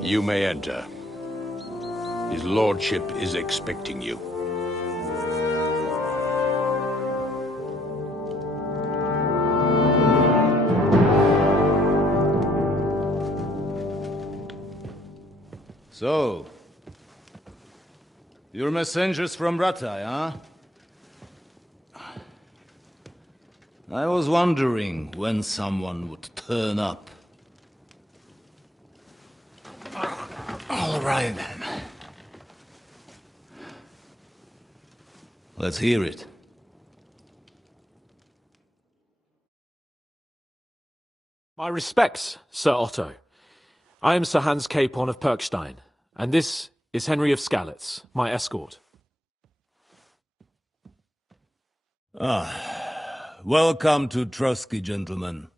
You may enter. His lordship is expecting you. So, you're messengers from Rattay, huh? I was wondering when someone would turn up. All right, then. Let's hear it. My respects, Sir Otto. I am Sir Hans Capon of Perkstein, and this is Henry of Skalitz, my escort. Welcome to Trotsky, gentlemen.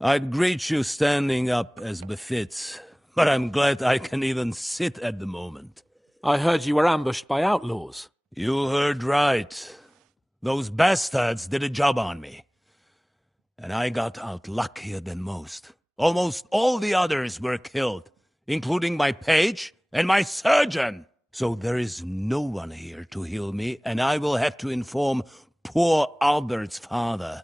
I'd greet you standing up as befits, but I'm glad I can even sit at the moment. I heard you were ambushed by outlaws. You heard right. Those bastards did a job on me. And I got out luckier than most. Almost all the others were killed, including my page and my surgeon. So there is no one here to heal me, and I will have to inform poor Albert's father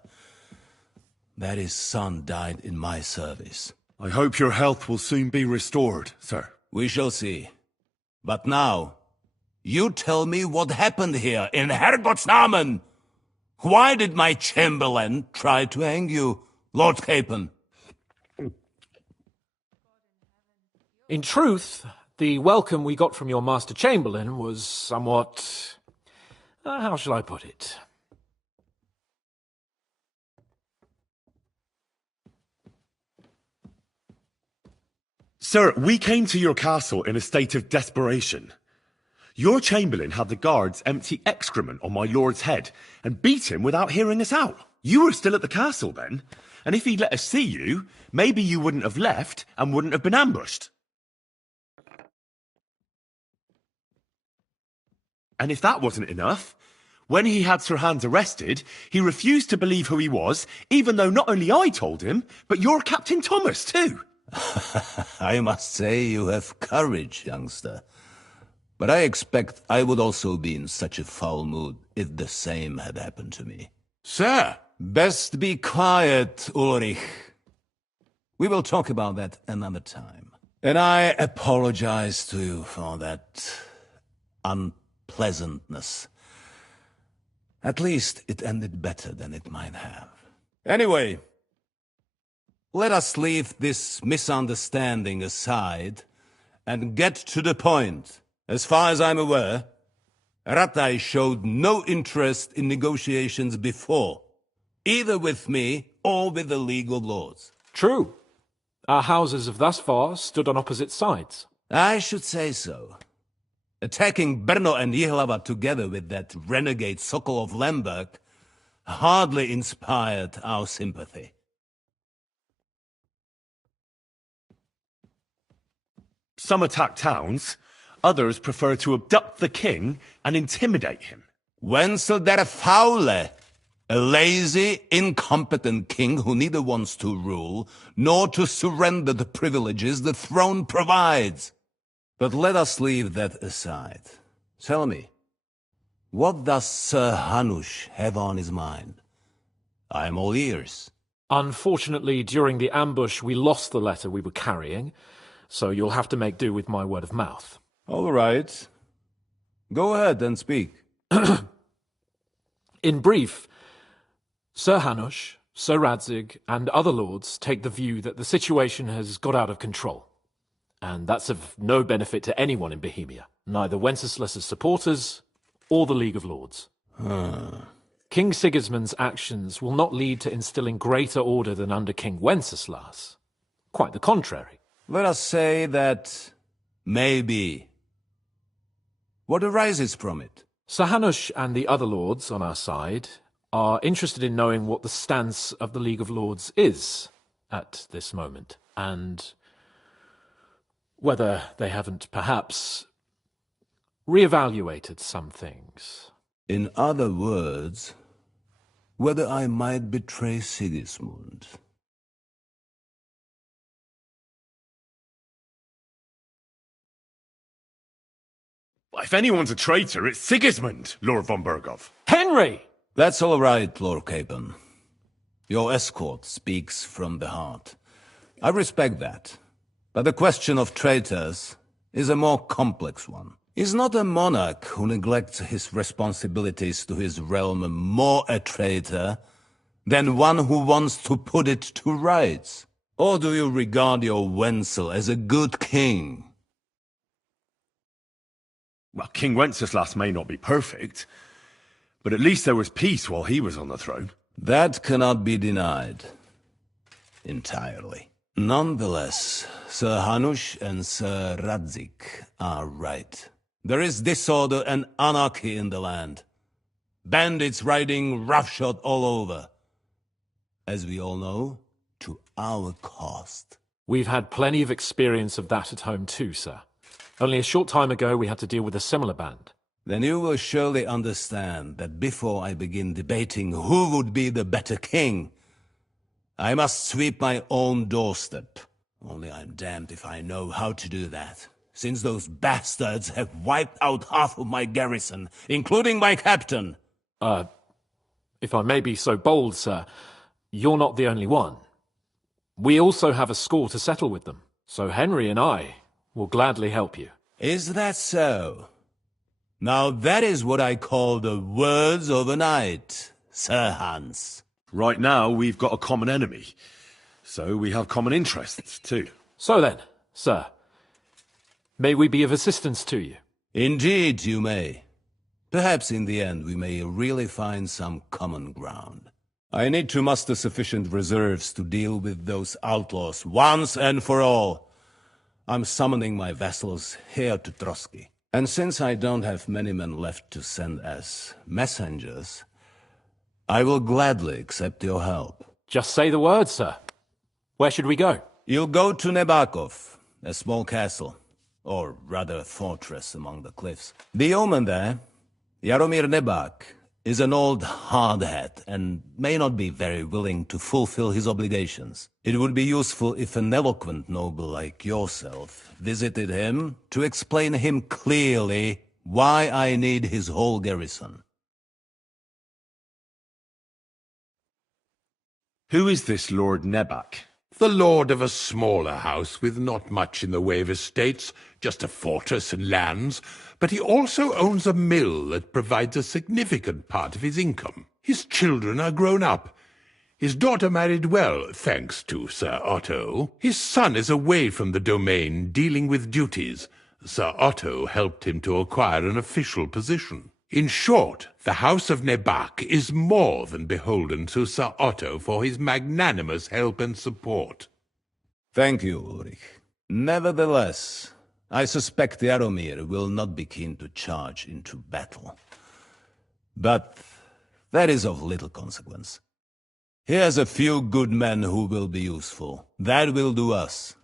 that his son died in my service. I hope your health will soon be restored, sir. We shall see. But now, you tell me what happened here in Herrgottsnamen. Why did my chamberlain try to hang you, Lord Capon? In truth, the welcome we got from your Master Chamberlain was somewhat... how shall I put it? Sir, we came to your castle in a state of desperation. Your chamberlain had the guards empty excrement on my lord's head and beat him without hearing us out. You were still at the castle then, and if he'd let us see you, maybe you wouldn't have left and wouldn't have been ambushed. And if that wasn't enough, when he had Sir Hans arrested, he refused to believe who he was, even though not only I told him, but your Captain Thomas too. I must say you have courage, youngster. But I expect I would also be in such a foul mood if the same had happened to me. Sir! Best be quiet, Ulrich. We will talk about that another time. And I apologize to you for that unpleasantness. At least it ended better than it might have. Anyway, let us leave this misunderstanding aside and get to the point. As far as I'm aware, Rattay showed no interest in negotiations before, either with me or with the League of Lords. True. Our houses have thus far stood on opposite sides. I should say so. Attacking Brno and Jihlava together with that renegade Sokol of Lemberg hardly inspired our sympathy. Some attack towns, others prefer to abduct the king and intimidate him. Wenzel der Faule, a lazy, incompetent king who neither wants to rule nor to surrender the privileges the throne provides. But let us leave that aside. Tell me, what does Sir Hanush have on his mind? I am all ears. Unfortunately, during the ambush, we lost the letter we were carrying, so you'll have to make do with my word of mouth. All right. Go ahead and speak. In brief, Sir Hanush, Sir Radzig, and other lords take the view that the situation has got out of control. And that's of no benefit to anyone in Bohemia, neither Wenceslas's supporters or the League of Lords. King Sigismund's actions will not lead to instilling greater order than under King Wenceslas. Quite the contrary. Let us say that maybe. What arises from it? Sir Hanush and the other lords on our side are interested in knowing what the stance of the League of Lords is at this moment, and whether they haven't perhaps reevaluated some things. In other words, whether I might betray Sigismund. If anyone's a traitor, it's Sigismund, Lord von Bergov. Henry! That's all right, Lord Capon. Your escort speaks from the heart. I respect that. But the question of traitors is a more complex one. Is not a monarch who neglects his responsibilities to his realm more a traitor than one who wants to put it to rights? Or do you regard your Wenzel as a good king? Well, King Wenceslas may not be perfect, but at least there was peace while he was on the throne. That cannot be denied. Entirely. Nonetheless, Sir Hanush and Sir Radzig are right. There is disorder and anarchy in the land. Bandits riding roughshod all over. As we all know, to our cost. We've had plenty of experience of that at home too, sir. Only a short time ago we had to deal with a similar band. Then you will surely understand that before I begin debating who would be the better king, I must sweep my own doorstep. Only I'm damned if I know how to do that, since those bastards have wiped out half of my garrison, including my captain. If I may be so bold, sir, you're not the only one. We also have a score to settle with them, so Henry and I will gladly help you. Is that so? Now that is what I call the words of a knight, Sir Hans. Right now, we've got a common enemy, so we have common interests too. So then, sir, may we be of assistance to you? Indeed you may. Perhaps in the end we may really find some common ground. I need to muster sufficient reserves to deal with those outlaws once and for all. I'm summoning my vassals here to Trotsky. And since I don't have many men left to send as messengers, I will gladly accept your help. Just say the word, sir. Where should we go? You'll go to Nebakov, a small castle, or rather a fortress among the cliffs. The yeoman there, Jaromir Nebak, is an old hardhat and may not be very willing to fulfill his obligations. It would be useful if an eloquent noble like yourself visited him to explain him clearly why I need his whole garrison. Who is this Lord Nebak? The lord of a smaller house with not much in the way of estates, just a fortress and lands, but he also owns a mill that provides a significant part of his income. His children are grown up. His daughter married well, thanks to Sir Otto. His son is away from the domain, dealing with duties. Sir Otto helped him to acquire an official position. In short, the House of Nebak is more than beholden to Sir Otto for his magnanimous help and support. Thank you, Ulrich. Nevertheless, I suspect Jaromir will not be keen to charge into battle. But that is of little consequence. He has a few good men who will be useful. That will do us.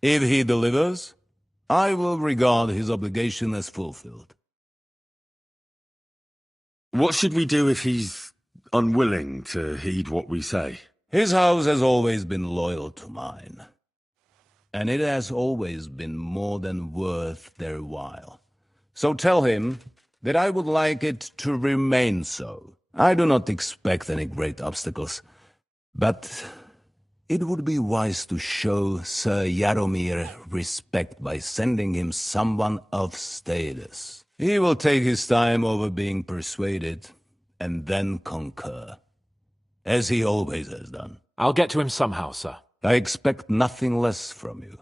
If he delivers, I will regard his obligation as fulfilled. What should we do if he's unwilling to heed what we say? His house has always been loyal to mine. And it has always been more than worth their while. So tell him that I would like it to remain so. I do not expect any great obstacles, but it would be wise to show Sir Jaromir respect by sending him someone of status. He will take his time over being persuaded, and then concur, as he always has done. I'll get to him somehow, sir. I expect nothing less from you.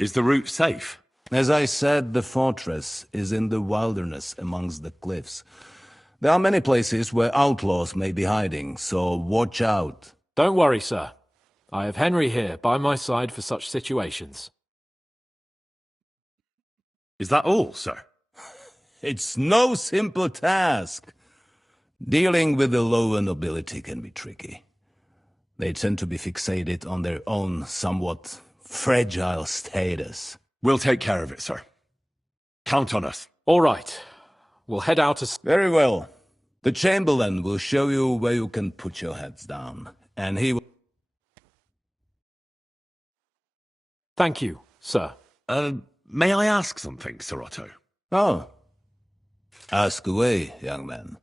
Is the route safe? As I said, the fortress is in the wilderness amongst the cliffs. There are many places where outlaws may be hiding, so watch out. Don't worry, sir. I have Henry here by my side for such situations. Is that all, sir? It's no simple task. Dealing with the lower nobility can be tricky. They tend to be fixated on their own somewhat fragile status. We'll take care of it, sir. Count on us. All right. We'll head out as... Very well. The Chamberlain will show you where you can put your heads down, and he will... Thank you, sir. May I ask something, Sir Otto? Oh. Ask away, young man.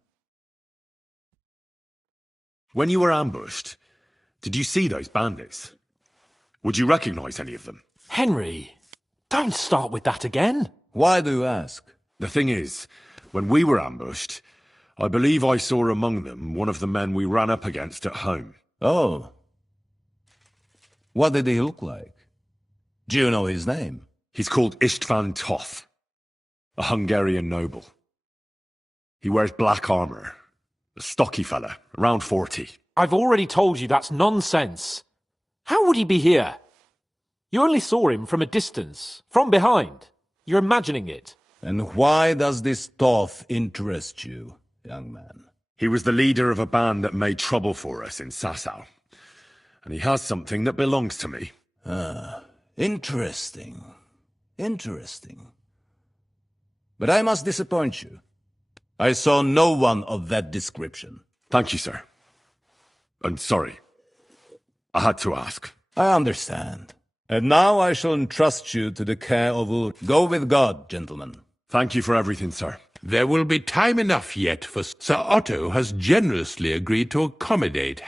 When you were ambushed, did you see those bandits? Would you recognize any of them? Henry, don't start with that again. Why do you ask? The thing is, when we were ambushed, I believe I saw among them one of the men we ran up against at home. Oh. What did he look like? Do you know his name? He's called Istvan Toth, a Hungarian noble. He wears black armor. A stocky fella, around 40. I've already told you that's nonsense. How would he be here? You only saw him from a distance, from behind. You're imagining it. And why does this Toth interest you, young man? He was the leader of a band that made trouble for us in Sasau. And he has something that belongs to me. Interesting. Interesting. But I must disappoint you. I saw no one of that description. Thank you, sir. And sorry. I had to ask. I understand. And now I shall entrust you to the care of Ulrich. Go with God, gentlemen. Thank you for everything, sir. There will be time enough yet, for Sir Otto has generously agreed to accommodate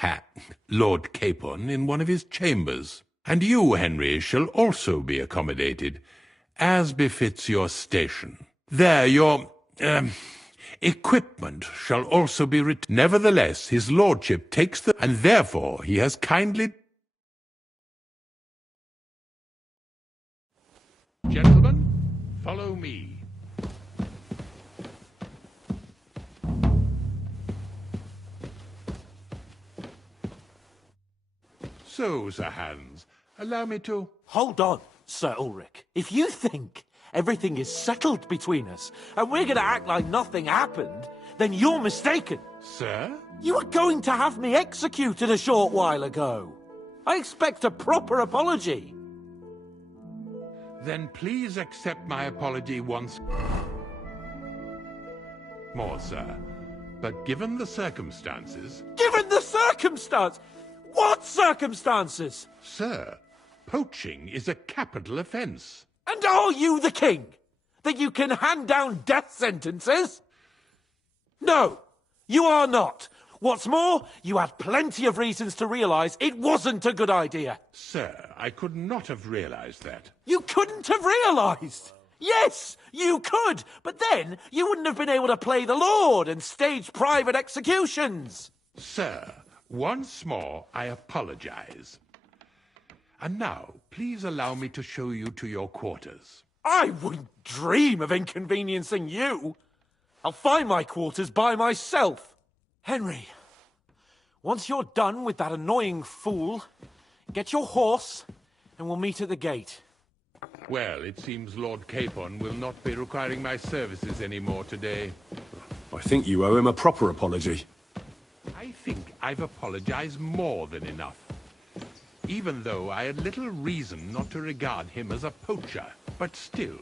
Lord Capon in one of his chambers. And you, Henry, shall also be accommodated, as befits your station. There, your, equipment shall also be returned. Nevertheless, his lordship takes the... and therefore he has kindly... Gentlemen, follow me. So, Sir Hans, allow me to... Hold on, Sir Ulrich. If you think everything is settled between us and we're going to act like nothing happened, then you're mistaken. Sir? You were going to have me executed a short while ago. I expect a proper apology. Then please accept my apology once more, sir. But given the circumstances... Given the circumstance? What circumstances? Sir, poaching is a capital offence. And are you the king? That you can hand down death sentences? No, you are not. What's more, you had plenty of reasons to realise it wasn't a good idea. Sir, I could not have realised that. You couldn't have realised? Yes, you could, but then you wouldn't have been able to play the Lord and stage private executions. Sir, once more I apologise. And now, please allow me to show you to your quarters. I wouldn't dream of inconveniencing you. I'll find my quarters by myself. Henry, once you're done with that annoying fool, get your horse and we'll meet at the gate. Well, it seems Lord Capon will not be requiring my services anymore today. I think you owe him a proper apology. I think I've apologized more than enough. Even though I had little reason not to regard him as a poacher. But still,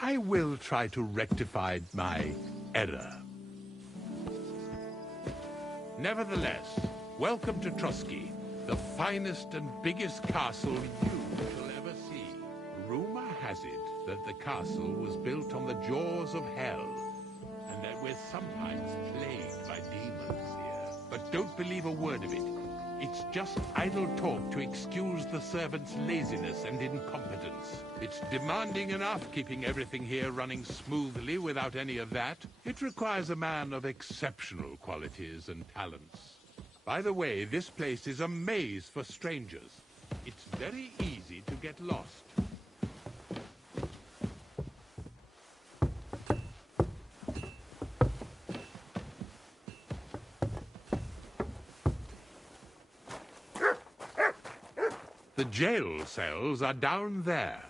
I will try to rectify my error. Nevertheless, welcome to Trotsky, the finest and biggest castle you shall ever see. Rumor has it that the castle was built on the jaws of hell, and that we're sometimes plagued by demons here. But don't believe a word of it. It's just idle talk to excuse the servants' laziness and incompetence. It's demanding enough keeping everything here running smoothly without any of that. It requires a man of exceptional qualities and talents. By the way, this place is a maze for strangers. It's very easy to get lost. The jail cells are down there.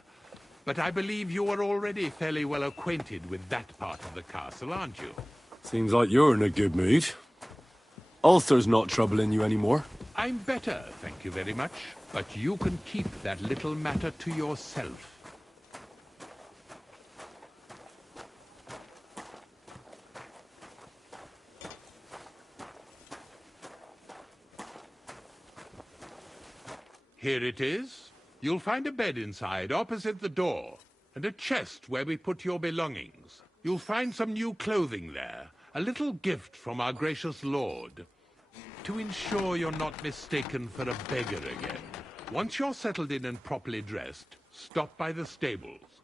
But I believe you are already fairly well acquainted with that part of the castle, aren't you? Seems like you're in a good mood. Ulster's not troubling you anymore. I'm better, thank you very much. But you can keep that little matter to yourself. Here it is. You'll find a bed inside, opposite the door, and a chest where we put your belongings. You'll find some new clothing there, a little gift from our gracious lord, to ensure you're not mistaken for a beggar again. Once you're settled in and properly dressed, stop by the stables.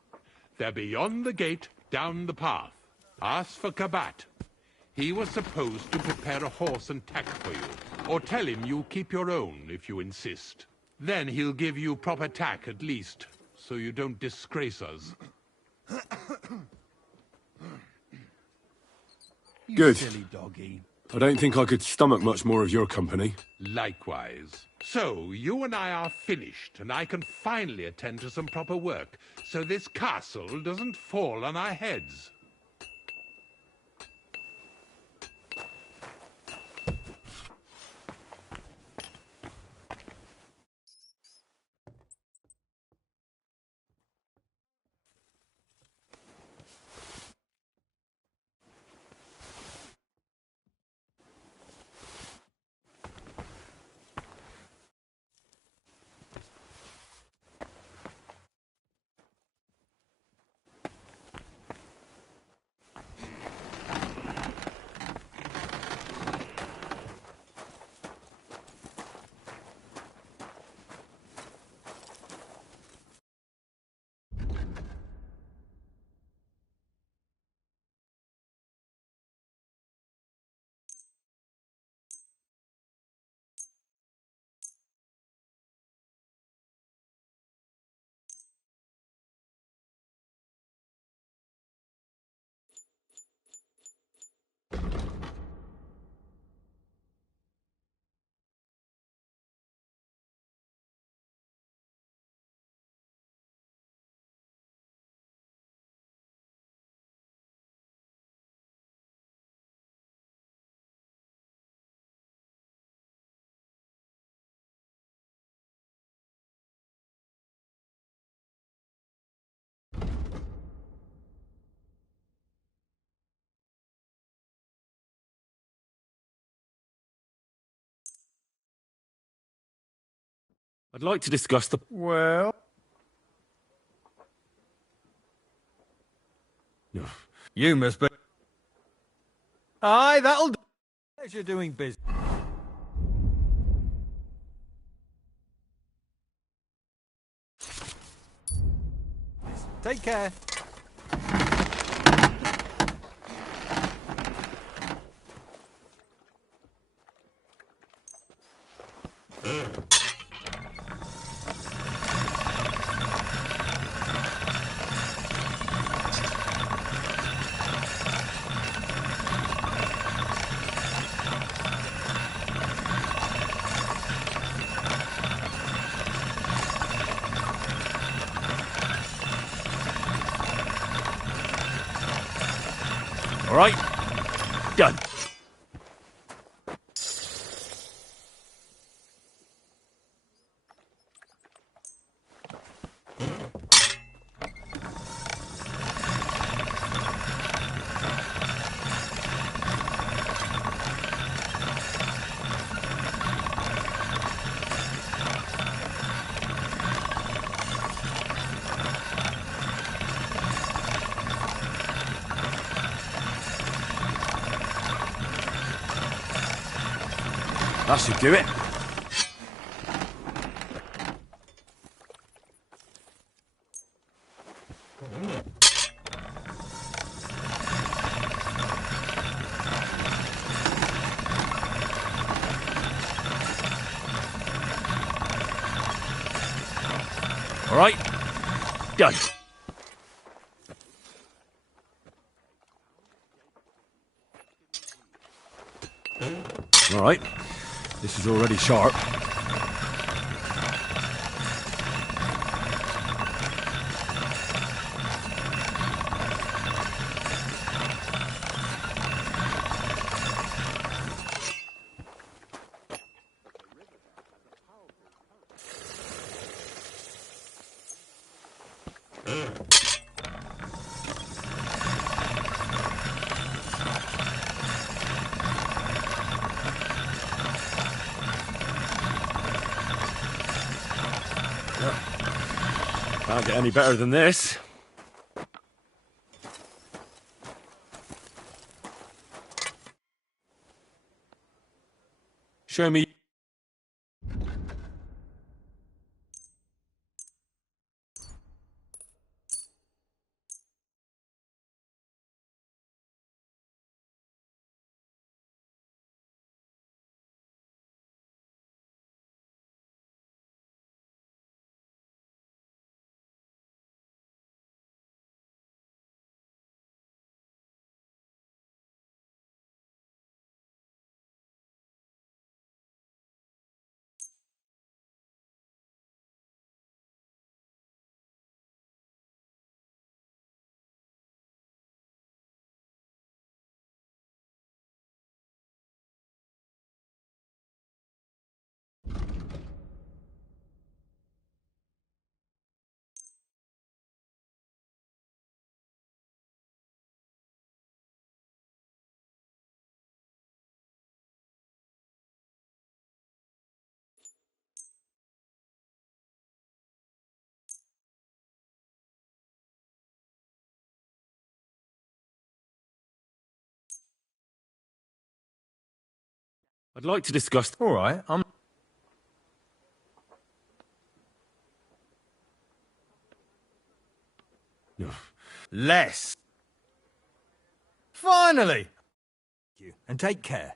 They're beyond the gate, down the path. Ask for Kabat. He was supposed to prepare a horse and tack for you, or tell him you'll keep your own if you insist. Then he'll give you proper tack at least, so you don't disgrace us. You Good. Silly doggy. I don't think I could stomach much more of your company. Likewise. So, you and I are finished, and I can finally attend to some proper work, so this castle doesn't fall on our heads. I'd like to discuss the... Well... You must be... Aye, that'll do. As you're doing business. Take care. All right, done. That should do it. All right, done. All right. This is already sharp. Can't get any better than this. Show me. I'd like to discuss. All right, I'm... Less. Finally! You and take care.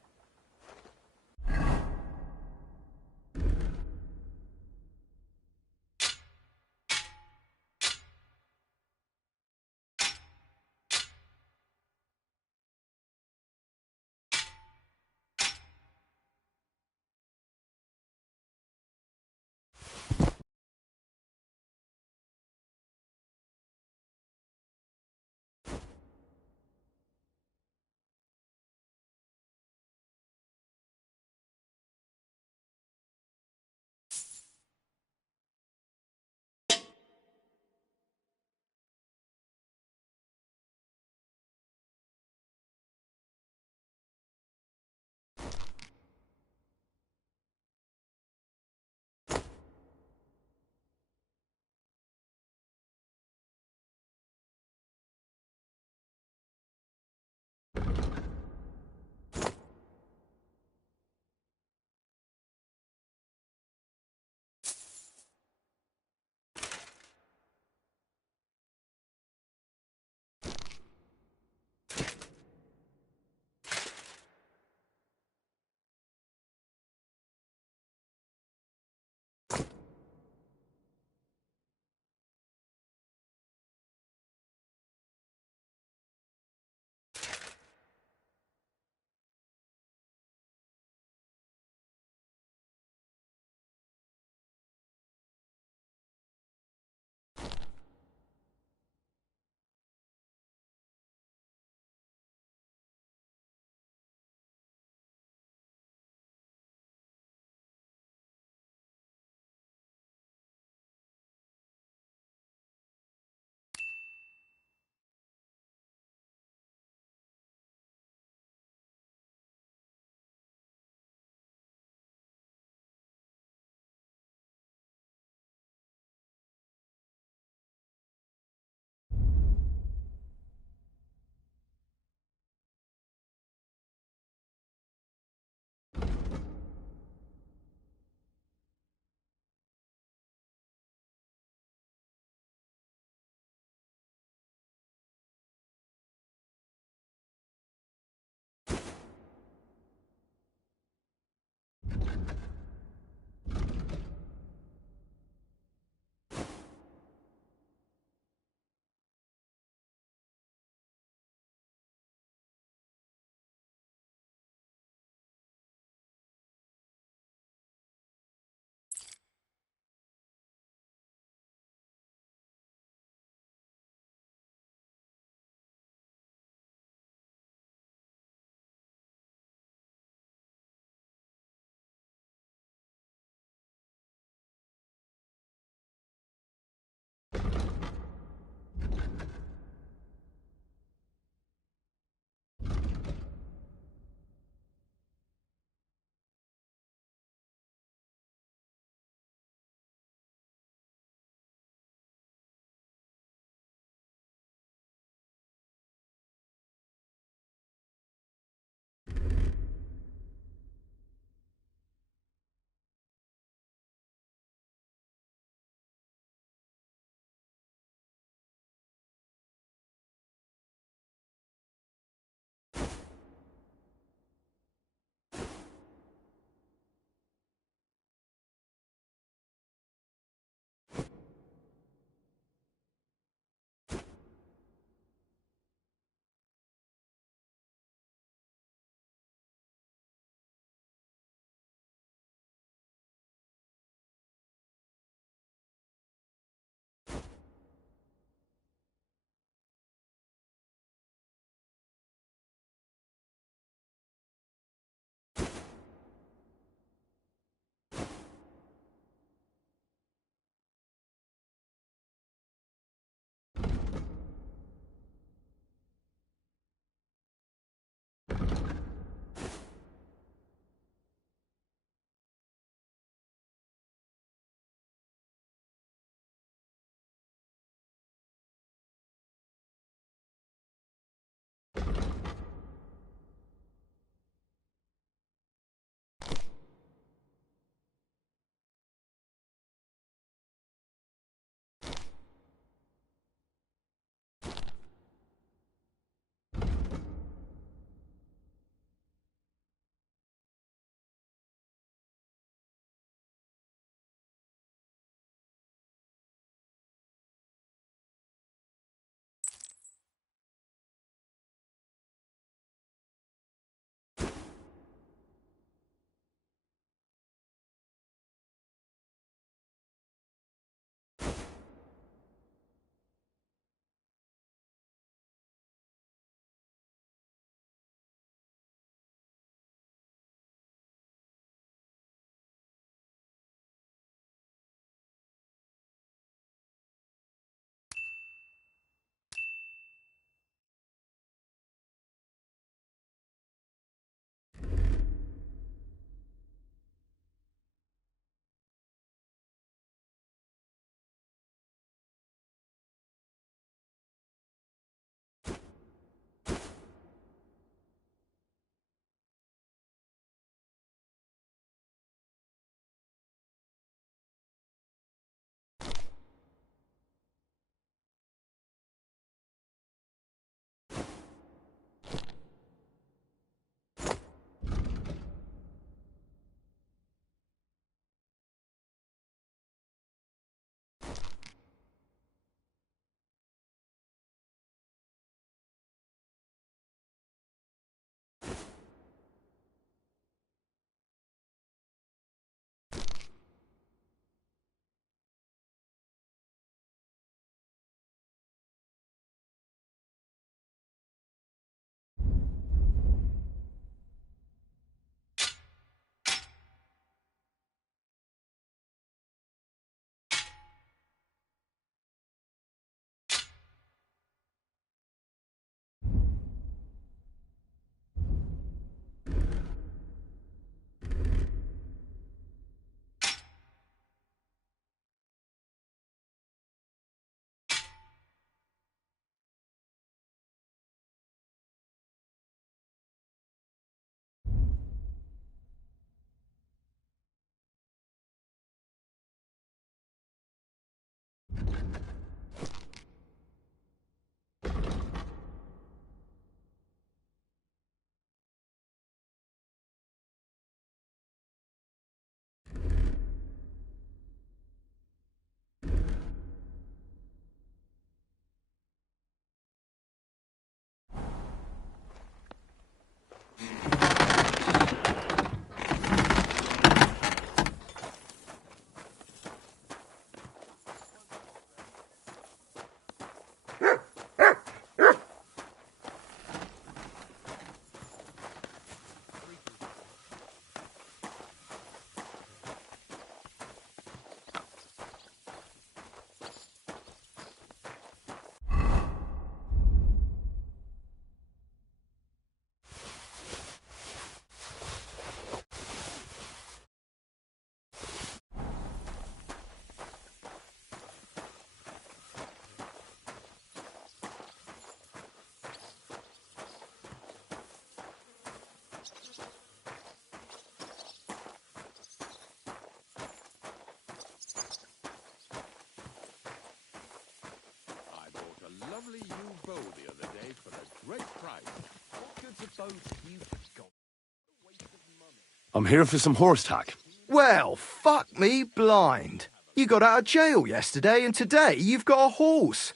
I'm here for some horse tack. Well, fuck me blind. You got out of jail yesterday and today you've got a horse.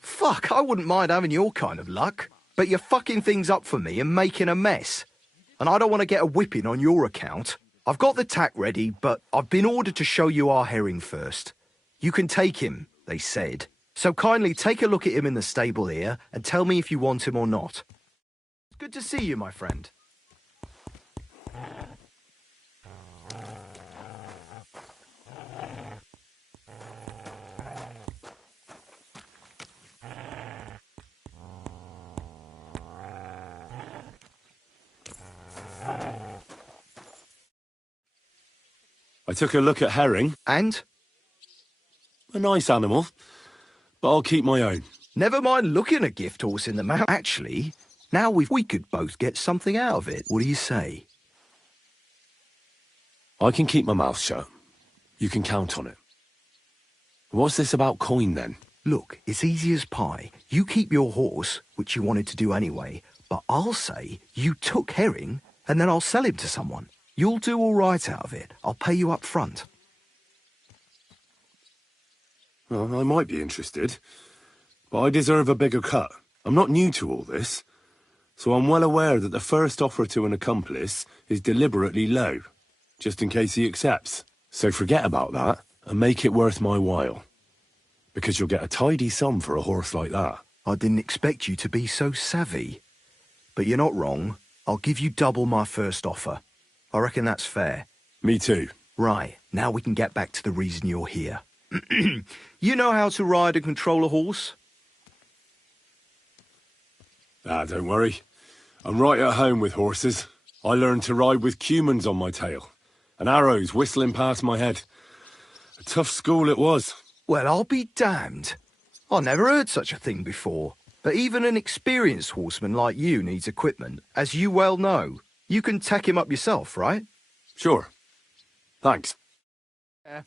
Fuck, I wouldn't mind having your kind of luck. But you're fucking things up for me and making a mess. And I don't want to get a whipping on your account. I've got the tack ready, but I've been ordered to show you our herring first. You can take him, they said. So kindly take a look at him in the stable here and tell me if you want him or not. Good to see you, my friend. I took a look at herring. And? A nice animal, but I'll keep my own. Never mind looking a gift horse in the mouth. Actually, now we could both get something out of it. What do you say? I can keep my mouth shut. You can count on it. What's this about coin, then? Look, it's easy as pie. You keep your horse, which you wanted to do anyway, but I'll say you took herring, and then I'll sell him to someone. You'll do all right out of it. I'll pay you up front. Well, I might be interested, but I deserve a bigger cut. I'm not new to all this, so I'm well aware that the first offer to an accomplice is deliberately low, just in case he accepts. So forget about that and make it worth my while, because you'll get a tidy sum for a horse like that. I didn't expect you to be so savvy. But you're not wrong. I'll give you double my first offer. I reckon that's fair. Me too. Right, now we can get back to the reason you're here. You know how to ride and control a horse? Don't worry. I'm right at home with horses. I learned to ride with cumans on my tail, and arrows whistling past my head. A tough school it was. Well, I'll be damned. I never heard such a thing before. But even an experienced horseman like you needs equipment, as you well know. You can tack him up yourself, right? Sure. Thanks. Yeah.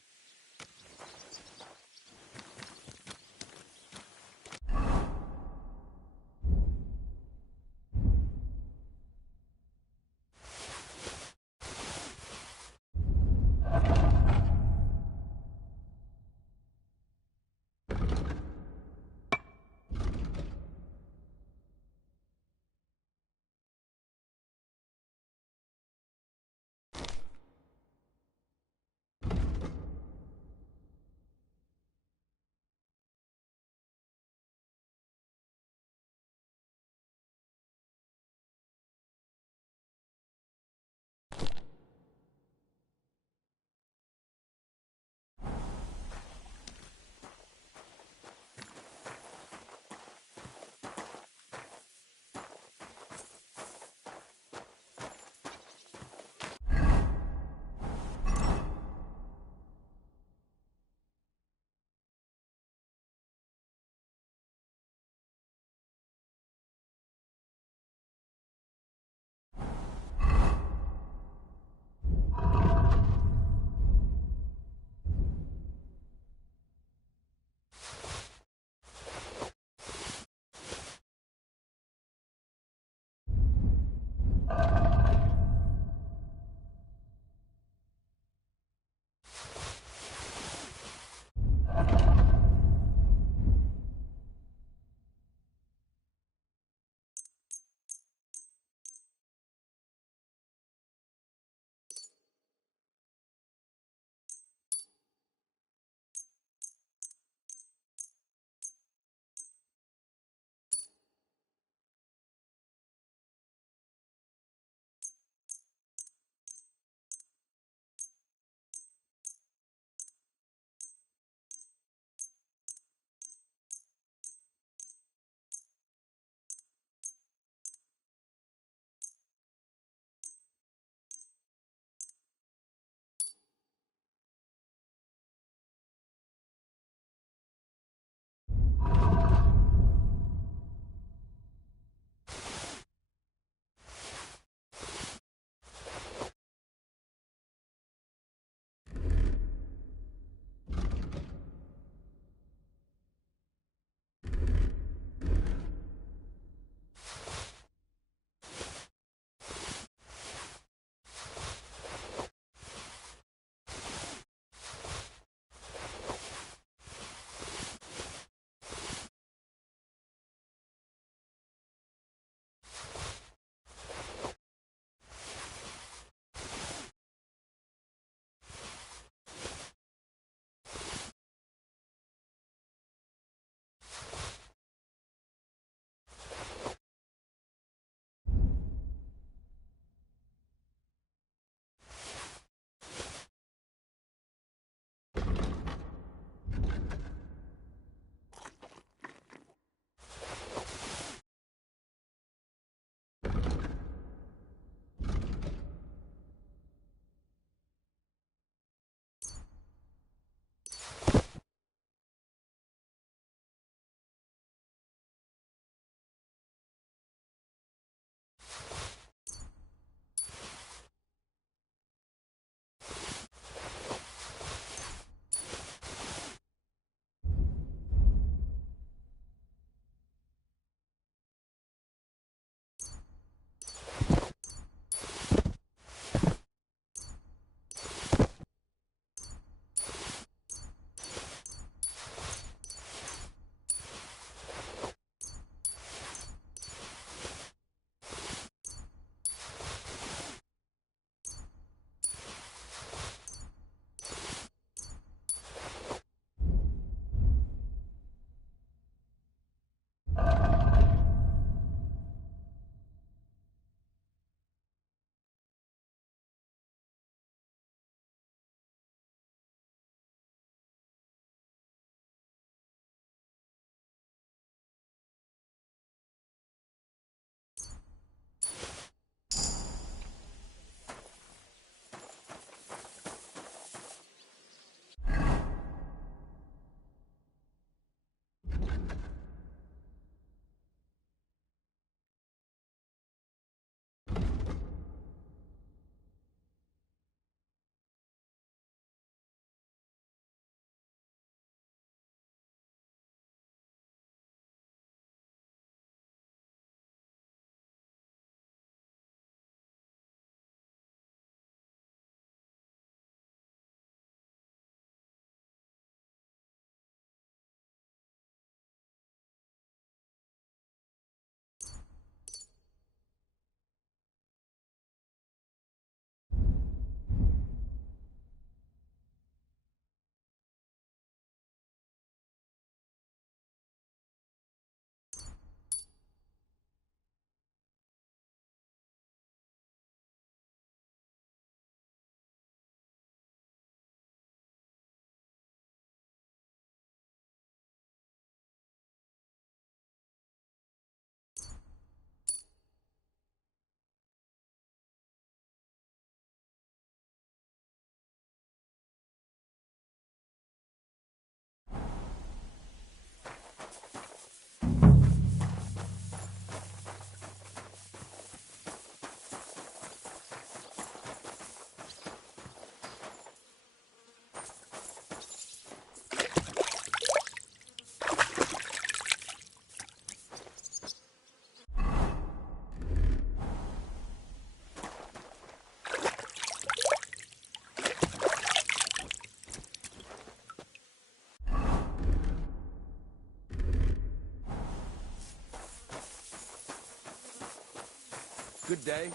Good day.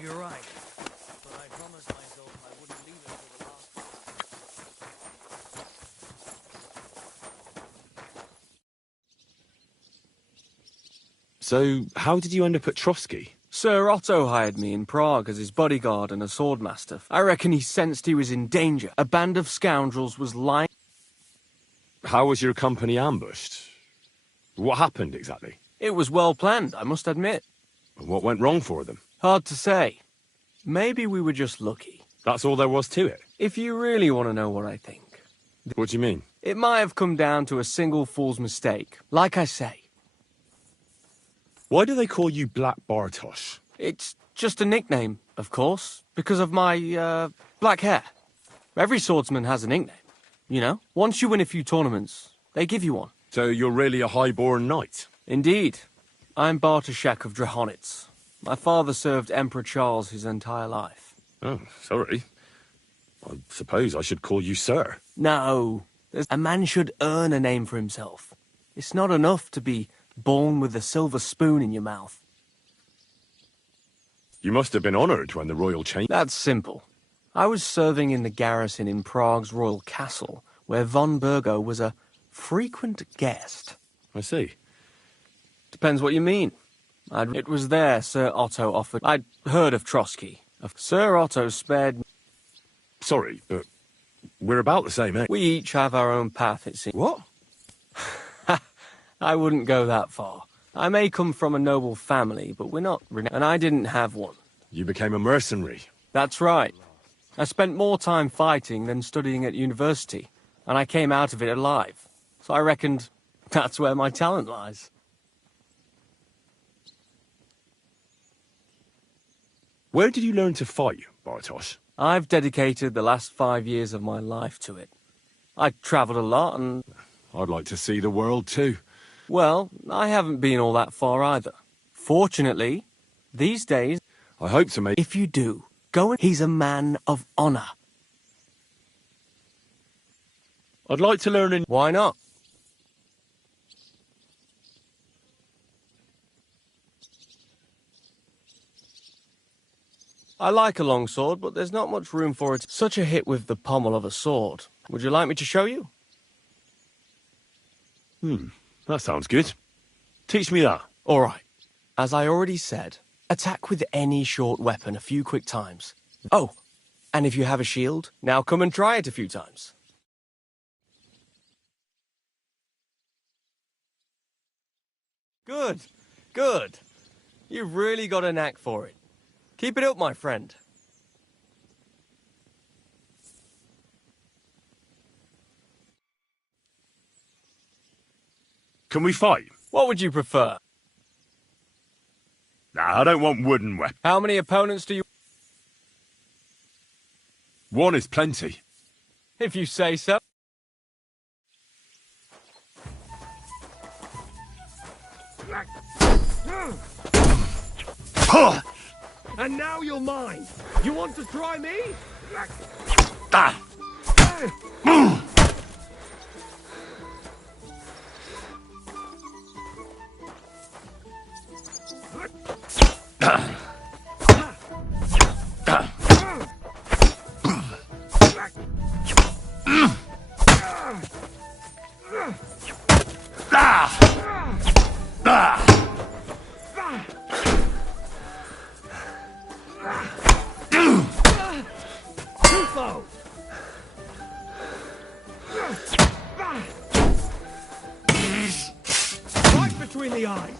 You're right. But I promised myself I wouldn't leave it till the last. So, how did you end up at Trotsky? Sir Otto hired me in Prague as his bodyguard and a swordmaster. I reckon he sensed he was in danger. A band of scoundrels was lying. How was your company ambushed? What happened exactly? It was well planned, I must admit. What went wrong for them? Hard to say. Maybe we were just lucky. That's all there was to it. If you really want to know what I think. What do you mean? It might have come down to a single fool's mistake. Like I say. Why do they call you Black Bartosz? It's just a nickname, of course, because of my, black hair. Every swordsman has a nickname, you know? Once you win a few tournaments, they give you one. So you're really a high-born knight? Indeed. I'm Bartoszek of Drahonitz. My father served Emperor Charles his entire life. Oh, sorry. I suppose I should call you sir. No. A man should earn a name for himself. It's not enough to be born with a silver spoon in your mouth. You must have been honoured when the royal change... That's simple. I was serving in the garrison in Prague's royal castle, where von Burgo was a frequent guest. I see. Depends what you mean. It was there Sir Otto offered... I'd heard of Trotsky. Sir Otto spared... Sorry, but we're about the same age. We each have our own path, it seems. What? I wouldn't go that far. I may come from a noble family, but we're not... And I didn't have one. You became a mercenary. That's right. I spent more time fighting than studying at university, and I came out of it alive. So I reckoned that's where my talent lies. Where did you learn to fight, Bartosz? I've dedicated the last 5 years of my life to it. I travelled a lot and... I'd like to see the world too. Well, I haven't been all that far either. Fortunately, these days... I hope to make... If you do, go and... He's a man of honour. I'd like to learn in... Why not? I like a long sword, but there's not much room for it. Such a hit with the pommel of a sword. Would you like me to show you? That sounds good. Teach me that. All right. As I already said, attack with any short weapon a few quick times. Oh, and if you have a shield, now come and try it a few times. Good, good. You've really got a knack for it. Keep it up, my friend. Can we fight? What would you prefer? Nah, I don't want wooden weapons. How many opponents do you... One is plenty. If you say so. And now you're mine. You want to try me? Right between the eyes.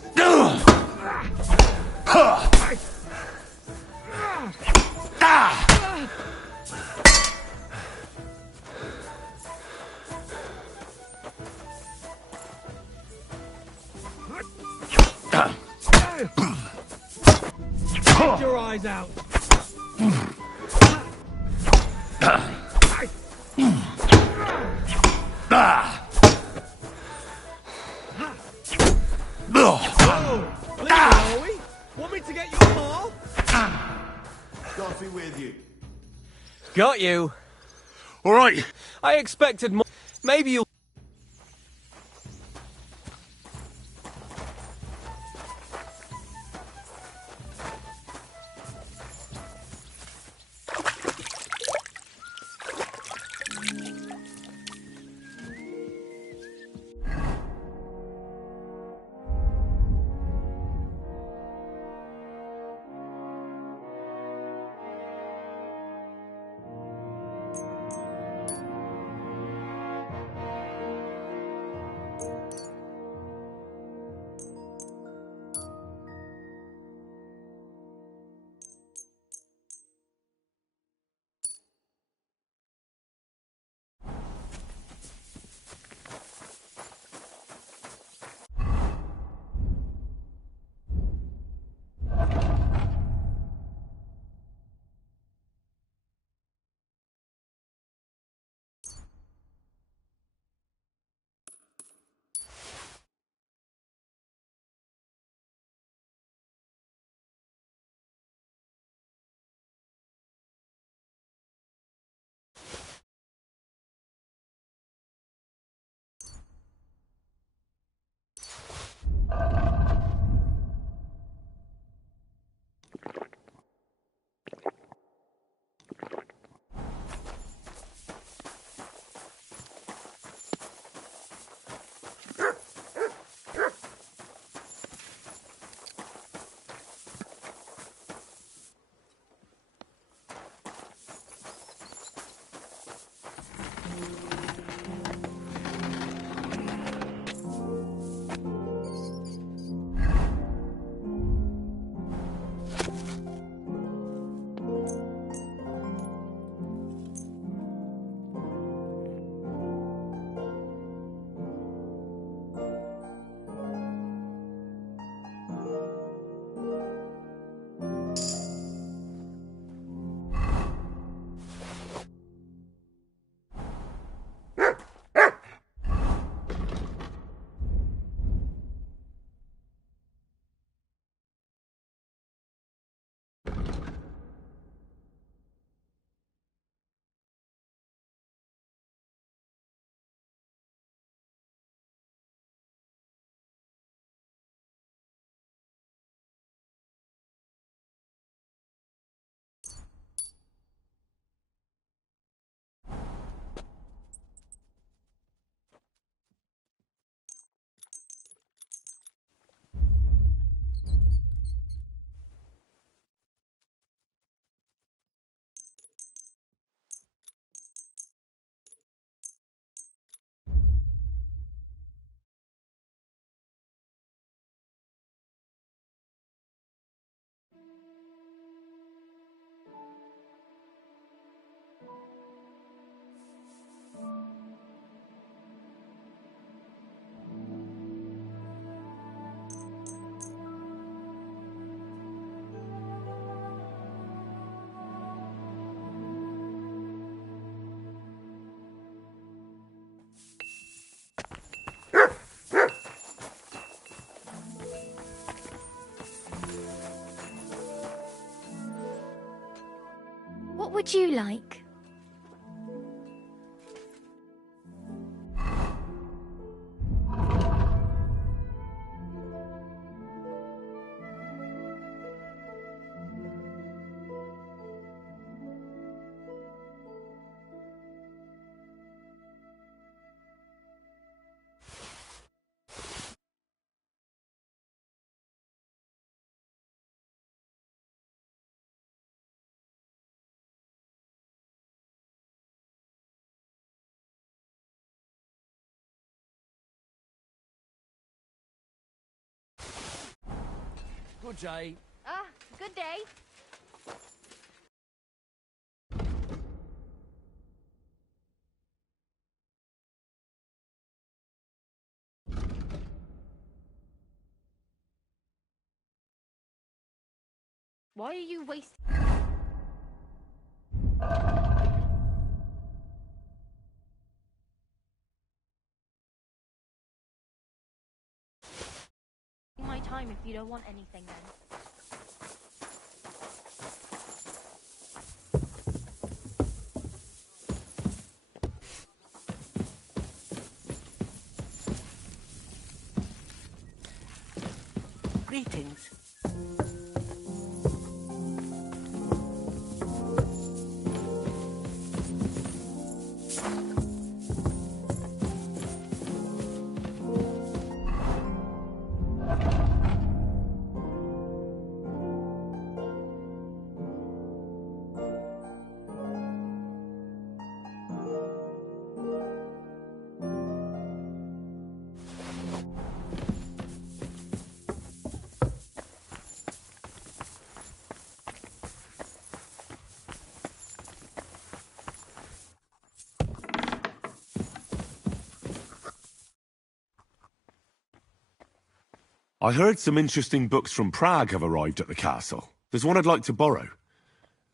Get your eyes out. Want me to get your ball? God be with you. Got you. All right. I expected more. Maybe you'll... What would you like? Good day. Ah, good day. Why are you wasting... my time if you don't want anything then? Greetings. I heard some interesting books from Prague have arrived at the castle. There's one I'd like to borrow.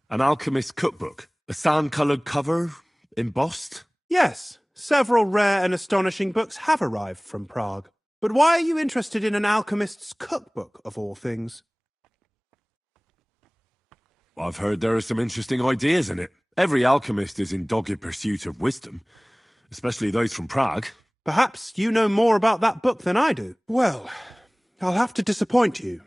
An alchemist's cookbook. A sand-coloured cover, embossed. Yes, several rare and astonishing books have arrived from Prague. But why are you interested in an alchemist's cookbook, of all things? I've heard there are some interesting ideas in it. Every alchemist is in dogged pursuit of wisdom, especially those from Prague. Perhaps you know more about that book than I do. Well, I'll have to disappoint you.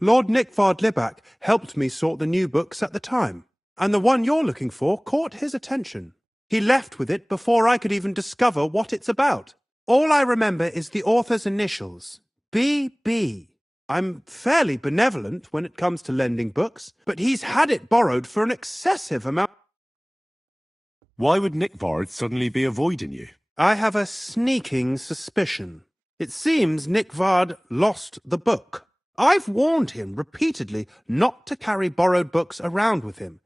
Lord Nikvard Libak helped me sort the new books at the time, and the one you're looking for caught his attention. He left with it before I could even discover what it's about. All I remember is the author's initials, B.B. I'm fairly benevolent when it comes to lending books, but he's had it borrowed for an excessive amount. Why would Nikvard suddenly be avoiding you? I have a sneaking suspicion. It seems Nikvard lost the book. I've warned him repeatedly not to carry borrowed books around with him,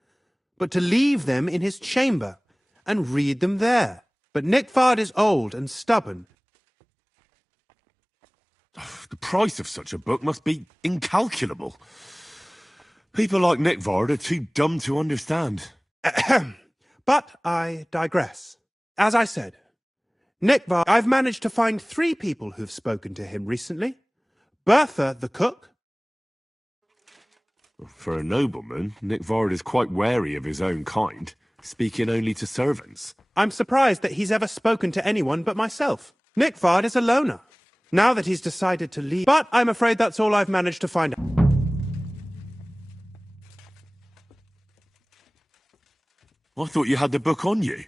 but to leave them in his chamber and read them there. But Nikvard is old and stubborn. The price of such a book must be incalculable. People like Nikvard are too dumb to understand. But I digress. As I said, Nikvard, I've managed to find 3 people who've spoken to him recently. Bertha, the cook. For a nobleman, Nikvard is quite wary of his own kind, speaking only to servants. I'm surprised that he's ever spoken to anyone but myself. Nikvard is a loner, now that he's decided to leave. But I'm afraid that's all I've managed to find out. I thought you had the book on you.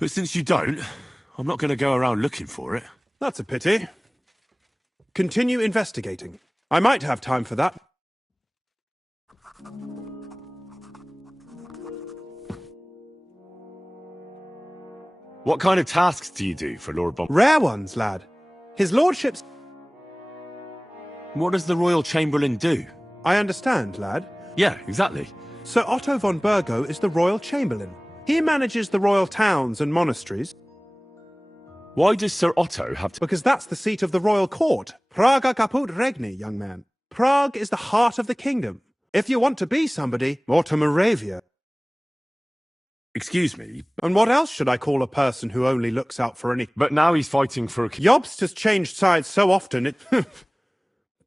But since you don't, I'm not going to go around looking for it. That's a pity. Continue investigating. I might have time for that. What kind of tasks do you do for Lord Von... Rare ones, lad. His lordship's... What does the Royal Chamberlain do? I understand, lad. Yeah, exactly. Sir Otto von Burgo is the Royal Chamberlain. He manages the royal towns and monasteries. Why does Sir Otto have to... Because that's the seat of the royal court. Praga caput regni, young man. Prague is the heart of the kingdom. If you want to be somebody, or to Moravia. Excuse me? And what else should I call a person who only looks out for any... But now he's fighting for a... Jobst has changed sides so often it...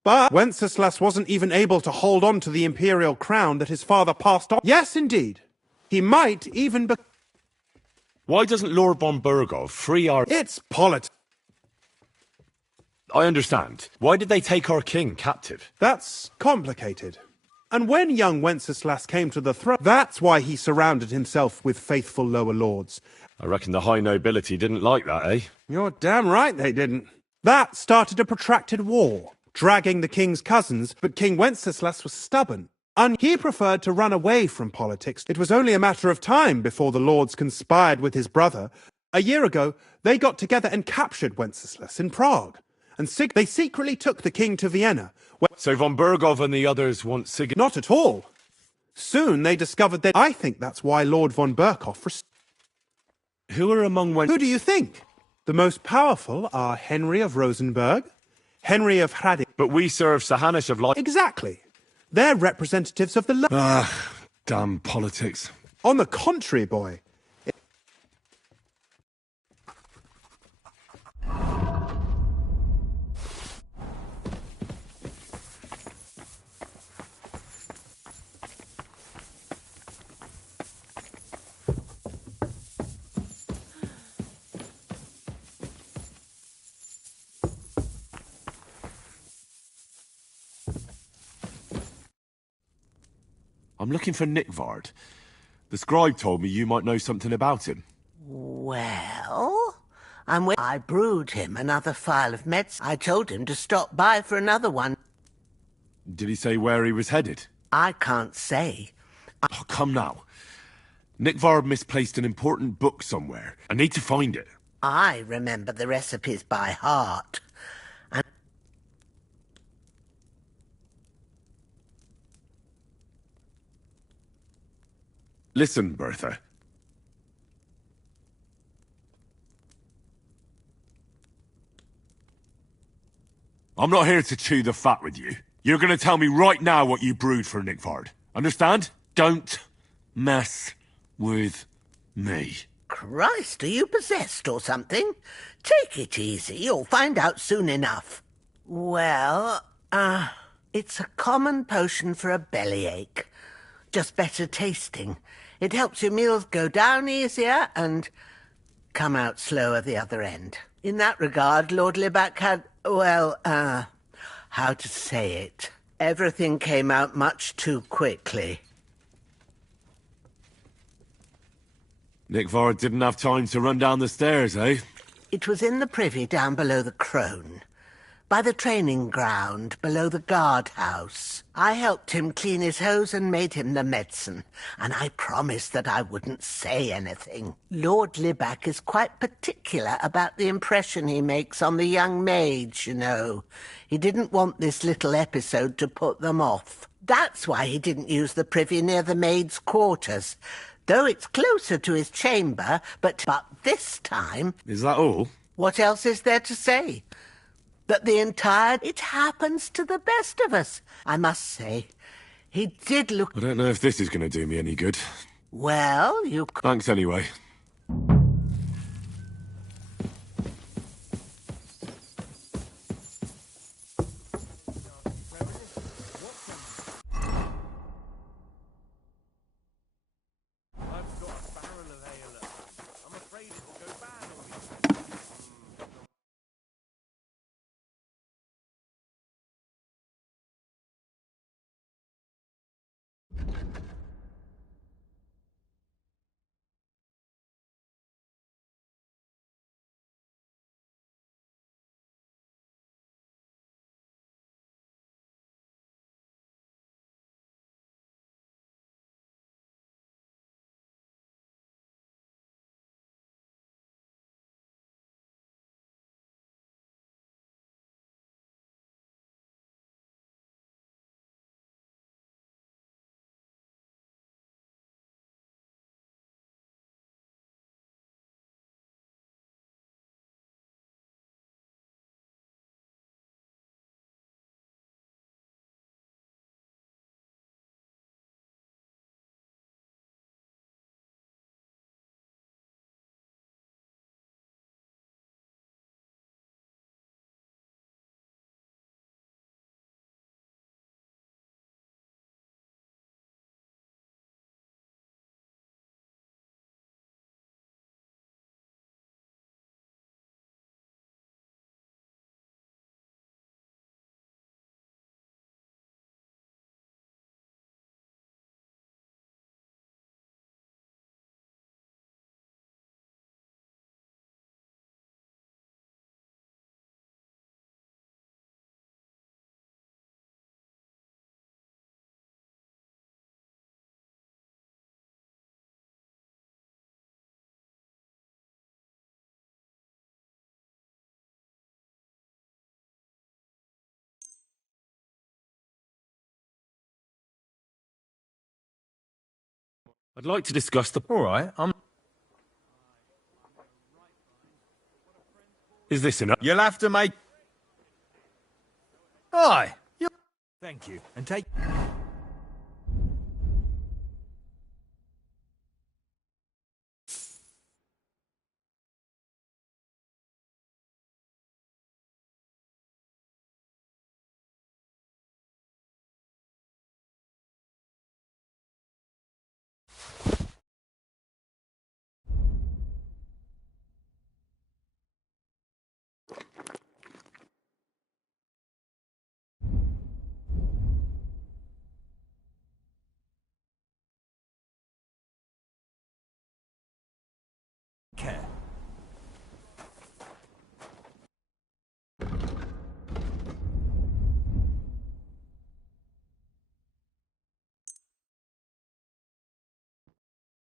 But Wenceslas wasn't even able to hold on to the imperial crown that his father passed on. Yes, indeed. He might even be... Why doesn't Lord von Burgov free our... It's politics. I understand. Why did they take our king captive? That's complicated. And when young Wenceslas came to the throne, that's why he surrounded himself with faithful lower lords. I reckon the high nobility didn't like that, eh? You're damn right they didn't. That started a protracted war, dragging the king's cousins, but King Wenceslas was stubborn. And he preferred to run away from politics. It was only a matter of time before the lords conspired with his brother. A year ago, they got together and captured Wenceslas in Prague. And they secretly took the king to Vienna. So von Burgov and the others want Sig... Not at all. Soon they discovered that... I think that's why Lord von Burkhoff... Who are among... Who do you think? The most powerful are Henry of Rosenberg, Henry of Hradec... But we serve Sahanish of Light... Exactly. They're representatives of the... damn politics. On the contrary, boy. I'm looking for Nickvard. The scribe told me you might know something about him. Well, I brewed him another phial of meds. I told him to stop by for another one. Did he say where he was headed? I can't say. Oh, come now. Nickvard misplaced an important book somewhere. I need to find it. I remember the recipes by heart. And Listen, Bertha. I'm not here to chew the fat with you. You're gonna tell me right now what you brewed for Nickvard. Understand? Don't mess with me. Christ, are you possessed or something? Take it easy, you'll find out soon enough. Well, it's a common potion for a bellyache. Just better tasting. It helps your meals go down easier and come out slower the other end. In that regard, Lord Libac had, well, how to say it? Everything came out much too quickly. Nickvard didn't have time to run down the stairs, eh? It was in the privy down below the Crone. By the training ground, below the guardhouse. I helped him clean his hose and made him the medicine, and I promised that I wouldn't say anything. Lord Libac is quite particular about the impression he makes on the young maids, you know. He didn't want this little episode to put them off. That's why he didn't use the privy near the maids' quarters, though it's closer to his chamber, but this time... Is that all? What else is there to say? That it happens to the best of us. I must say, he did look... I don't know if this is going to do me any good. Well, you... Thanks anyway. I'd like to discuss the... All right, Is this enough? You'll have to make... Aye. Thank you. And take...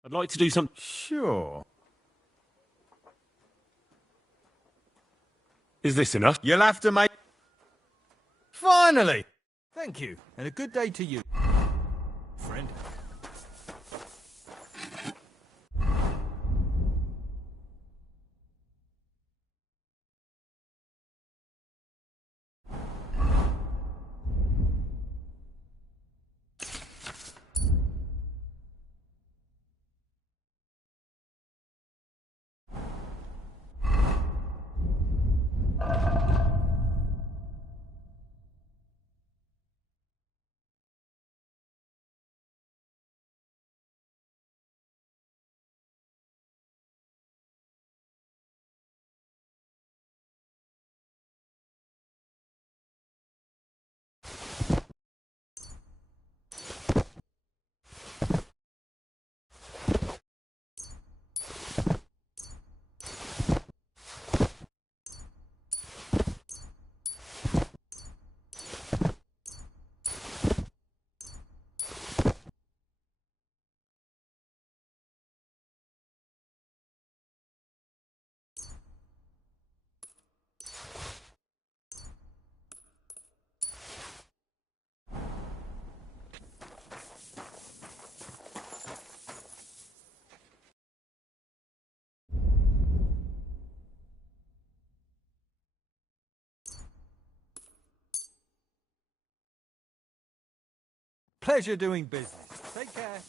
I'd like to do something. Sure. Is this enough? You'll have to make... Finally! Thank you, and a good day to you, friend. Pleasure doing business. Take care.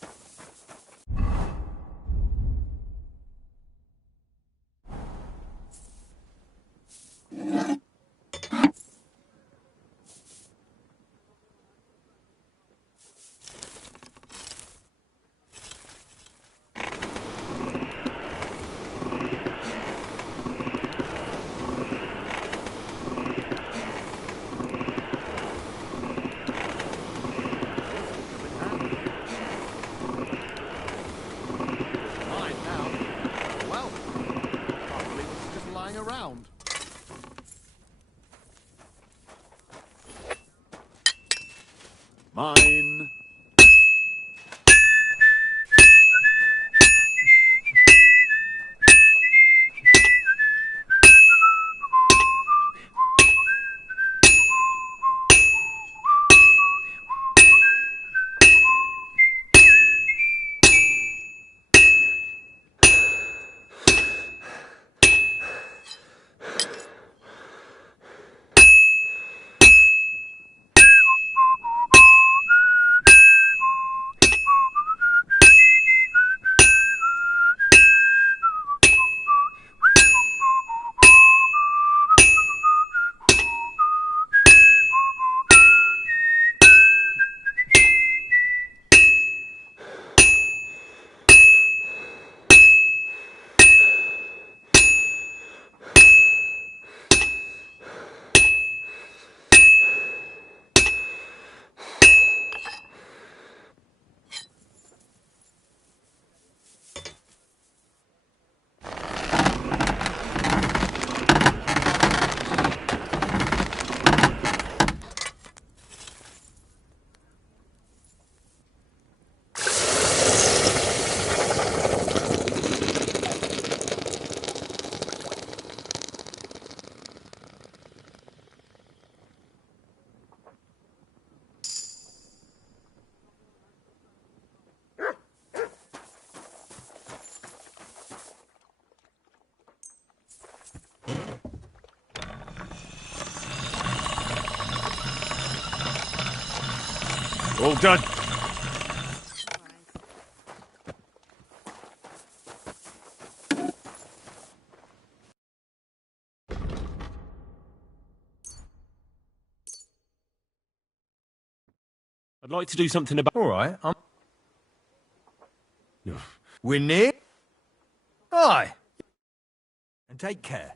Mine. All done. I'd like to do something about... All right, we're near. Aye. And take care.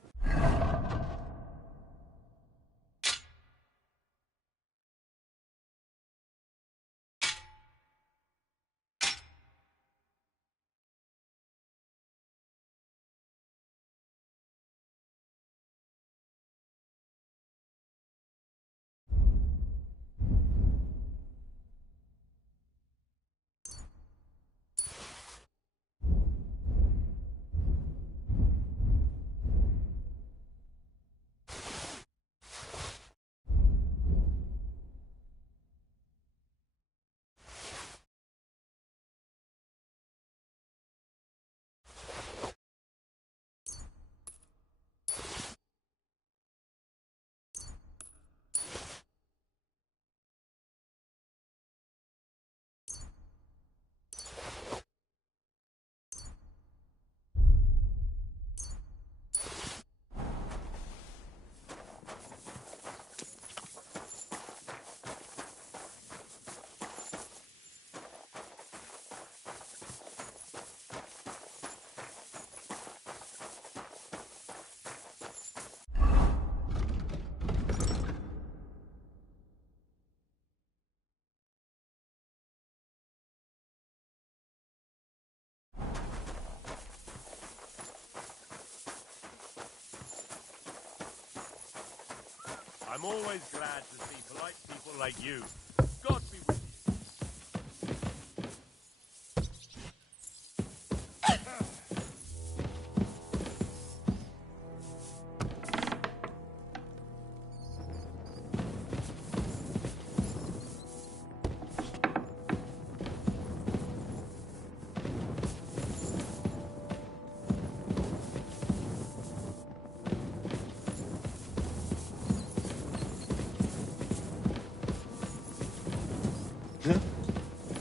I'm always glad to see polite people like you. God be with you.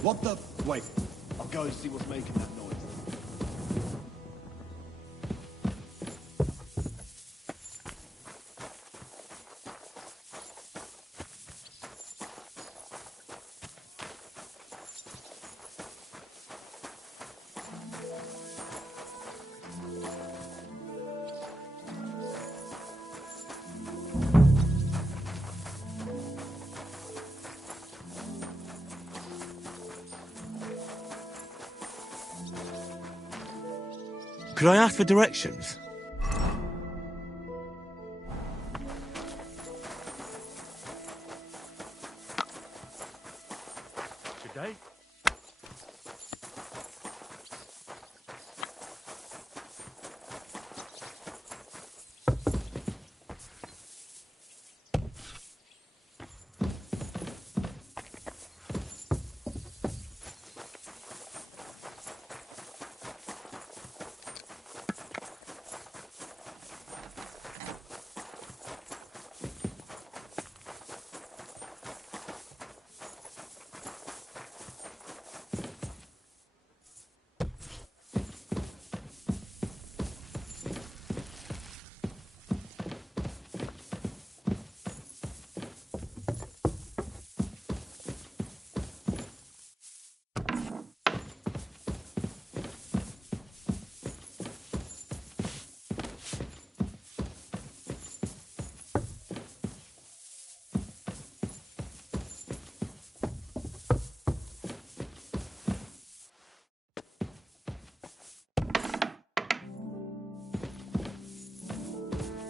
What the... Wait, I'll go and see what's making that noise. Could I ask for directions? Good day.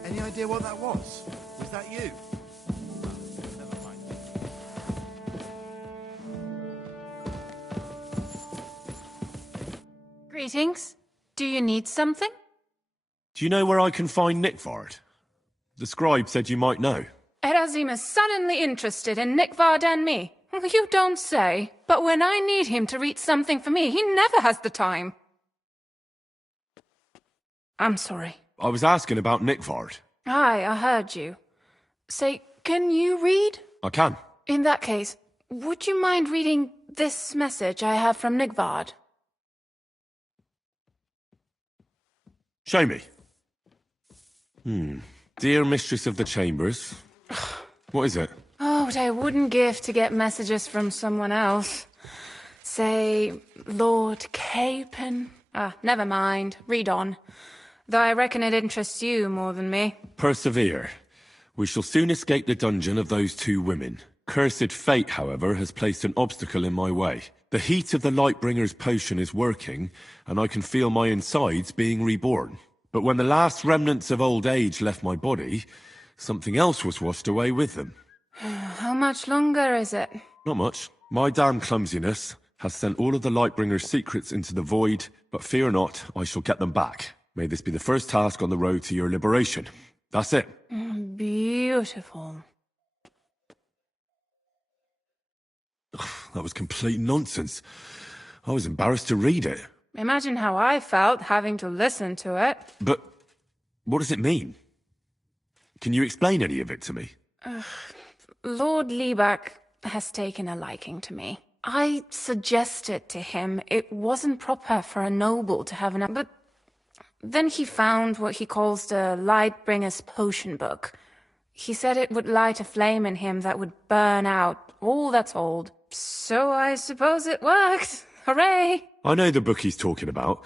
Any idea what that was? Was that you? Never mind. Greetings. Do you need something? Do you know where I can find Nickvard? The scribe said you might know. Erazim is suddenly interested in Nickvard and me. You don't say. But when I need him to read something for me, he never has the time. I'm sorry. I was asking about Nickvard. Aye, I heard you. Say, can you read? I can. In that case, would you mind reading this message I have from Nickvard? Show me. Dear Mistress of the Chambers. What is it? Oh, what I wouldn't give to get messages from someone else. Say, Lord Capon. Never mind. Read on. Though I reckon it interests you more than me. Persevere. We shall soon escape the dungeon of those two women. Cursed fate, however, has placed an obstacle in my way. The heat of the Lightbringer's potion is working, and I can feel my insides being reborn. But when the last remnants of old age left my body, something else was washed away with them. How much longer is it? Not much. My damn clumsiness has sent all of the Lightbringer's secrets into the void, but fear not, I shall get them back. May this be the first task on the road to your liberation. That's it. Beautiful. That was complete nonsense. I was embarrassed to read it. Imagine how I felt having to listen to it. But what does it mean? Can you explain any of it to me? Lord Liebach has taken a liking to me. I suggested to him it wasn't proper for a noble to have an... But then he found what he calls the Lightbringer's Potion Book. He said it would light a flame in him that would burn out all that's old. So I suppose it worked. Hooray! I know the book he's talking about,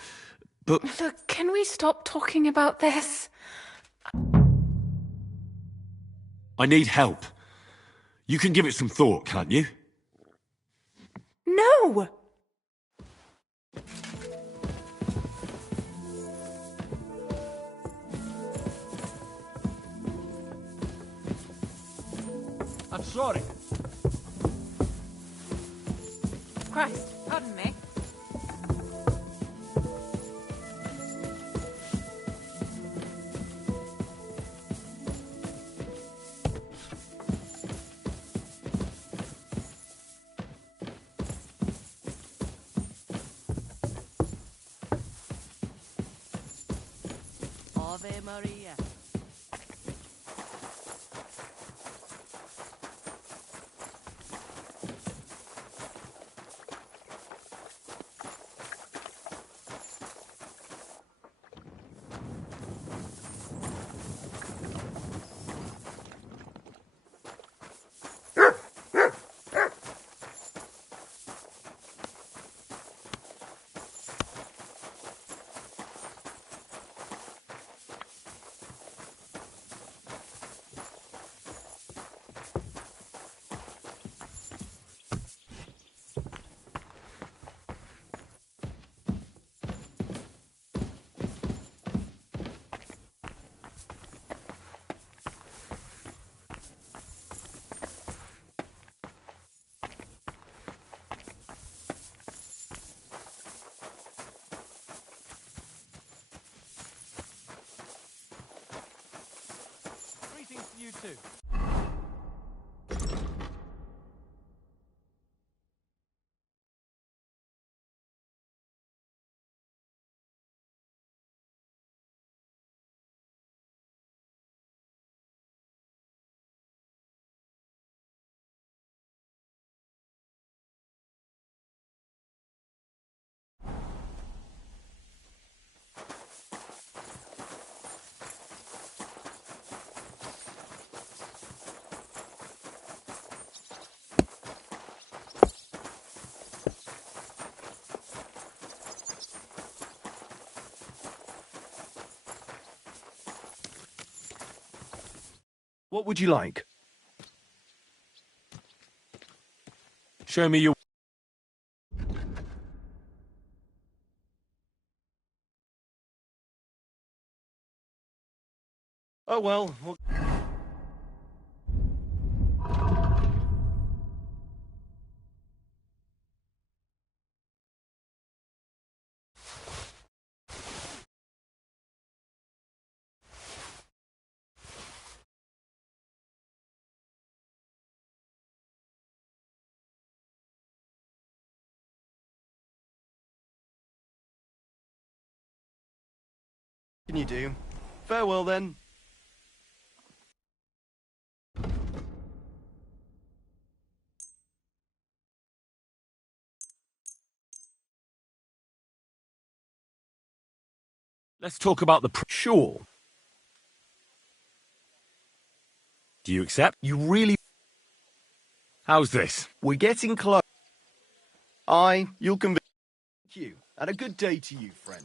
but... Look, can we stop talking about this? I need help. You can give it some thought, can't you? No! I'm sorry. Christ, pardon me. Ave Maria. Greetings to you too. What would you like? Show me your... Oh, well... Can you do? Farewell, then. Let's talk about the... Sure. Do you accept? You really... How's this? We're getting close. You'll convince you. And a good day to you, friend.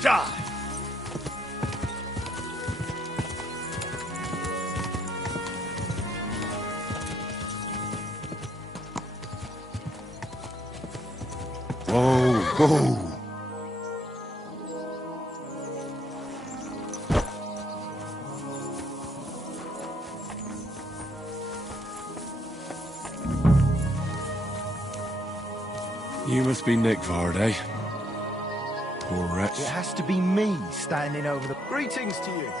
Die! Whoa, whoa. Must be Nickford, eh? Poor wretch. It has to be me standing over the... Greetings to you.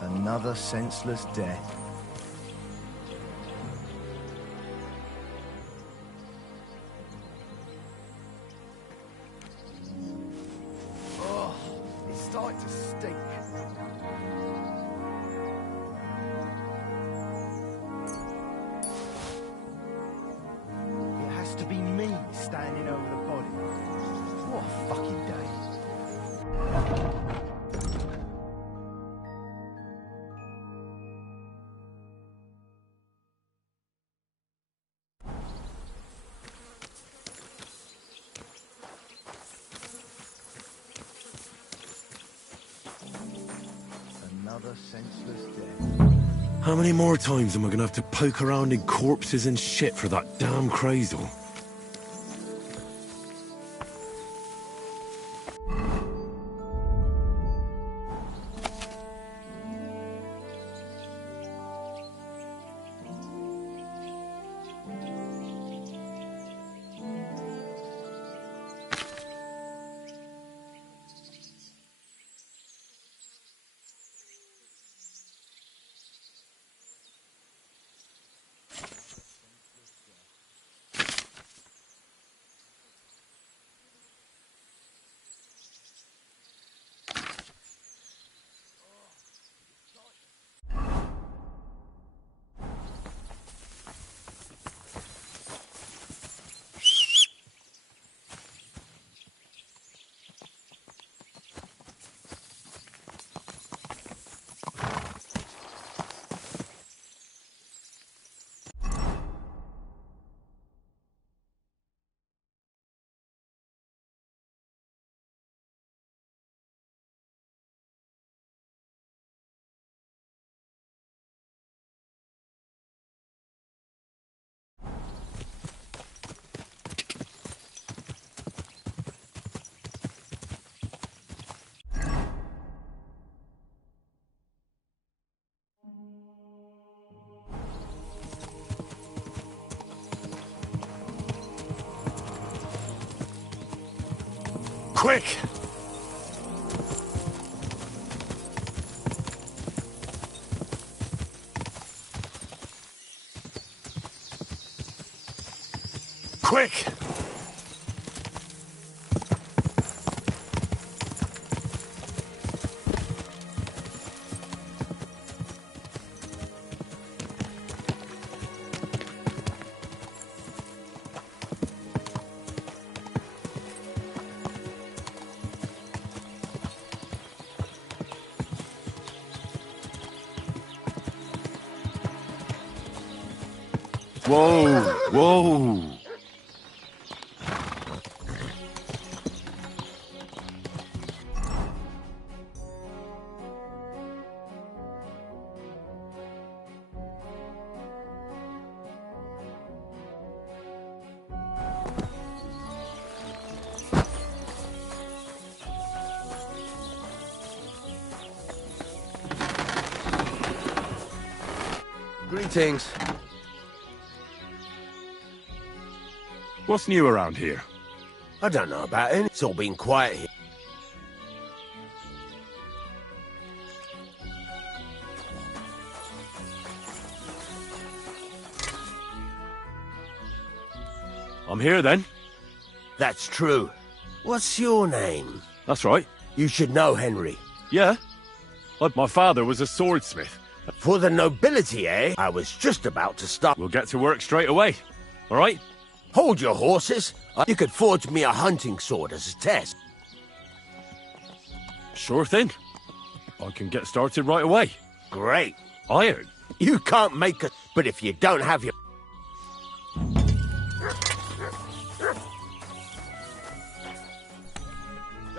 Another senseless death. Oh, it's starting to stink. It has to be me standing over the body. What a fucking day. Another senseless death. How many more times am I gonna have to poke around in corpses and shit for that damn cradle? Quick! Quick! Whoa! Whoa! Greetings. What's new around here? I don't know about it. It's all been quiet here. I'm here then. That's true. What's your name? That's right. You should know Henry. Yeah. My father was a swordsmith. For the nobility, eh? I was just about to start. We'll get to work straight away. All right? Hold your horses. You could forge me a hunting sword as a test. Sure thing. I can get started right away. Great. Iron. You can't make a... But if you don't have your... Go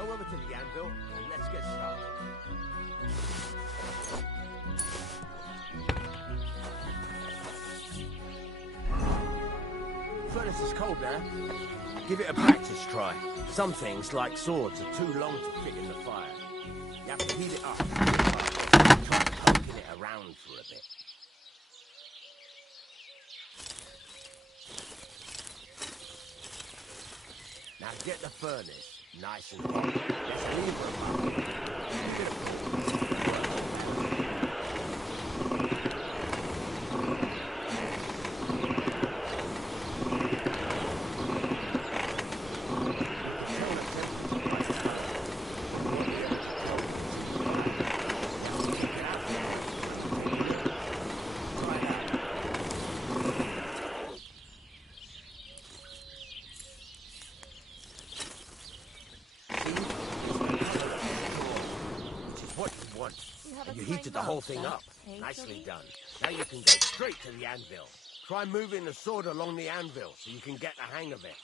over to the anvil and let's get started. Furnace is cold now. Give it a practice try. Some things, like swords, are too long to fit in the fire. You have to heat it up. around for a bit. Now get the furnace nice and hot. Let's leave her up. And you heated the whole thing up. Nicely done. Now you can go straight to the anvil. Try moving the sword along the anvil so you can get the hang of it.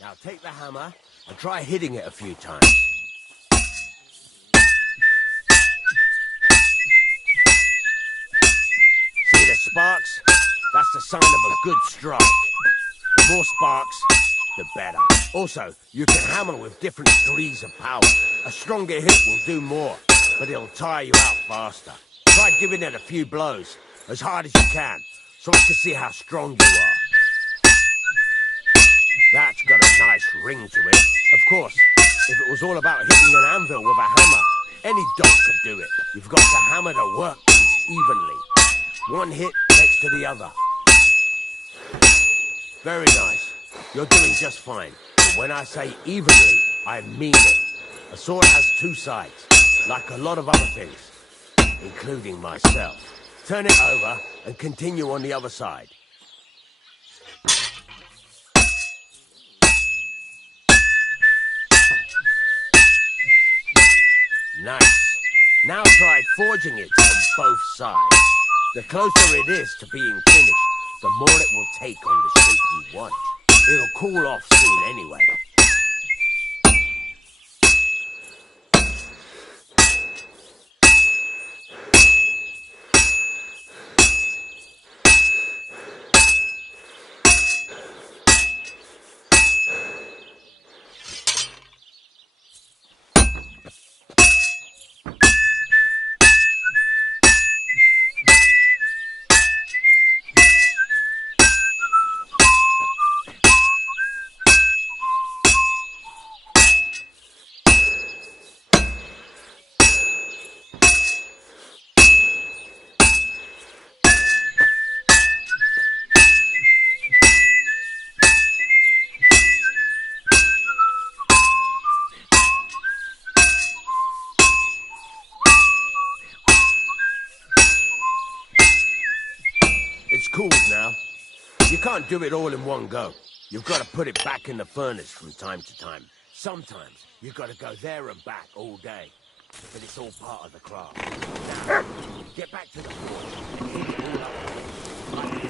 Now take the hammer and try hitting it a few times. See the sparks? That's the sign of a good strike. The more sparks, the better. Also, you can hammer with different degrees of power. A stronger hit will do more, but it'll tire you out faster. Try giving it a few blows, as hard as you can, so I can see how strong you are. That's got a nice ring to it. Of course, if it was all about hitting an anvil with a hammer, any dog could do it. You've got to hammer the workpiece evenly. One hit next to the other. Very nice. You're doing just fine. But when I say evenly, I mean it. A sword has two sides, like a lot of other things, including myself. Turn it over and continue on the other side. Nice. Now try forging it on both sides. The closer it is to being finished, the more it will take on the shape you want. It'll cool off soon anyway. Now, you can't do it all in one go. You've got to put it back in the furnace from time to time. Sometimes you've got to go there and back all day. But it's all part of the craft. Now, get back to the forge and heat it all up. Like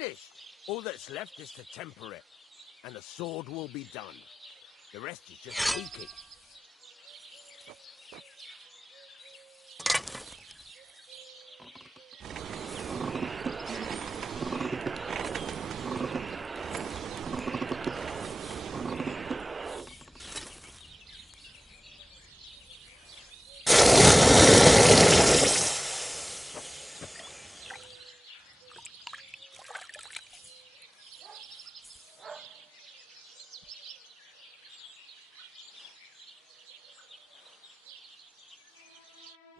this. All that's left is to temper it, and the sword will be done. The rest is just tweaking.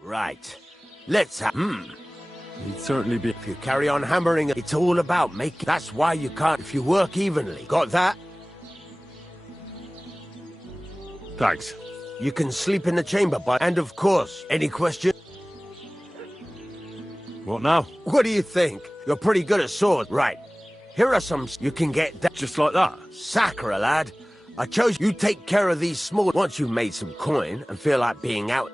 Right. Let's have... He'd certainly be... If you carry on hammering, it's all about making... That's why you can't... If you work evenly. Got that? Thanks. You can sleep in the chamber by... And of course, any question? What now? What do you think? You're pretty good at swords. Right. Here are some... You can get... Just like that? Sacre, lad. I chose you take care of these small once you've made some coin and feel like being out.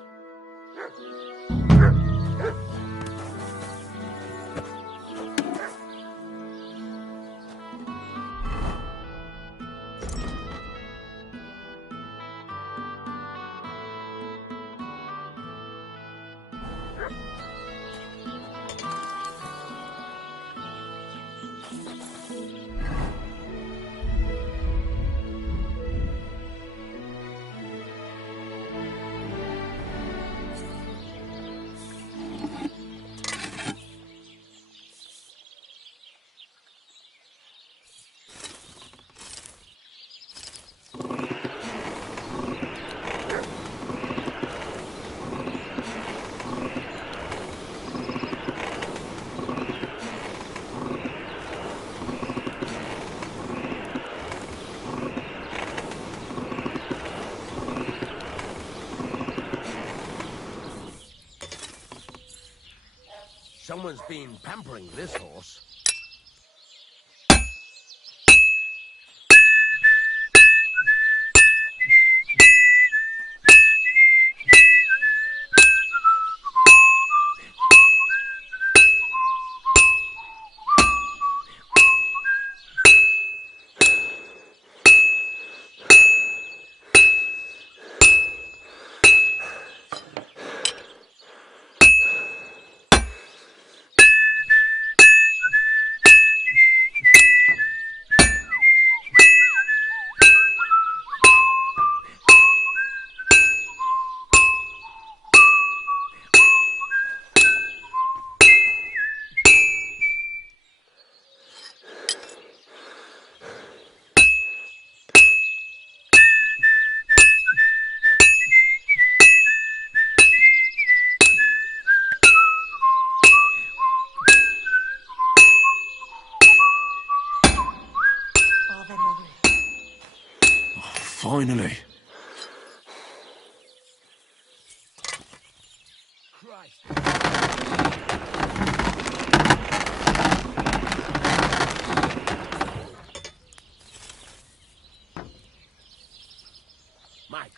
Someone's been pampering this horse. Finally. Mike.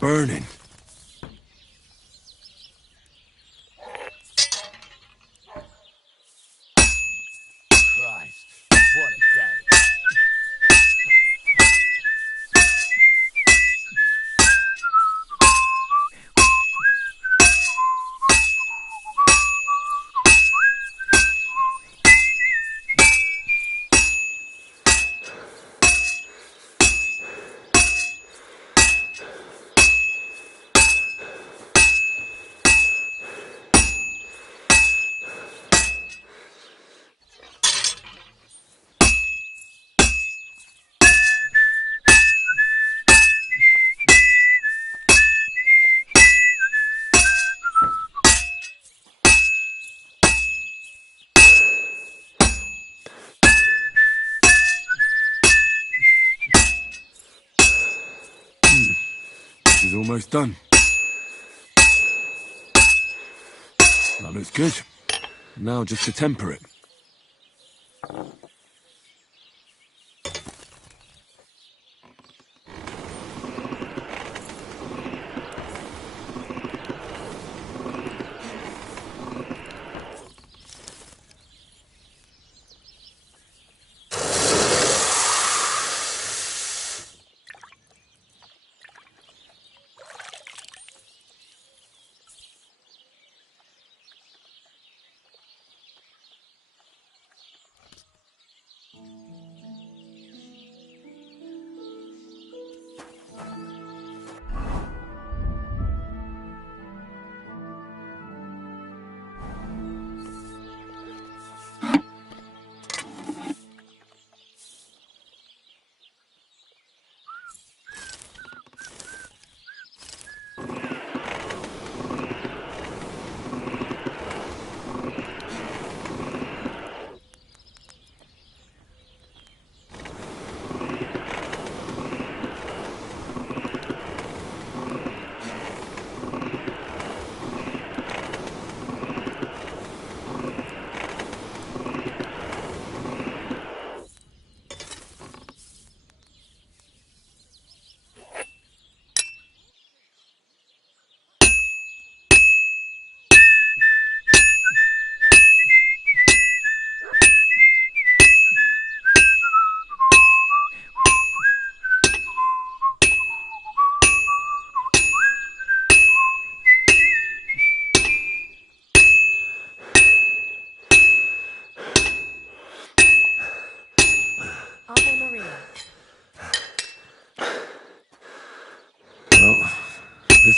Burning. Christ, what a day. This is almost done. That looks good. Now just to temper it.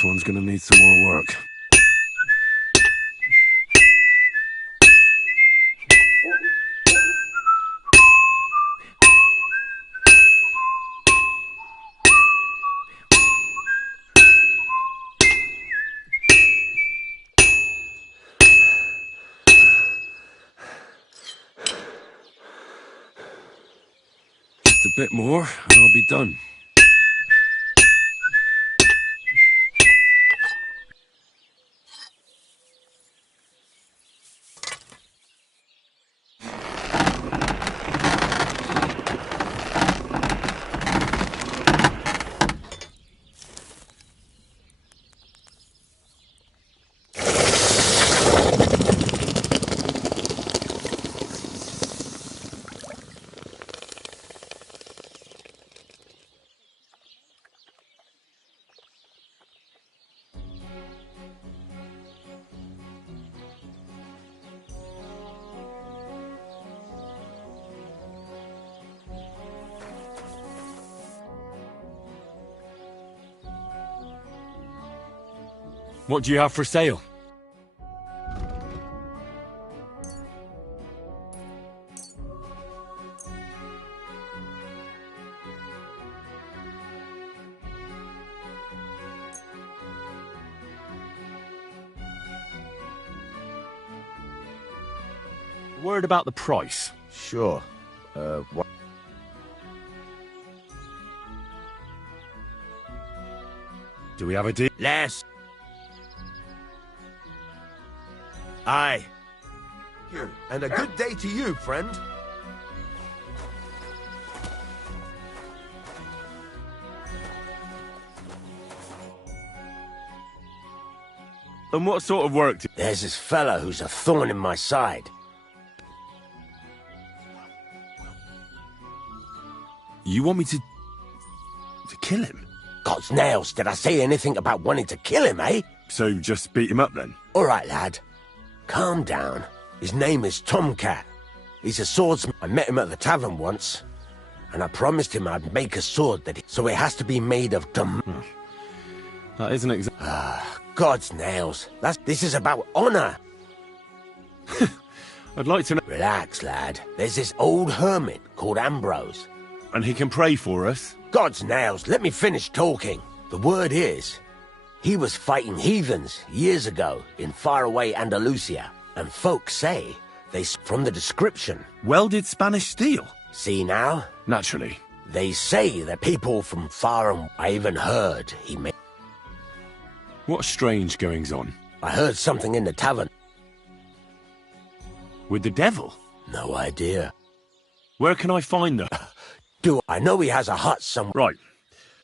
This one's gonna need some more work. Just a bit more, and I'll be done. What do you have for sale? Word about the price. Sure. What? Do we have a deal? Less. Aye. And a good day to you, friend. And what sort of work? There's this fella who's a thorn in my side. You want me to kill him? God's nails, did I say anything about wanting to kill him, eh? So just beat him up then? All right, lad. Calm down. His name is Tomcat. He's a swordsman. I met him at the tavern once, and I promised him I'd make a sword so it has to be made of That isn't exactly... God's nails. This is about honor. I'd like to know... Relax, lad. There's this old hermit called Ambrose. And he can pray for us? God's nails, let me finish talking. The word is, he was fighting heathens years ago in faraway Andalusia, and folks say from the description. Welded Spanish steel? See now? Naturally. They say that people from far and I even heard he made... What strange goings on? I heard something in the tavern. With the devil? No idea. Where can I find them? I know he has a hut somewhere. Right.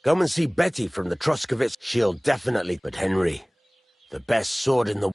Go and see Betty from the Truscovitz. She'll definitely... But Henry, the best sword in the...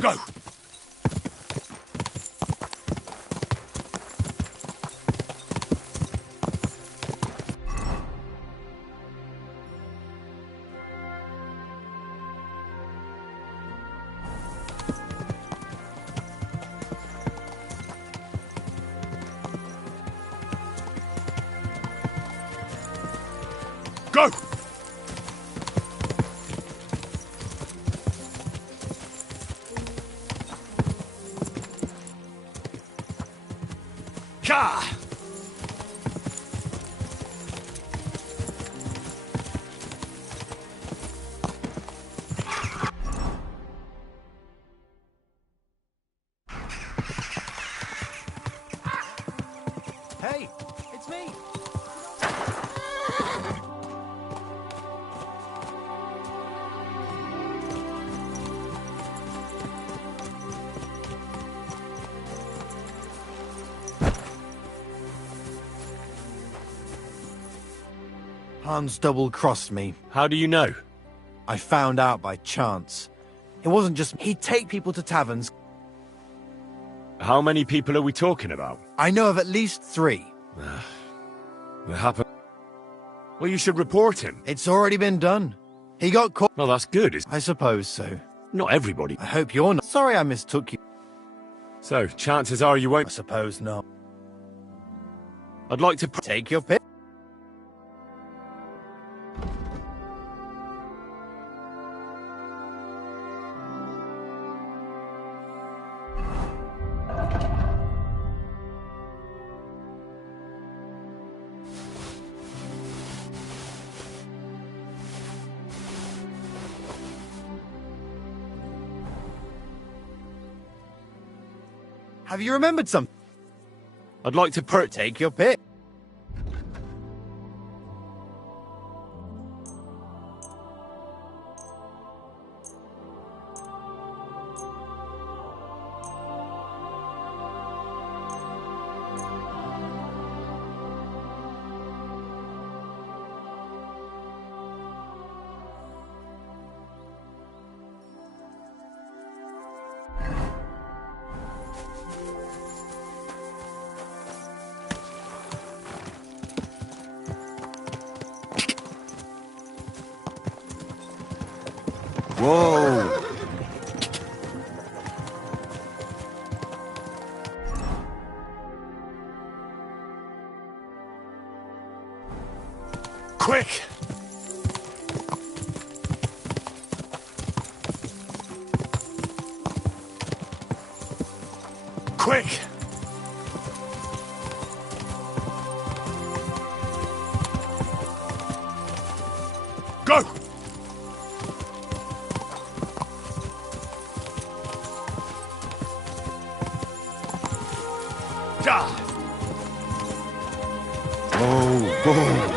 Go! Go! Ka! Hey, it's me. Hans double-crossed me. How do you know? I found out by chance. It wasn't just he'd take people to taverns. How many people are we talking about? I know of at least 3. It happened. Well, you should report him. It's already been done. He got caught. Well, that's good. I suppose so. Not everybody. I hope you're not. Sorry I mistook you. So, chances are you I won't. suppose not. I'd like to... Take your pick. Have you remembered something? I'd like to Take your pick. Whoa! Quick! Quick! Go! Oh, boom!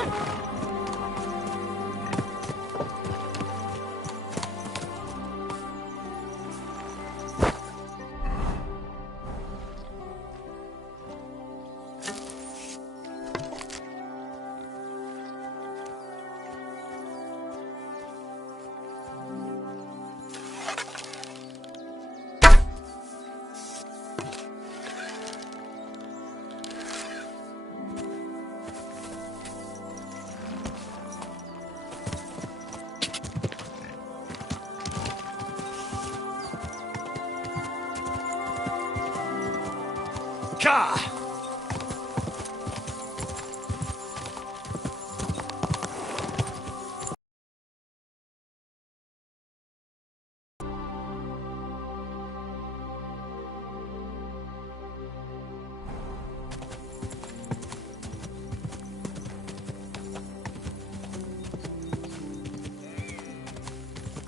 Ka!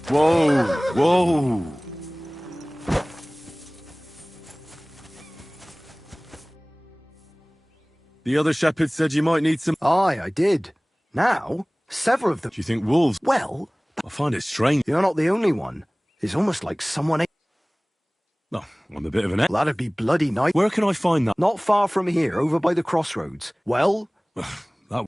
Whoa! Whoa! The other shepherd said you might need some... Aye, I did. Now, several of them... Do you think wolves... Well... I find it strange. You're not the only one. It's almost like someone... Oh, I'm a bit of an... That'd be bloody nice. Where can I find that? Not far from here, over by the crossroads. Well,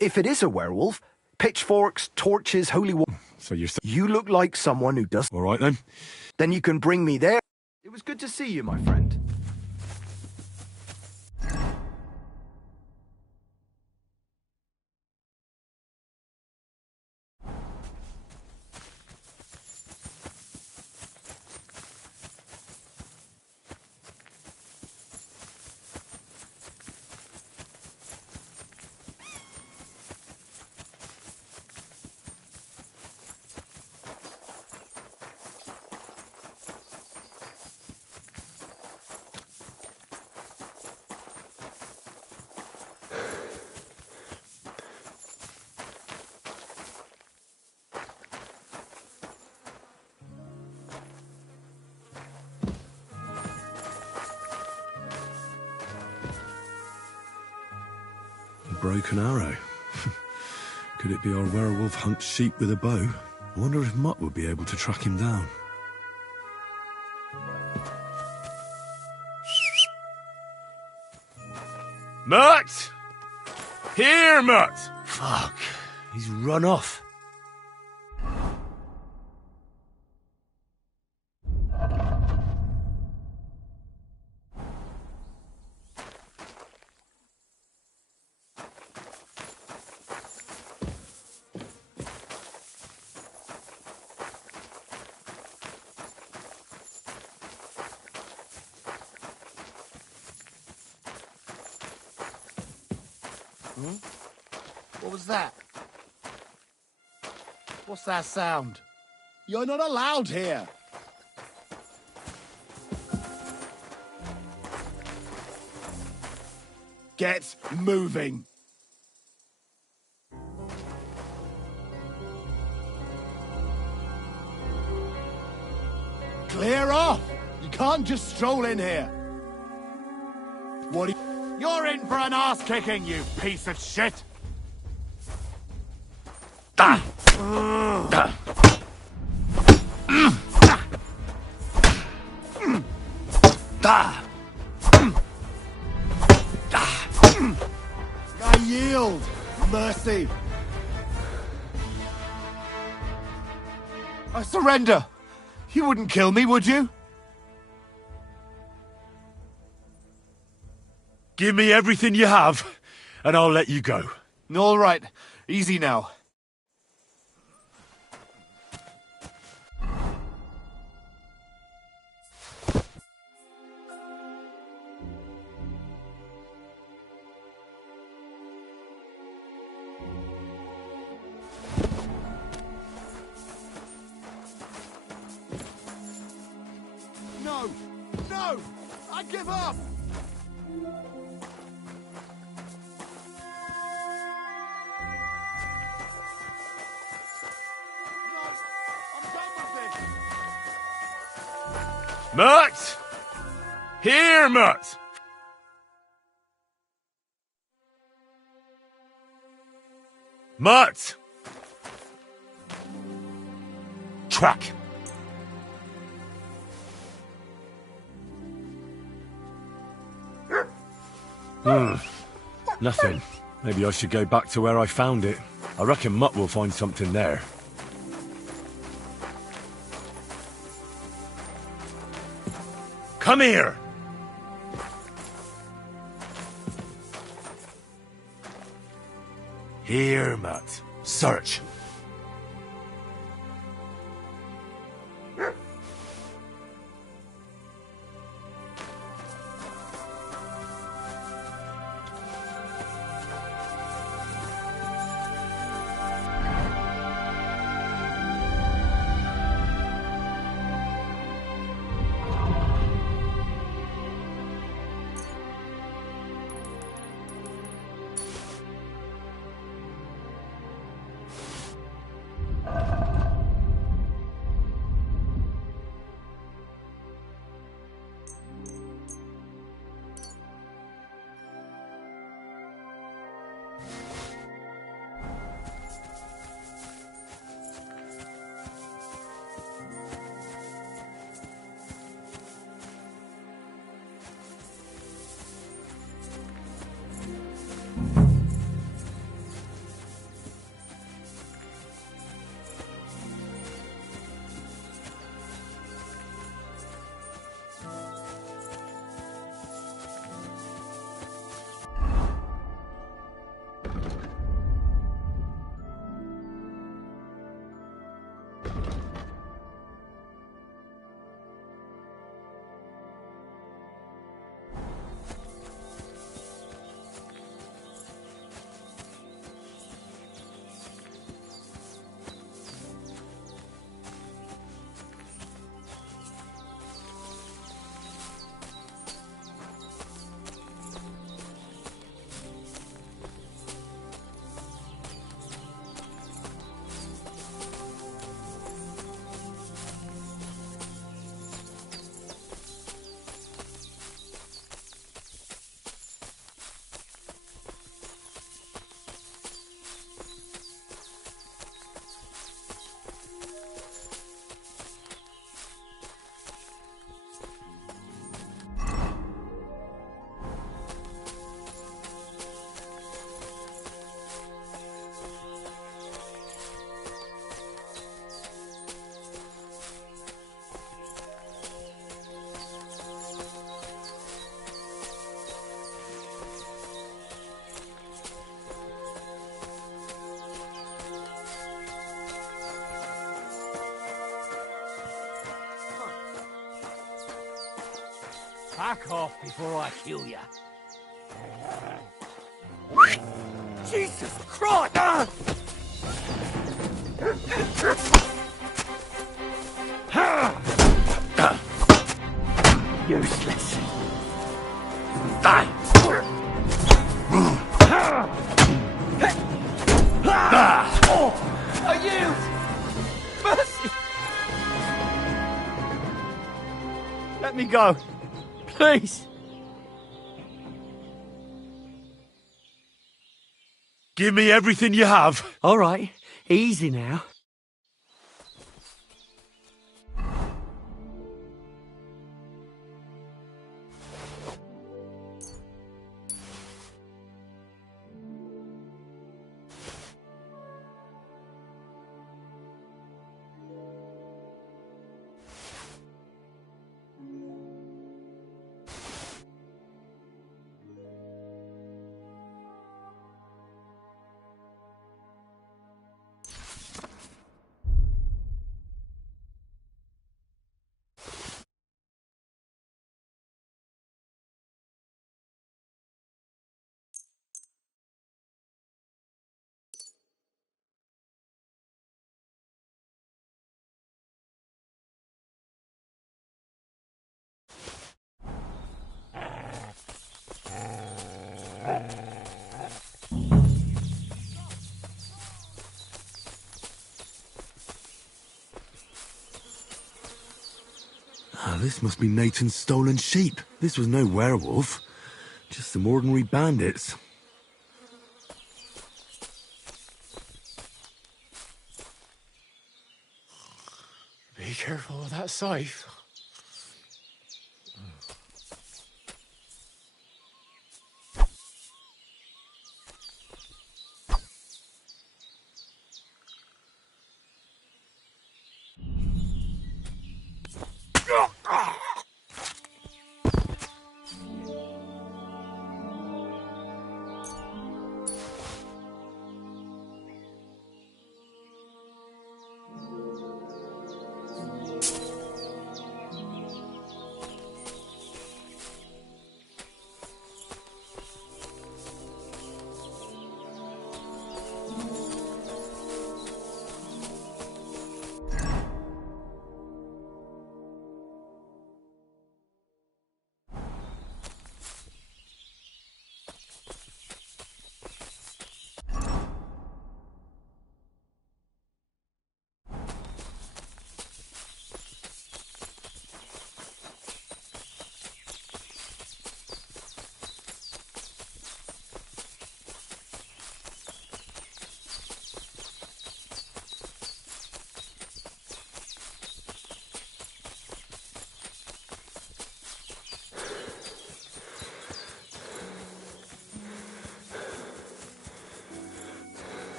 if it is a werewolf, pitchforks, torches, holy water... So you're... You look like someone who does... All right, then. Then you can bring me there. It was good to see you, my friend. Broken arrow. Could it be our werewolf hunts sheep with a bow? I wonder if Mutt would be able to track him down. Mutt! Here, Mutt! Fuck, he's run off. What was that? What's that sound? You're not allowed here. Get moving. Clear off! You can't just stroll in here. What are you... You're in for an ass-kicking, you piece of shit! I yield! Mercy! I surrender! You wouldn't kill me, would you? Give me everything you have, and I'll let you go. All right. Easy now. No! No! I give up! Mutt! Here, Mutt! Mutt! Track. Nothing. Maybe I should go back to where I found it. I reckon Mutt will find something there. Come here! Here, Mutt. Search. Back off before I kill you. Jesus Christ! Useless. Die! Are you? Mercy! Let me go. Please. Give me everything you have. All right. Easy now. This must be Nathan's stolen sheep. This was no werewolf. Just some ordinary bandits. Be careful of that scythe.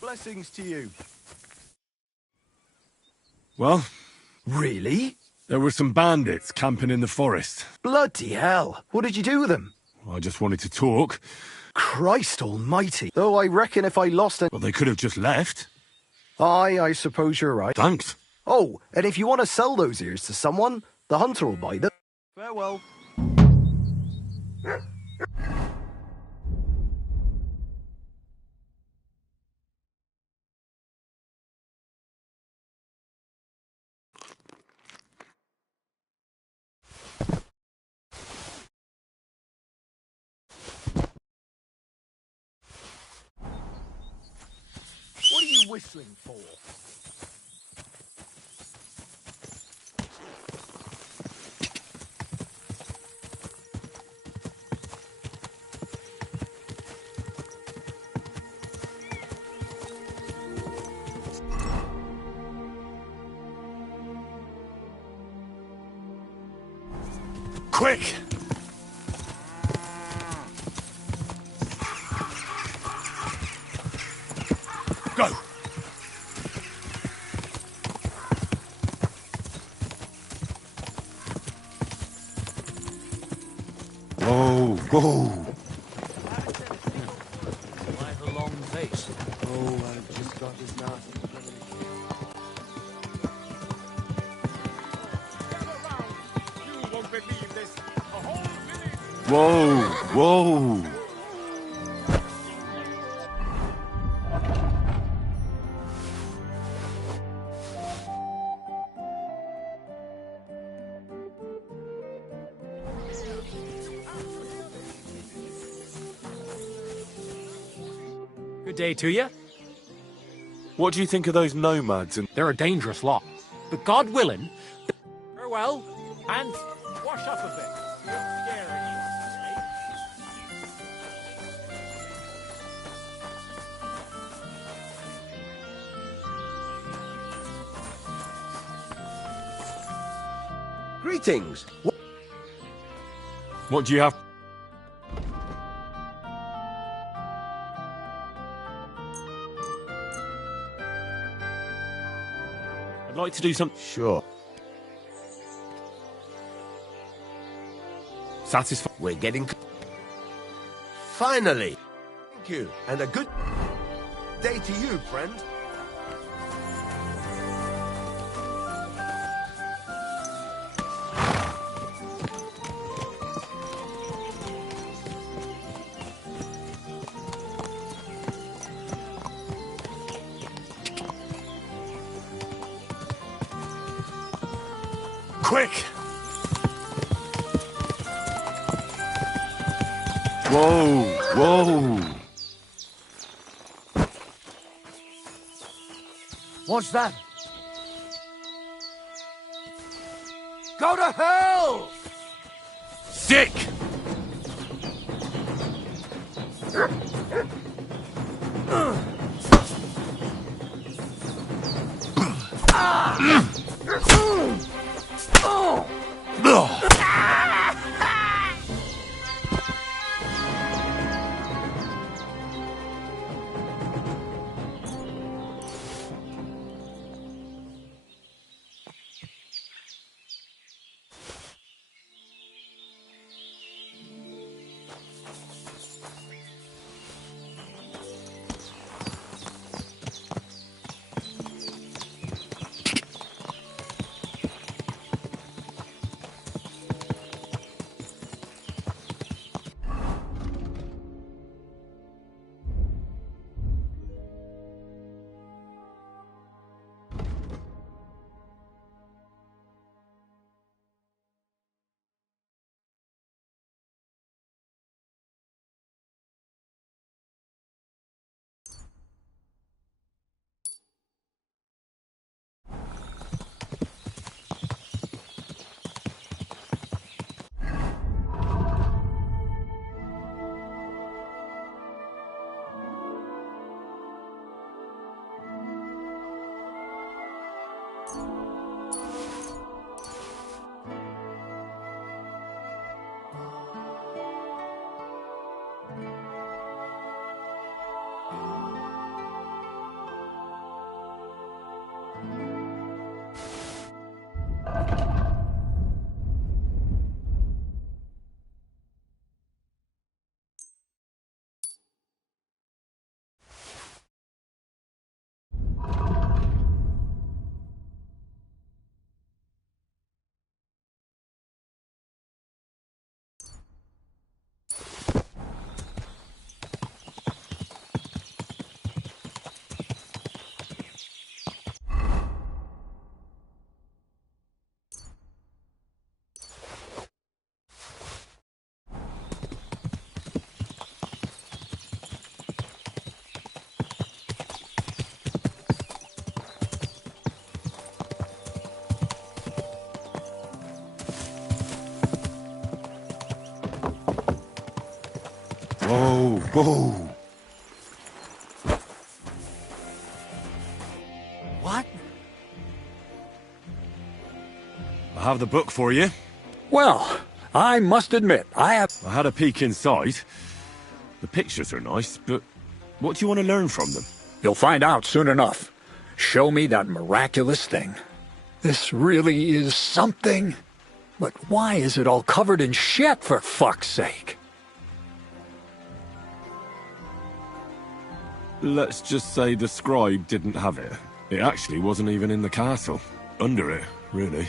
Blessings to you. Well? Really? There were some bandits camping in the forest. Bloody hell. What did you do with them? I just wanted to talk. Christ almighty. Though I reckon if I lost a... Well, they could have just left. Aye, I suppose you're right. Thanks. Oh, and if you want to sell those ears to someone, the hunter will buy them. Farewell. What are you whistling for? Quick! Go! Whoa, whoa! Why the long face? Oh, I've just got his nasty. Whoa, whoa! Good day to you. What do you think of those nomads and... They're a dangerous lot. But God willing, farewell, and wash up a bit. Don't scare anyone, eh? Greetings. What do you have? I'd like to do some... Sure. Satisfied? We're getting... Finally! Thank you, and a good day to you, friend. Quick! Whoa, whoa! What's that? Go to hell! Sick! Whoa, whoa! What? I have the book for you. Well, I must admit, I had a peek inside. The pictures are nice, but what do you want to learn from them? You'll find out soon enough. Show me that miraculous thing. This really is something. But why is it all covered in shit, for fuck's sake? Let's just say the scribe didn't have it. It actually wasn't even in the castle. Under it, really.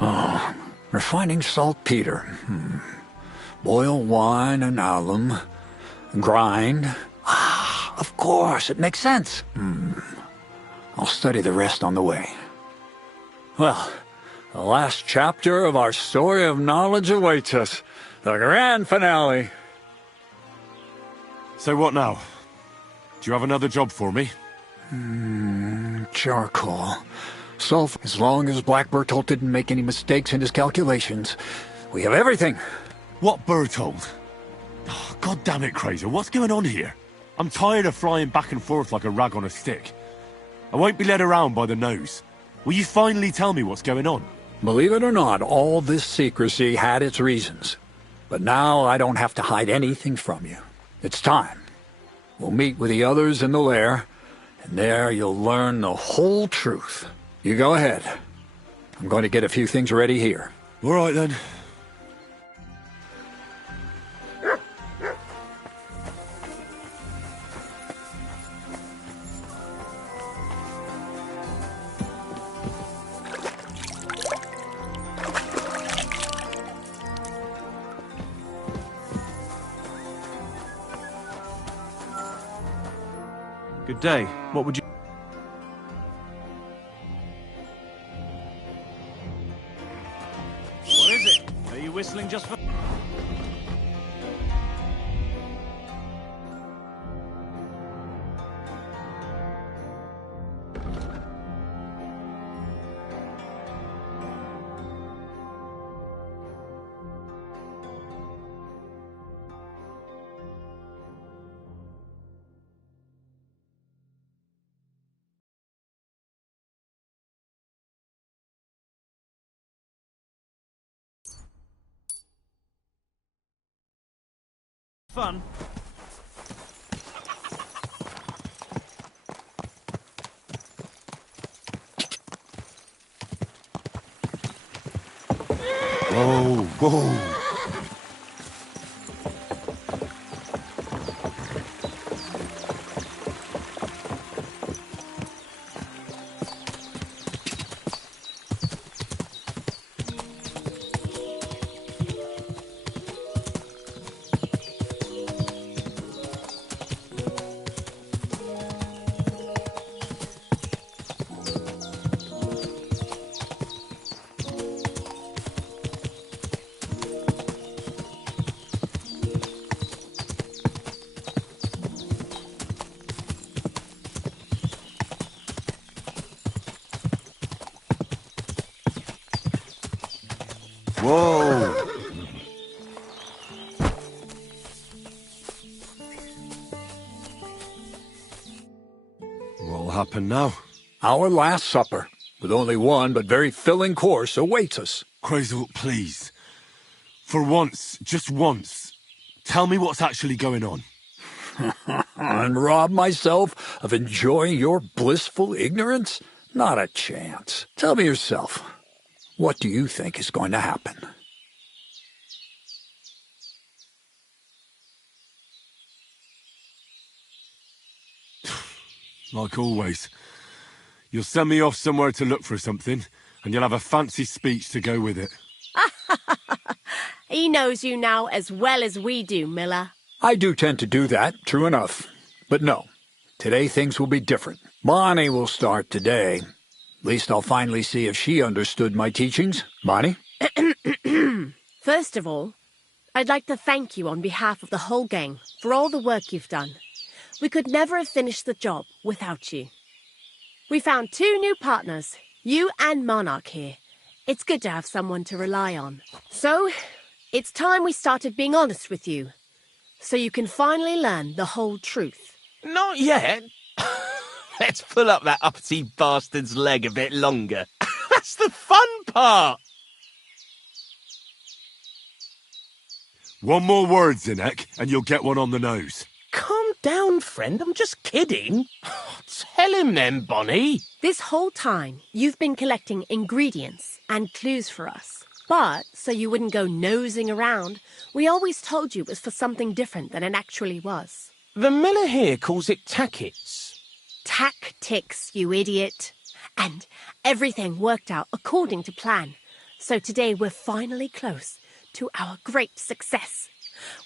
Oh, refining saltpeter. Boil wine and alum. Grind. Ah, of course, it makes sense. I'll study the rest on the way. Well, the last chapter of our story of knowledge awaits us. The grand finale. So what now? Do you have another job for me? Charcoal. Sulfur. As long as Black Bertolt didn't make any mistakes in his calculations, we have everything. What Bertolt? Oh, God damn it, Krazer, what's going on here? I'm tired of flying back and forth like a rag on a stick. I won't be led around by the nose. Will you finally tell me what's going on? Believe it or not, all this secrecy had its reasons. But now I don't have to hide anything from you. It's time. We'll meet with the others in the lair, and there you'll learn the whole truth. You go ahead. I'm going to get a few things ready here. All right, then. Good day. What would you... What is it? Are you whistling just for... fun? Whoa, whoa. Whoa! What'll happen now? Our last supper, with only one but very filling course, awaits us. Krazel, please. For once, just once, tell me what's actually going on. And rob myself of enjoying your blissful ignorance? Not a chance. Tell me yourself. What do you think is going to happen? Like always. You'll send me off somewhere to look for something, and you'll have a fancy speech to go with it. He knows you now as well as we do, Miller. I do tend to do that, true enough. But no, today things will be different. Bonnie will start today. At least I'll finally see if she understood my teachings. Bonnie? First of all, I'd like to thank you on behalf of the whole gang for all the work you've done. We could never have finished the job without you. We found 2 new partners, you and Monarch here. It's good to have someone to rely on. So, it's time we started being honest with you, so you can finally learn the whole truth. Not yet. Let's pull up that uppity bastard's leg a bit longer. That's the fun part. One more word, Zinnek, and you'll get one on the nose. Calm down, friend. I'm just kidding. Tell him then, Bonnie. This whole time, you've been collecting ingredients and clues for us. But, so you wouldn't go nosing around, we always told you it was for something different than it actually was. The miller here calls it tackets. Tactics, you idiot. And everything worked out according to plan. So today we're finally close to our great success.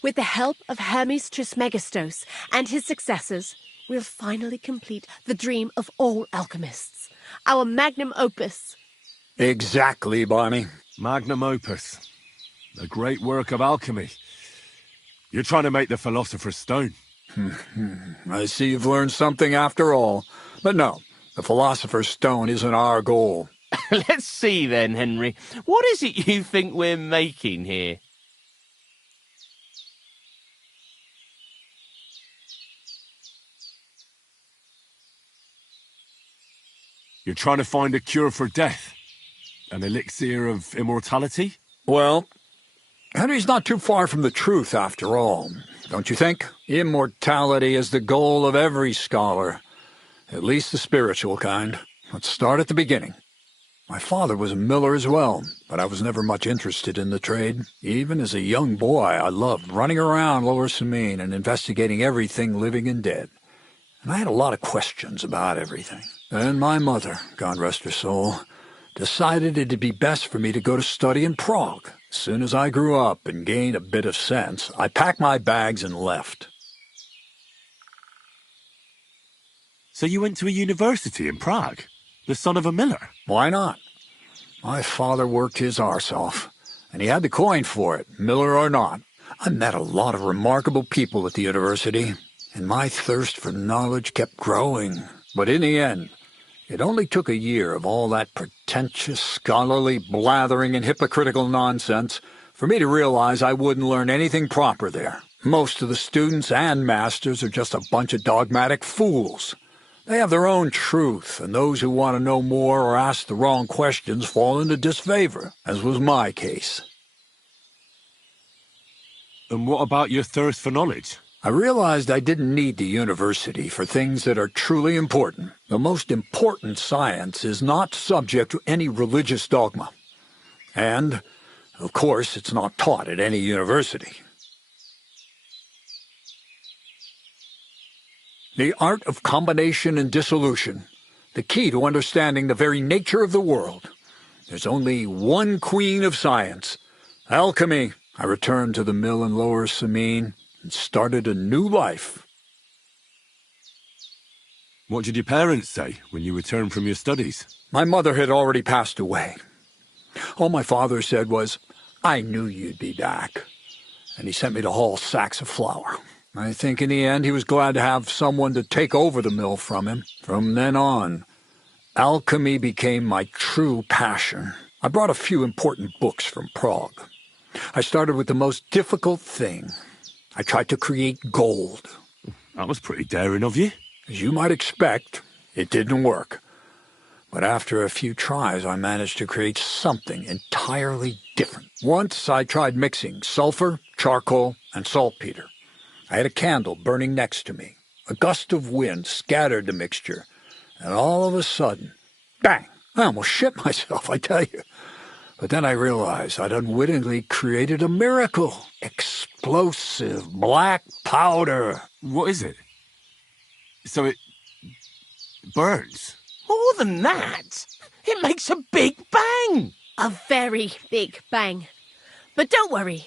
With the help of Hermes Trismegistos and his successors, we'll finally complete the dream of all alchemists. Our magnum opus. Exactly, Bonnie. Magnum opus. A great work of alchemy. You're trying to make the Philosopher's Stone. I see you've learned something after all. But no, the Philosopher's Stone isn't our goal. Let's see then, Henry. What is it you think we're making here? You're trying to find a cure for death? An elixir of immortality? Well, Henry's not too far from the truth after all, don't you think? Immortality is the goal of every scholar, at least the spiritual kind. Let's start at the beginning. My father was a miller as well, but I was never much interested in the trade. Even as a young boy, I loved running around Lower Samine and investigating everything living and dead. And I had a lot of questions about everything. Then my mother, God rest her soul, decided it'd be best for me to go to study in Prague. As soon as I grew up and gained a bit of sense, I packed my bags and left. So you went to a university in Prague? The son of a miller? Why not? My father worked his arse off, and he had the coin for it, miller or not. I met a lot of remarkable people at the university, and my thirst for knowledge kept growing. But in the end, it only took a year of all that pretentious, scholarly blathering and hypocritical nonsense for me to realize I wouldn't learn anything proper there. Most of the students and masters are just a bunch of dogmatic fools. They have their own truth, and those who want to know more or ask the wrong questions fall into disfavor, as was my case. And what about your thirst for knowledge? I realized I didn't need the university for things that are truly important. The most important science is not subject to any religious dogma. And, of course, it's not taught at any university. The art of combination and dissolution, the key to understanding the very nature of the world. There's only one queen of science, alchemy. I returned to the mill in Lower Samine and started a new life. What did your parents say when you returned from your studies? My mother had already passed away. All my father said was, "I knew you'd be back." And he sent me to haul sacks of flour. I think in the end he was glad to have someone to take over the mill from him. From then on, alchemy became my true passion. I brought a few important books from Prague. I started with the most difficult thing. I tried to create gold. That was pretty daring of you. As you might expect, it didn't work. But after a few tries, I managed to create something entirely different. Once I tried mixing sulfur, charcoal, and saltpeter. I had a candle burning next to me. A gust of wind scattered the mixture, and all of a sudden, bang! I almost shit myself, I tell you. But then I realized I'd unwittingly created a miracle. Explosive black powder. What is it? So it burns? More than that, it makes a big bang. A very big bang. But don't worry,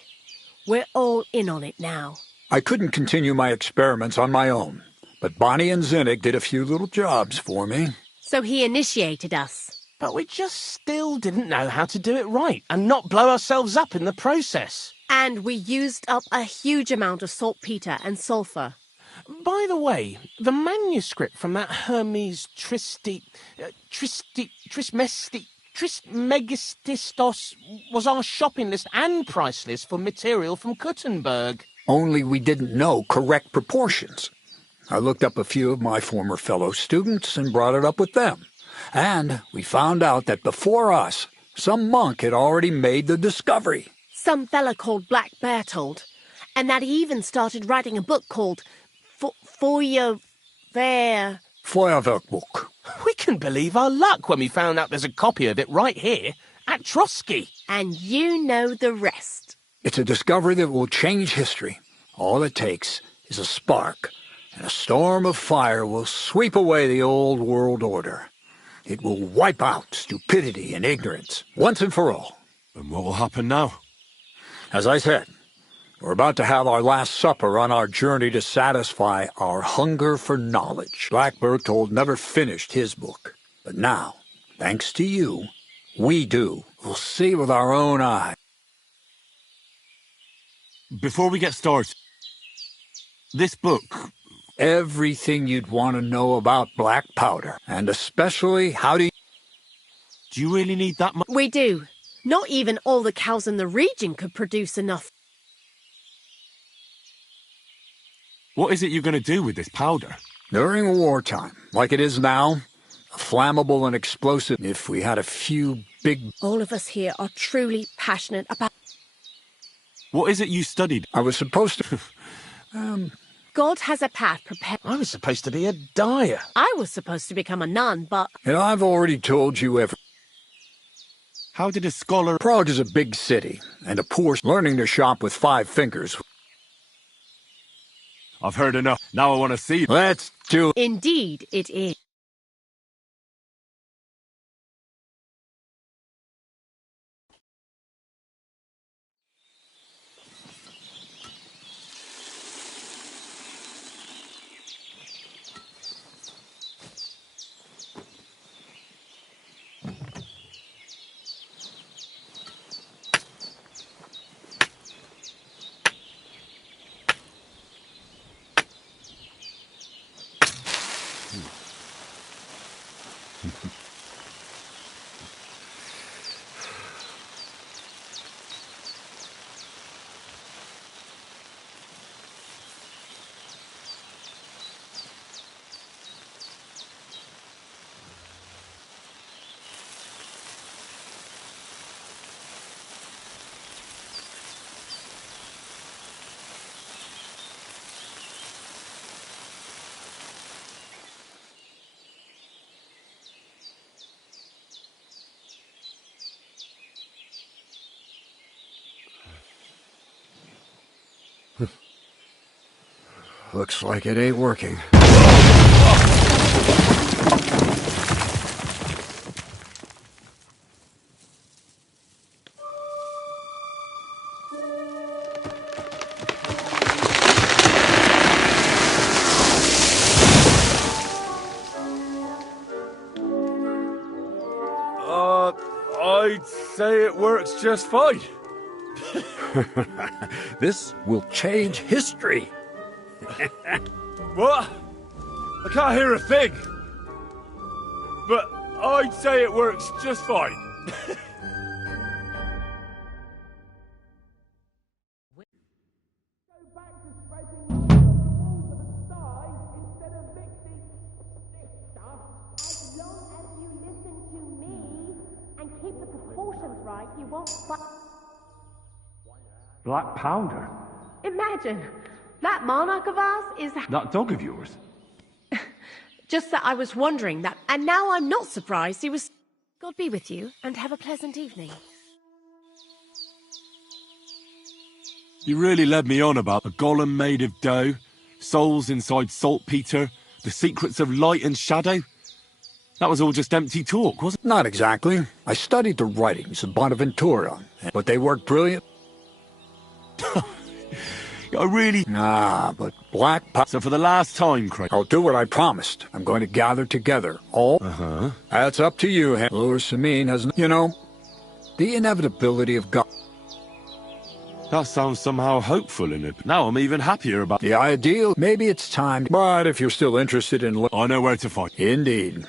we're all in on it now. I couldn't continue my experiments on my own, but Bonnie and Zinnik did a few little jobs for me. So he initiated us. But we just still didn't know how to do it right and not blow ourselves up in the process. And we used up a huge amount of saltpeter and sulfur. By the way, the manuscript from that Hermes Trismegistos was our shopping list and price list for material from Kuttenberg. Only we didn't know correct proportions. I looked up a few of my former fellow students and brought it up with them. And we found out that before us, some monk had already made the discovery. Some fella called Black Bertold. And that he even started writing a book called Feuerwehr. Feuerwerkbuch. We can believe our luck when we found out there's a copy of it right here at Trotsky. And you know the rest. It's a discovery that will change history. All it takes is a spark, and a storm of fire will sweep away the old world order. It will wipe out stupidity and ignorance, once and for all. And what will happen now? As I said, we're about to have our last supper on our journey to satisfy our hunger for knowledge. Black Berthold never finished his book. But now, thanks to you, we do. We'll see with our own eyes. Before we get started, this book... Everything you'd want to know about black powder. And especially, how do you really need that much? We do. Not even all the cows in the region could produce enough. What is it you're going to do with this powder? During wartime, like it is now, flammable and explosive. If we had a few big... All of us here are truly passionate about... What is it you studied? I was supposed to... God has a path prepared. I was supposed to be a dyer. I was supposed to become a nun, but... And I've already told you everything. How did a scholar... Prague is a big city, and a poor learning to shop with 5 fingers. I've heard enough. Now I want to see... Let's do it. Indeed, it is. Looks like it ain't working. I'd say it works just fine. This will change history. What? I can't hear a thing. But I'd say it works just fine. Black powder? Imagine, that monarch of ours is... That dog of yours? Just that I was wondering that, and now I'm not surprised he was... God be with you, and have a pleasant evening. You really led me on about a golem made of dough, souls inside saltpeter, the secrets of light and shadow. That was all just empty talk, wasn't it? Not exactly. I studied the writings of Bonaventura, but they worked brilliant. I really... Ah, but black powder... So for the last time, Craig... I'll do what I promised. I'm going to gather together all... Uh-huh. That's up to you, Lord Samin has... You know, the inevitability of God... That sounds somehow hopeful in it. Now I'm even happier about... The ideal... Maybe it's time... But if you're still interested in... I know where to find... Indeed.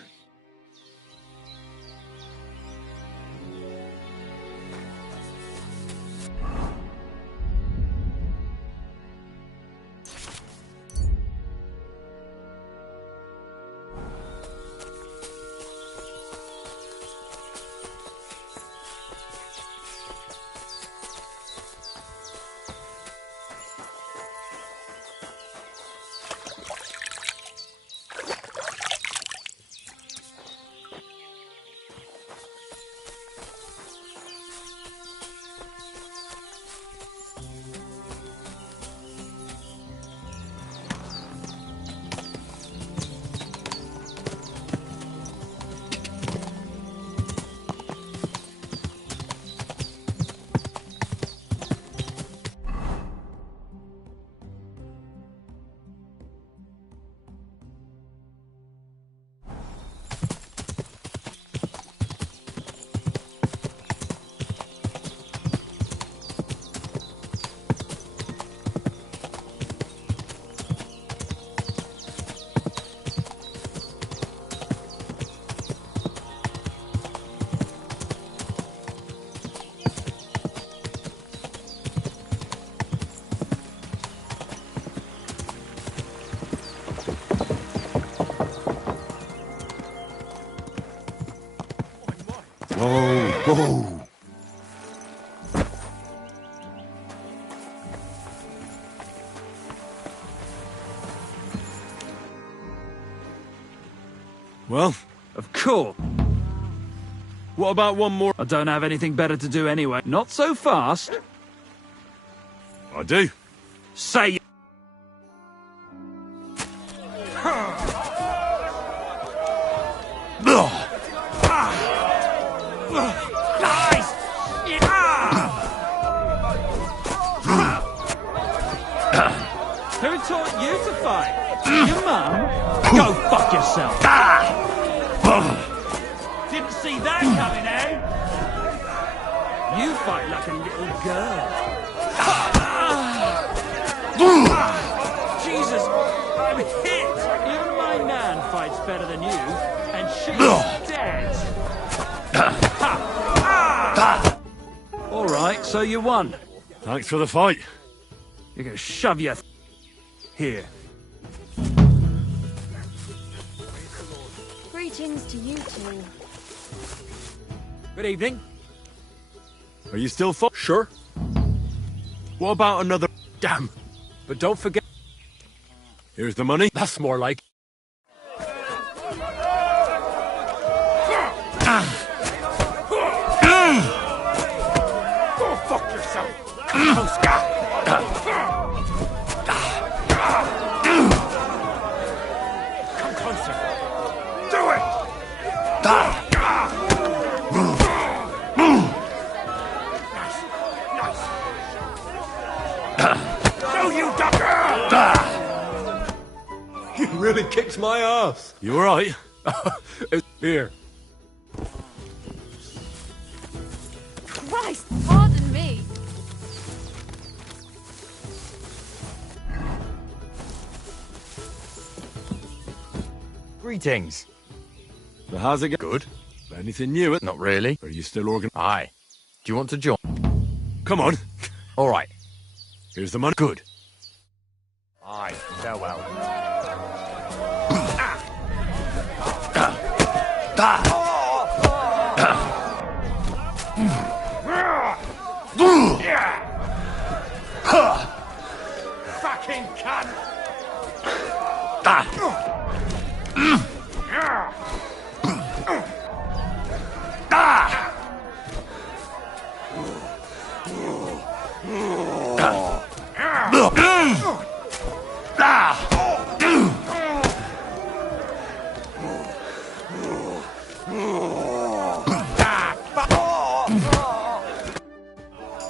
Whoa! Well, of course. What about one more? I don't have anything better to do anyway. Not so fast. I do. Say Who taught you to fight? Your mum? Go fuck yourself. Didn't see that coming, eh? You fight like a little girl. Jesus, I'm hit. Even my nan fights better than you, and she's dead. All right, so you won. Thanks for the fight. You're gonna shove your here. Greetings to you two. Good evening. Are you still Sure. What about another... Damn. But don't forget... Here's the money. That's more like... Go fuck yourself! Come closer. Do it! No, you ducker! You really kicked my ass. You alright? Here. Christ, pardon me. Greetings. So how's it going? Good. Anything new? Not really. Are you still organized? Aye. Do you want to join? Come on. All right. Here's the money. Good. Aye. Farewell. Fucking cunt!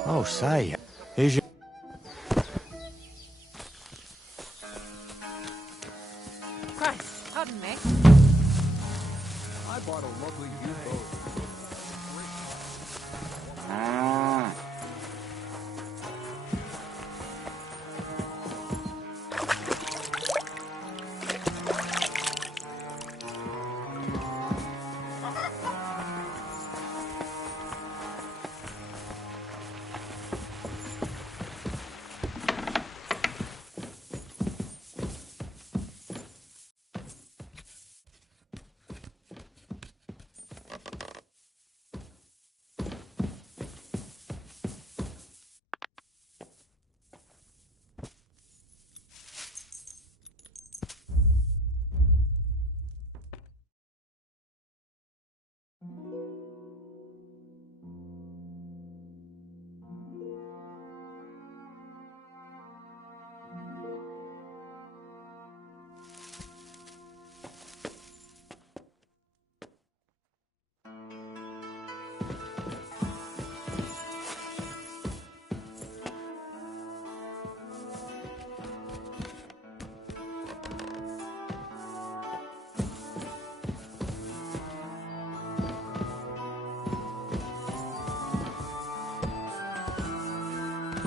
Oh, say. Here's your... Christ, pardon me. I bought a lovely U-boat.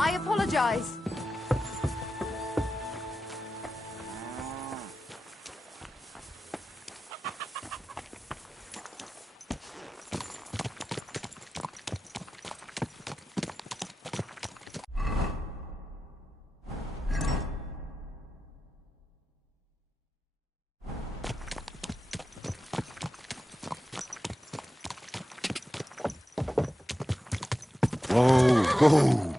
I apologize. Oh.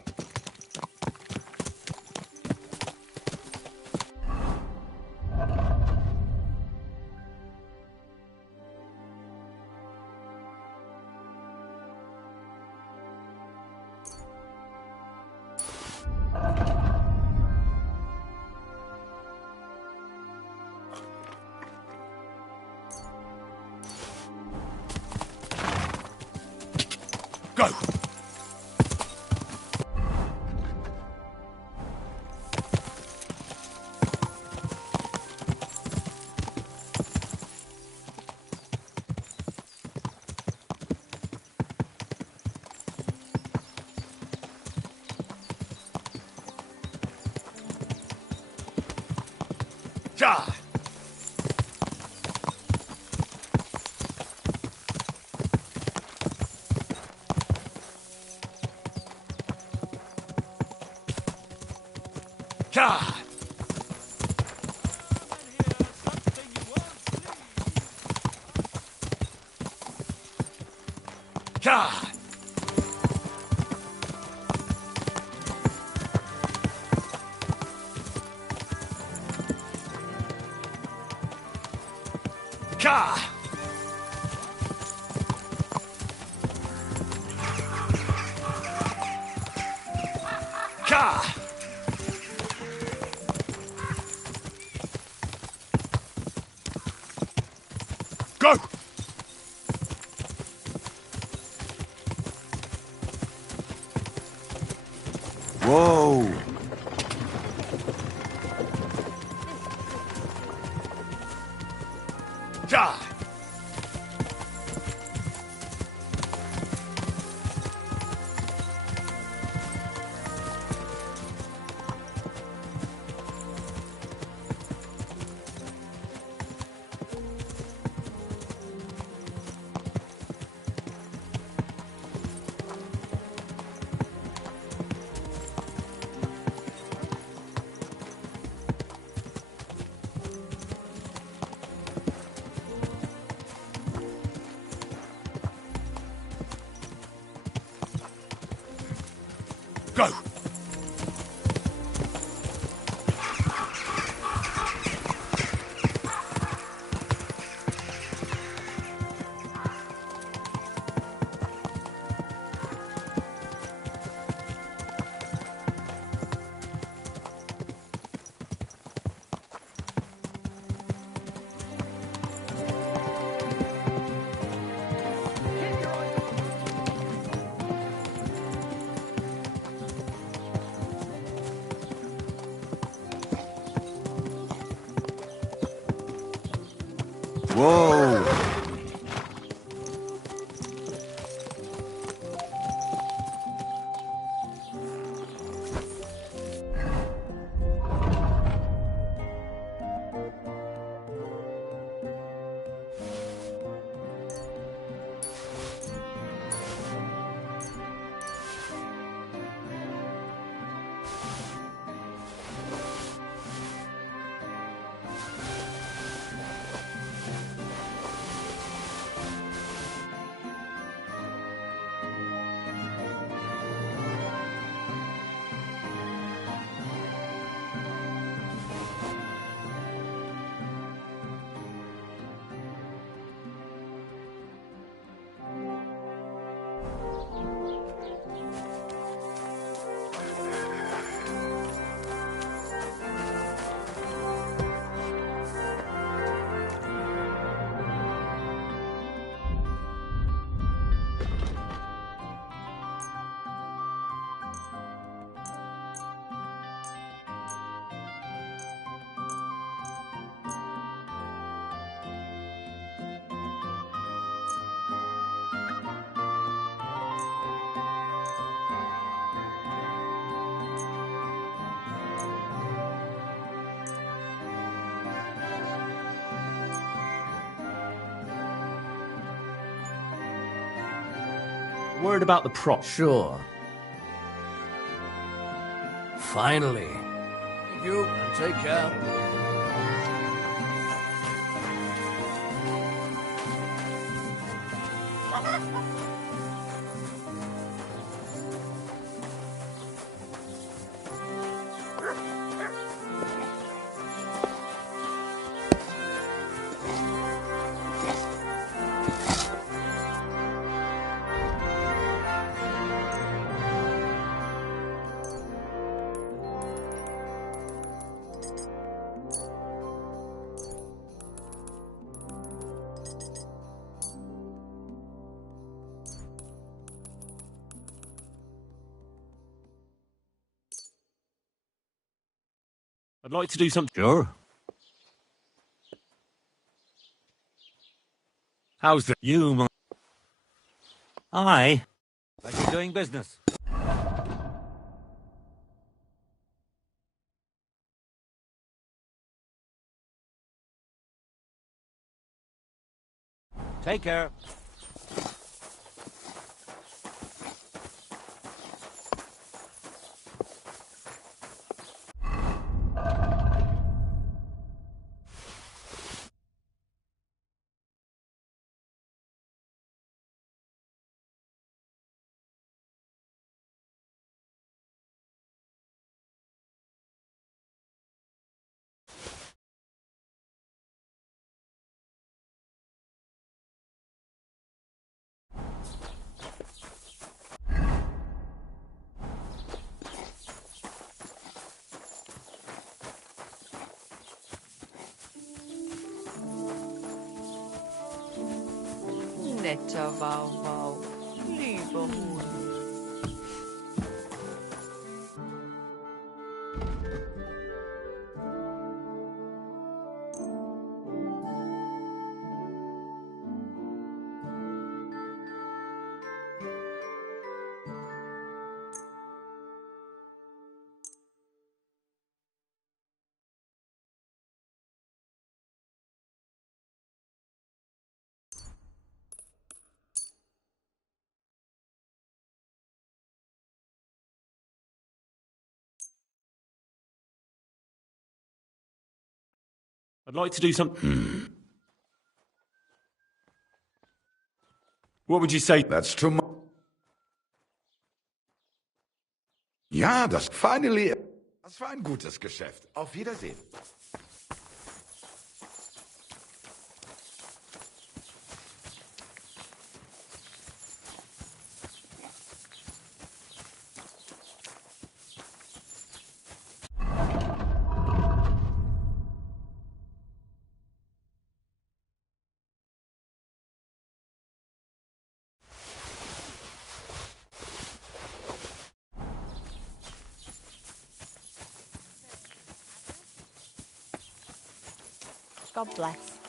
Go! Ja! Ja! Ja! Ja! Ja! Go! Whoa! Ja! Go! Whoa! Word about the prop. Sure. Finally. Thank you, and take care. I'd like to do something. Sure. How's the... You, Aye. Like you're doing business. Take care. Netter Wauwau, liebe Hund. I'd like to do something. What would you say? That's too much. Ja, das finally. Das war ein gutes Geschäft. Auf Wiedersehen. God bless.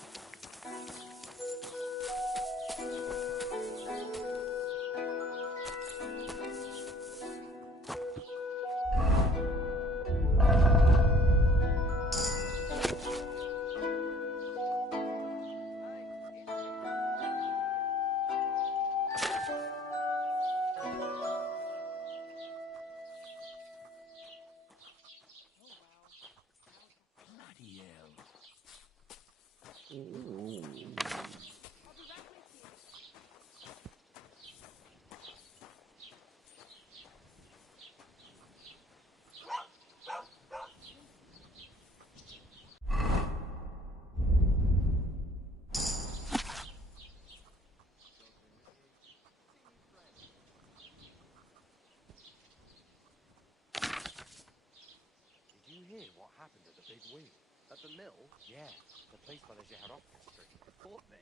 happened at the big wheel? At the mill? Yeah, the place where the Jeharov district. What then?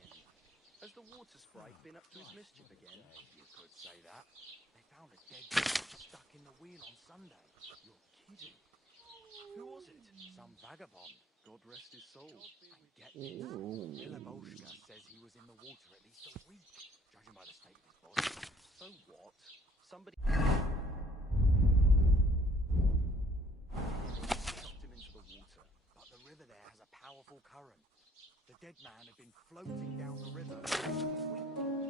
Has the water sprite been up to his mischief again? You could say that. They found a dead man stuck in the wheel on Sunday. You're kidding. Who was it? Some vagabond. God rest his soul. And get this. Milovoshka says he was in the water at least a week, judging by the state of his body. So what? Somebody shocked him into the water, but the river there has a powerful current. The dead man had been floating down the river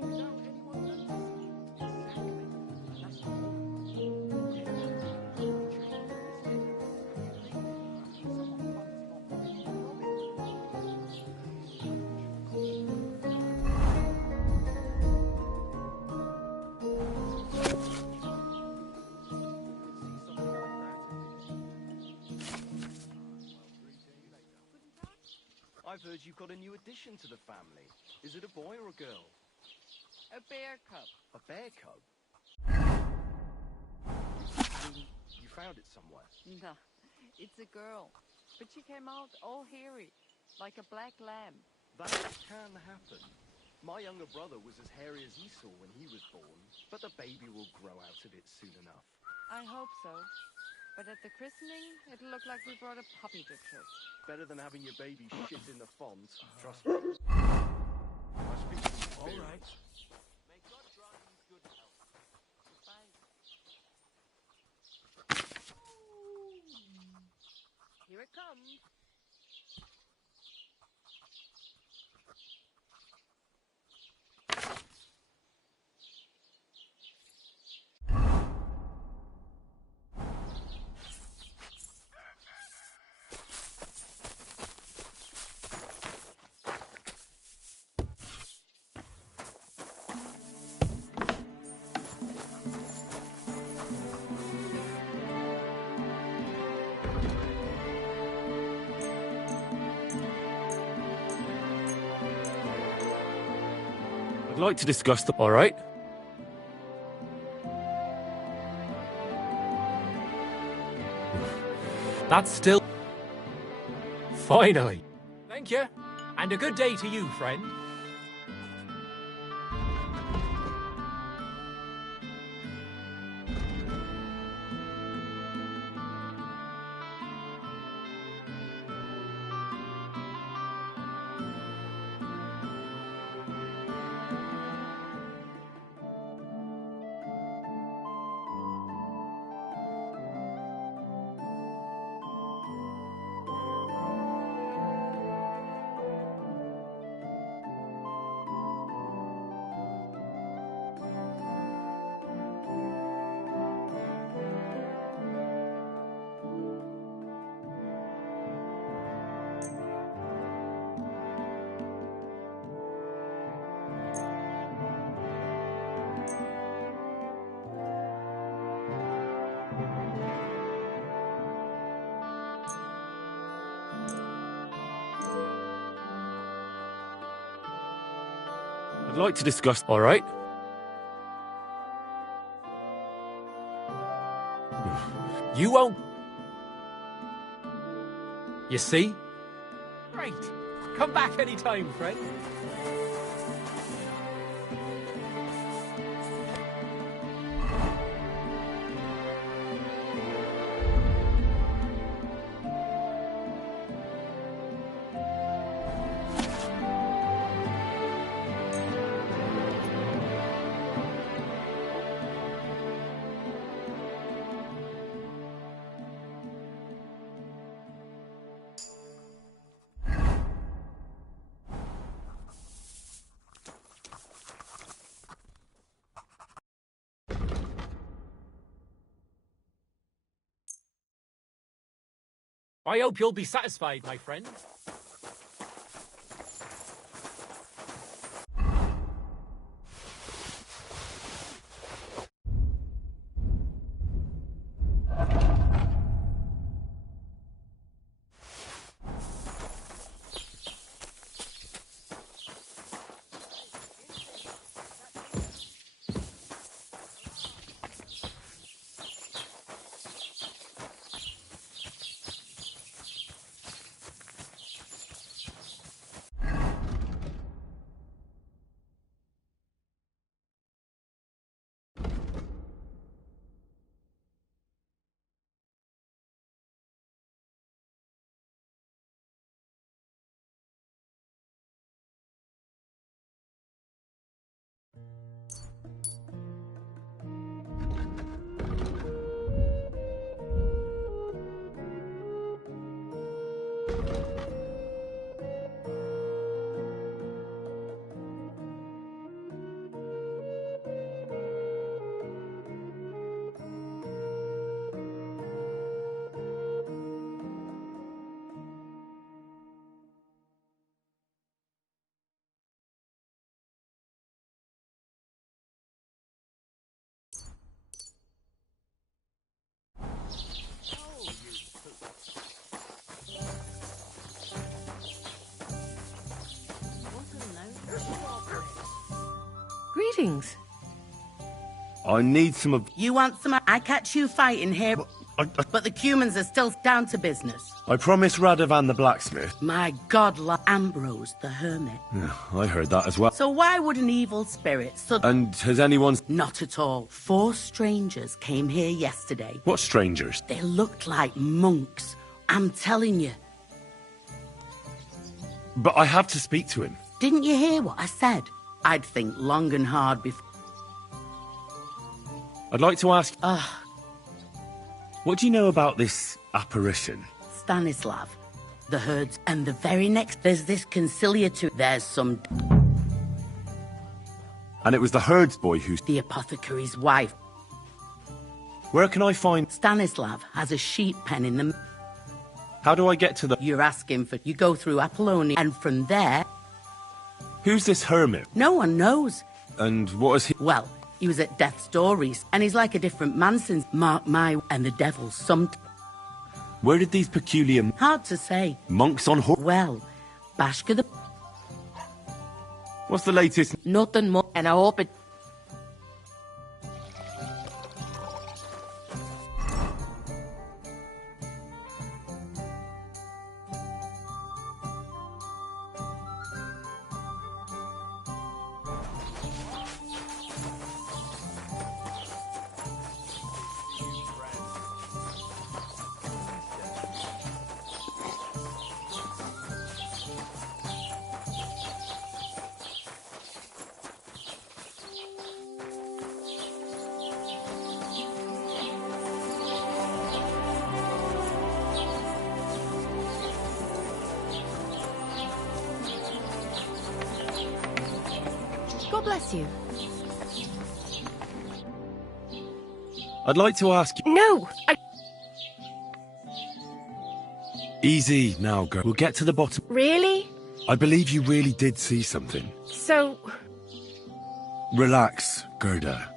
without anyone noticing. Exactly. That's the I've heard you've got a new addition to the family. Is it a boy or a girl? A bear cub. A bear cub? You found it somewhere? No, it's a girl. But she came out all hairy, like a black lamb. That can happen. My younger brother was as hairy as Esau when he was born, but the baby will grow out of it soon enough. I hope so. But at the christening, it'll look like we brought a puppy to church. Better than having your baby shit in the font. Trust me. All right. May God grant you good health. Goodbye. Here it comes. I'd like to discuss the... All right. That's still... Finally. Thank you. And a good day to you, friend. I'd like to discuss... All right. You won't... You see? Great. Come back anytime, friend. I hope you'll be satisfied, my friend. Greetings. I need some of... You want some... I catch you fighting here... But the Cumans are still down to business. I promised Radovan the blacksmith. My God, Ambrose the hermit. Yeah, I heard that as well. So why would an evil spirit And has anyone... Not at all. 4 strangers came here yesterday. What strangers? They looked like monks. I'm telling you. But I have to speak to him. Didn't you hear what I said? I'd think long and hard before... I'd like to ask... What do you know about this apparition? Stanislav, the herds, and the very next there's this conciliatory. There's some... And it was the herds boy who's... The apothecary's wife. Where can I find... Stanislav has a sheep pen in the... How do I get to the... You're asking for... You go through Apollonia, and from there... Who's this hermit? No one knows. And what is he... Well, he was at death's door, and he's like a different man since Mark my... And the devil's some... Where did these peculiar... Hard to say. Monks on horse... Well, Bashka the... What's the latest? Nothing more, and I hope it... God bless you. I'd like to ask you... No! Easy now, girl. We'll get to the bottom. Really? I believe you really did see something. So, Relax, Gerda.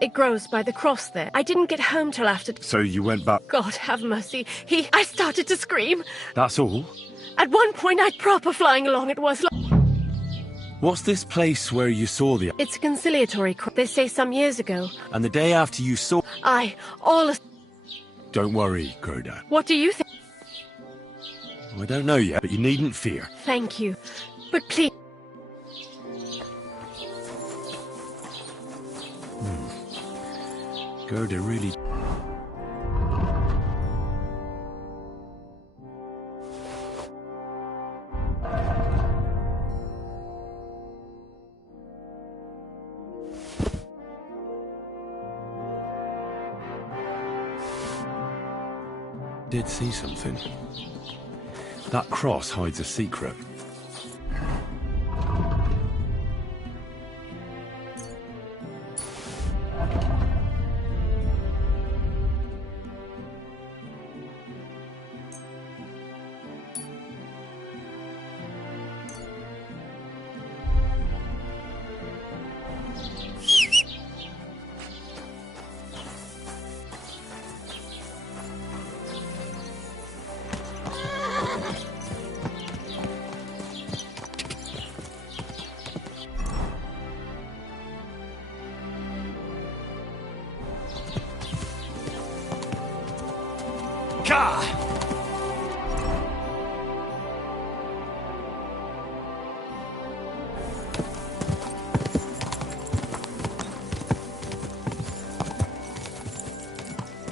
it grows by the cross there. I didn't get home till after... So you went back... God have mercy. I started to scream. That's all? At one point, I'd proper flying along. It was like... What's this place where you saw the... It's a conciliatory they say some years ago. And the day after you saw... All... Don't worry, Gerda. What do you think? I don't know yet, but you needn't fear. Thank you. But please... Gerda really... did see something. That cross hides a secret.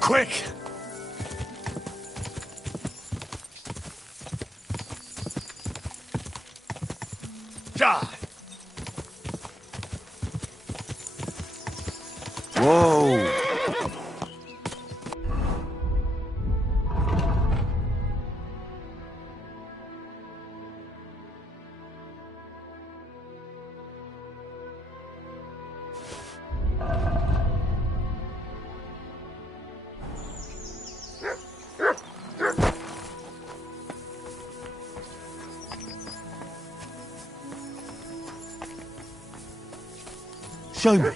Quick! Ja! Whoa! Show me.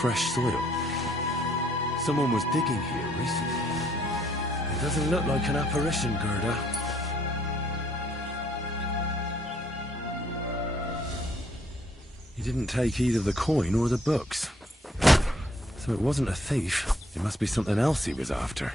fresh soil. Someone was digging here recently. It doesn't look like an apparition, Gerda. He didn't take either the coin or the books. So it wasn't a thief. It must be something else he was after.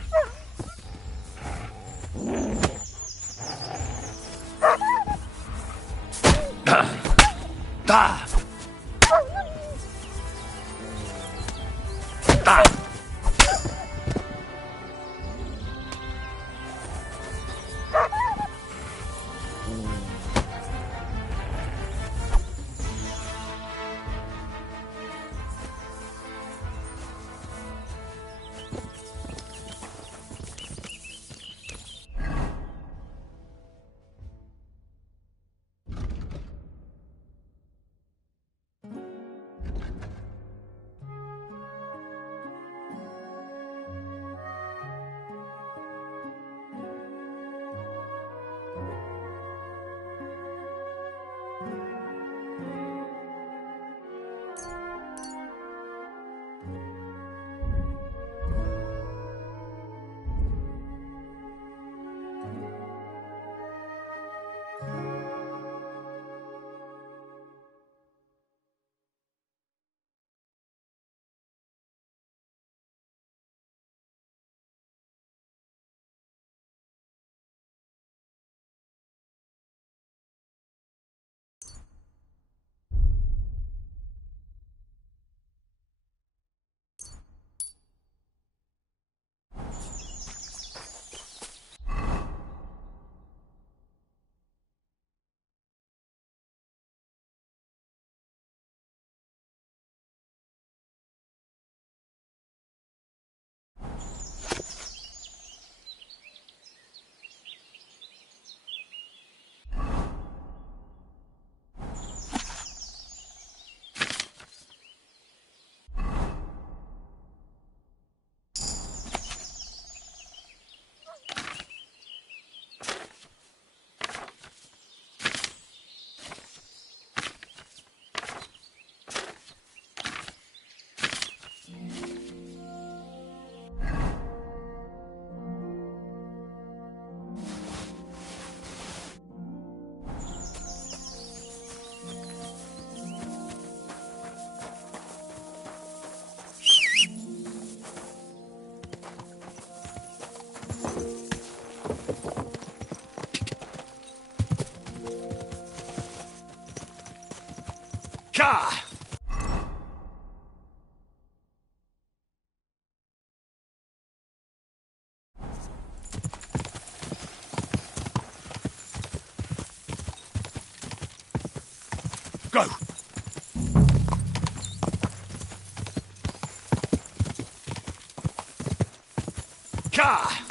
Ka! Go! Ka!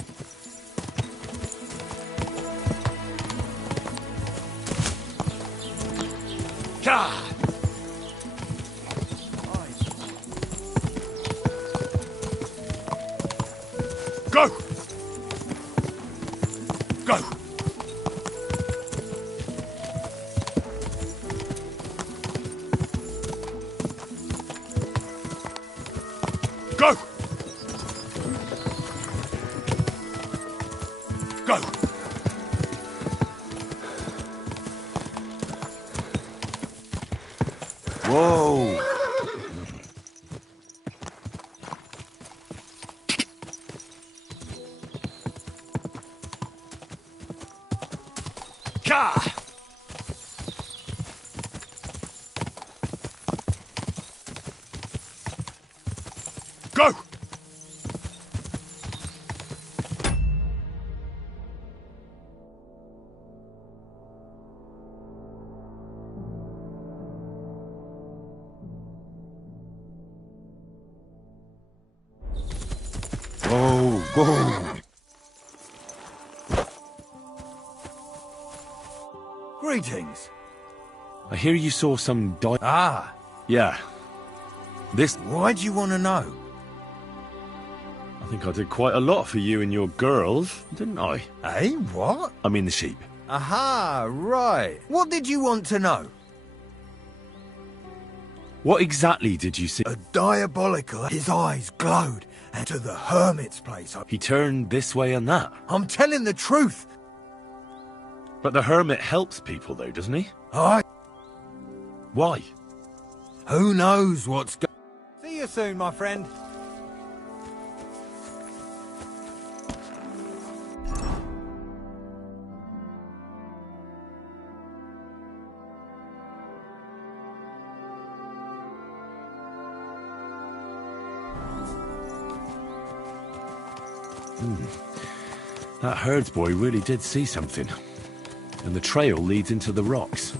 Ka! Go! Go! Go! Go! Whoa! Ka! Go! Whoa, whoa! Greetings. I hear you saw some Ah. Yeah. This... Why'd you want to know? I think I did quite a lot for you and your girls, didn't I? Eh? What? I mean the sheep. Aha, right. What did you want to know? What exactly did you see? A diabolical. His eyes glowed, and to the hermit's place. He turned this way and that. I'm telling the truth. But the hermit helps people, though, doesn't he? Aye. Why? Who knows what's going... See you soon, my friend. That herdsboy really did see something. And the trail leads into the rocks.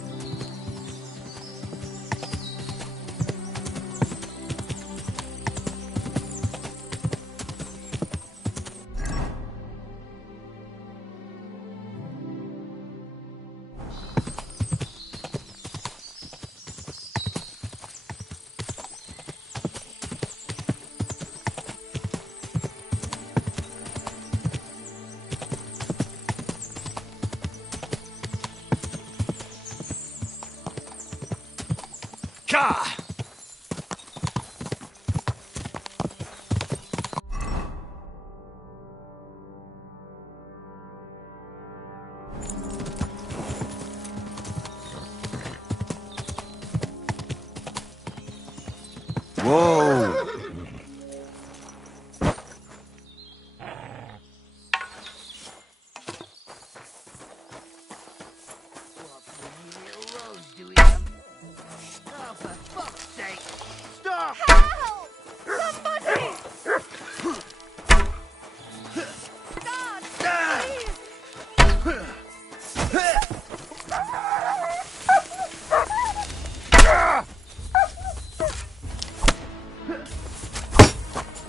Whoa!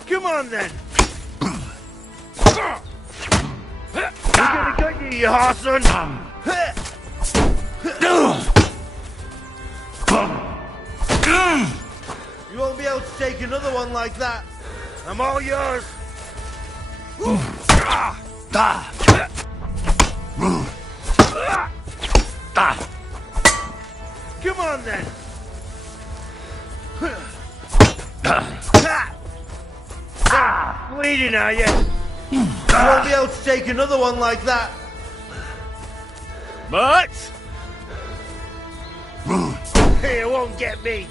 Come on then! We're gonna get you, you Harson! You won't be able to take another one like that. I'm all yours. Come on then. Bleeding, are you? You won't be able to take another one like that. But it won't get me.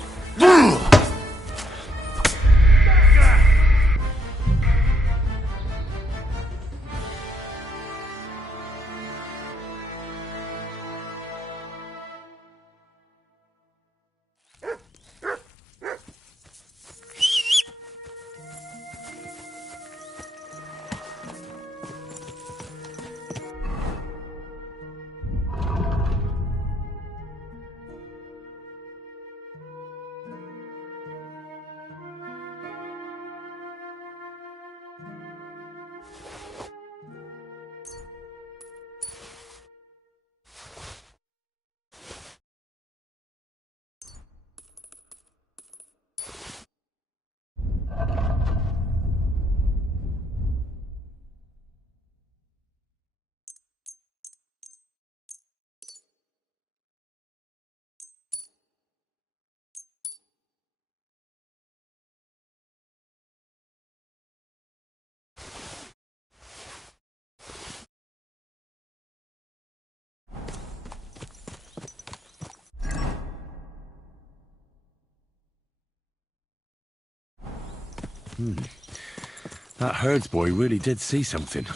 That herdsboy really did see something.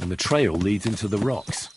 And the trail leads into the rocks.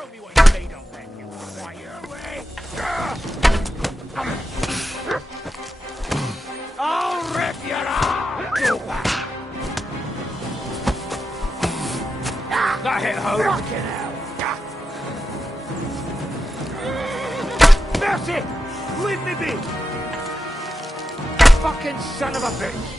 Show me what you're made of, then, you quiet. I'll rip your arm! That hit home. Fucking hell. Mercy! Leave me be! Fucking son of a bitch!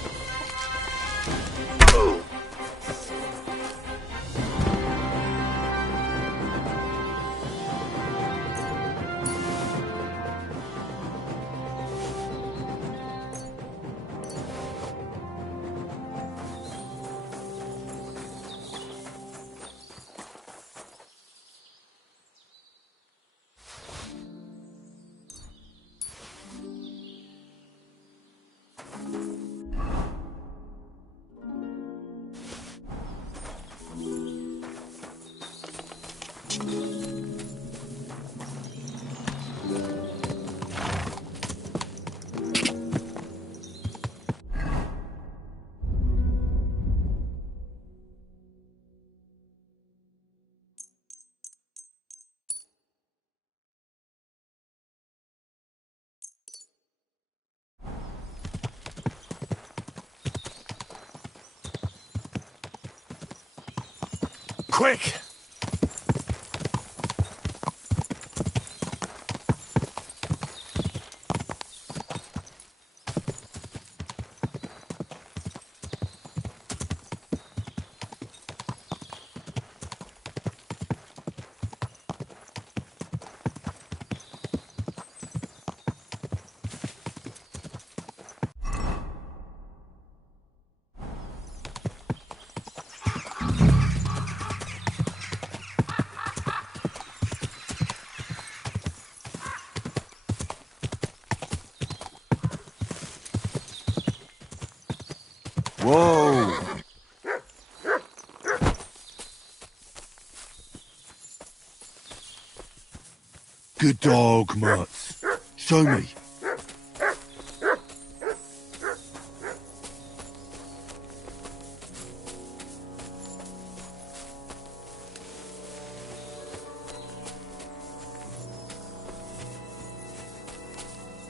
Quick! Whoa! Good dog, Mutz. Show me.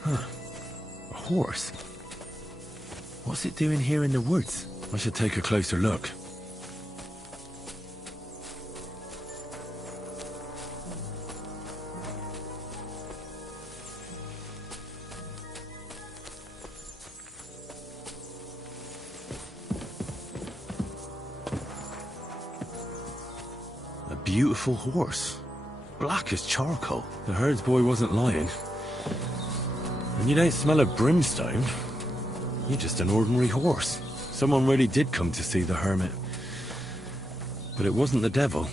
Huh. A horse? What's it doing here in the woods? I should take a closer look. A beautiful horse. Black as charcoal. The herds boy wasn't lying. And you don't smell of brimstone. You're just an ordinary horse. Someone really did come to see the hermit. But it wasn't the devil.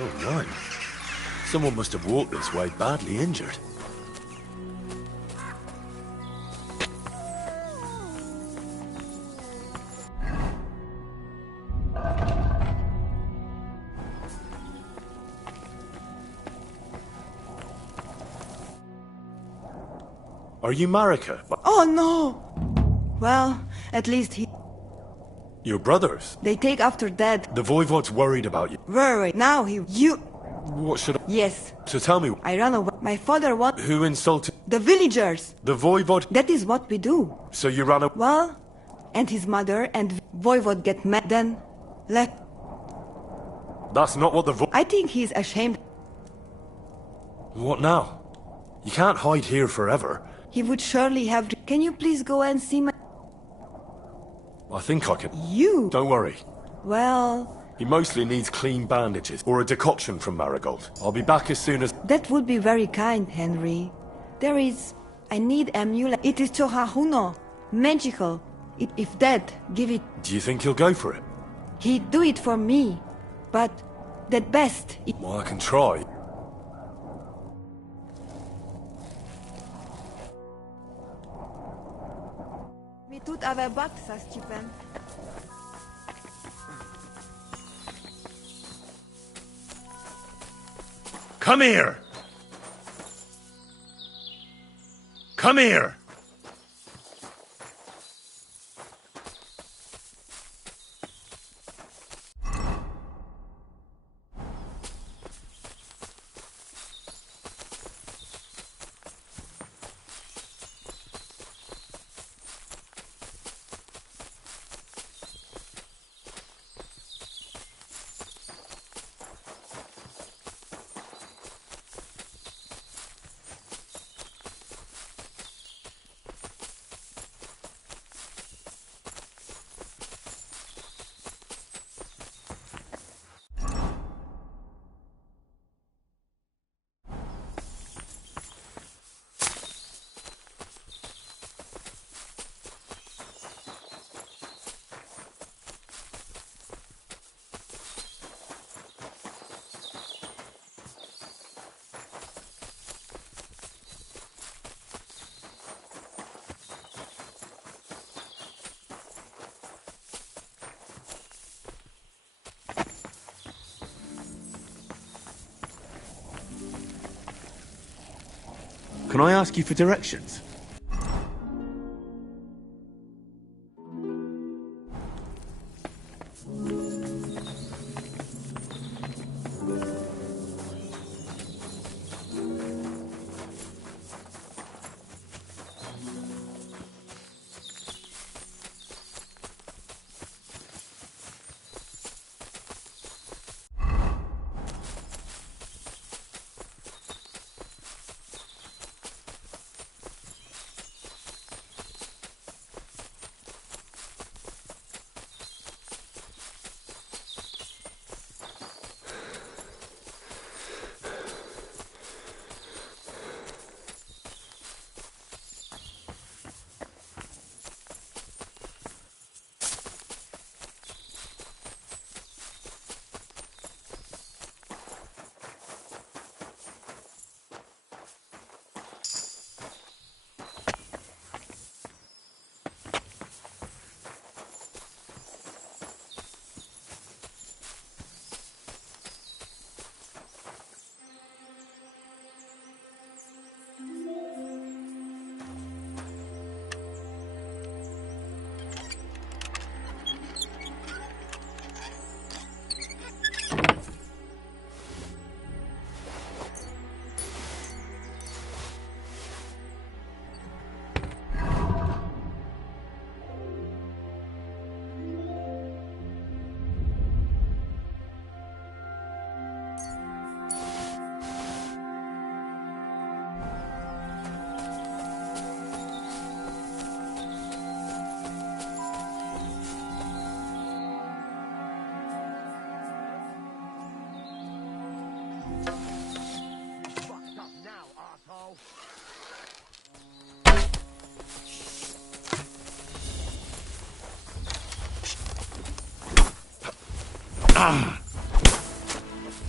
Oh, no. Someone must have walked this way badly injured. Are you Marika? Oh, no! Well, at least he... Your brothers? They take after Dad. The Voivod's worried about you. Worry. Now he... You... What should I... Yes. So tell me... I ran away. My father what? Who insulted... The villagers. The Voivod? That is what we do. So you ran away... Well, and his mother and Voivod get mad, then... Let... That's not what the I think he's ashamed. What now? You can't hide here forever. He would surely have... Can you please go and see my... I think I can... You? Don't worry. Well... He mostly needs clean bandages, or a decoction from Marigold. I'll be back as soon as... That would be very kind, Henry. There is... I need amulet. It is Tohahuno. Magical. If dead, give it... Do you think he'll go for it? He'd do it for me. But that best. Well, I can try. Mi tut avea bat să scipem. Come here! Come here! Can I ask you for directions?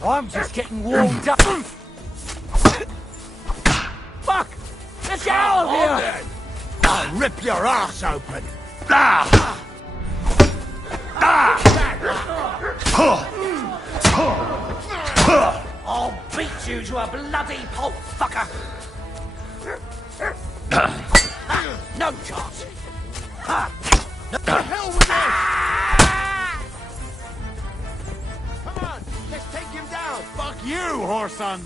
I'm just getting warmed up. Fuck! Let's get out of here! I'll rip your ass open. I'll beat you to a bloody pulp, fucker. No chance. The hell with Come on, let's take him down. Fuck you, whoreson!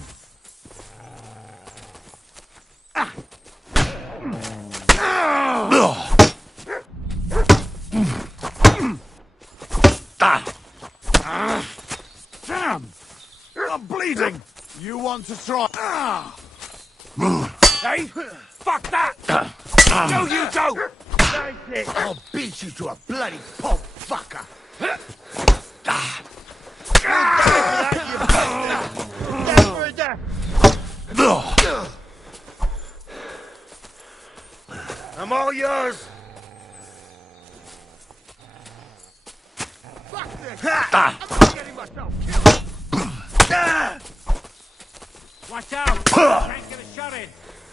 Damn! I'm bleeding! You want to try? Hey, fuck that! No, you don't! I'll beat you to a bloody pulp, fucker! I'm all yours! Fuck this! I'm not getting myself killed! Watch out! Can't get a shot in.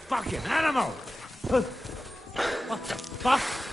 Fucking animal! What the fuck?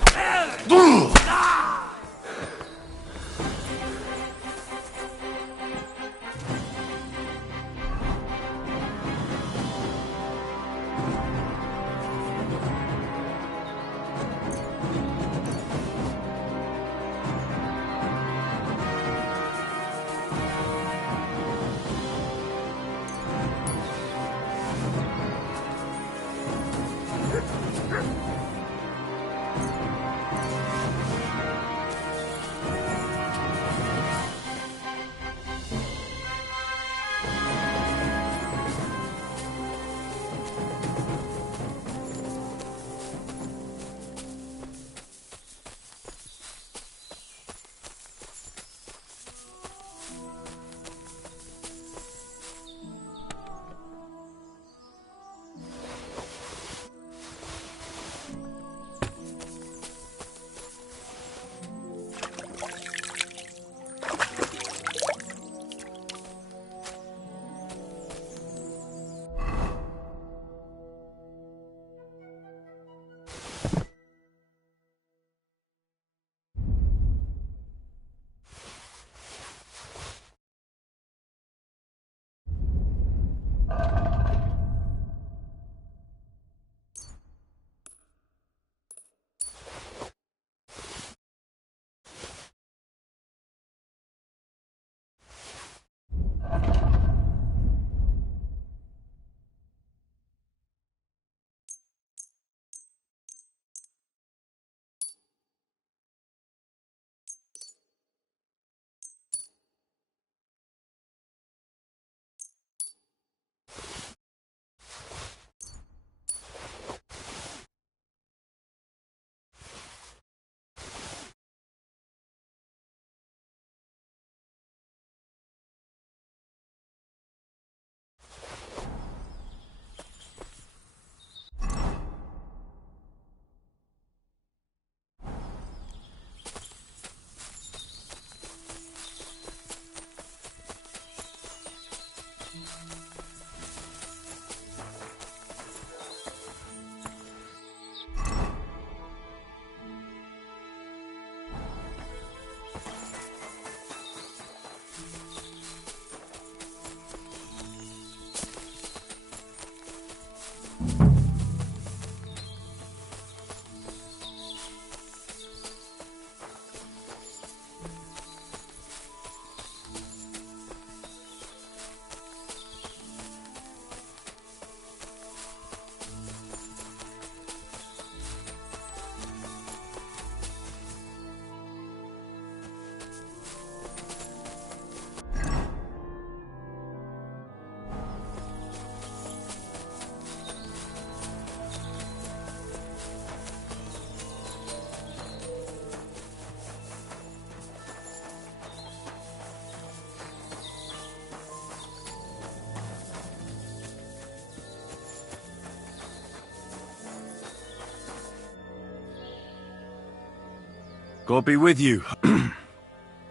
God be with you.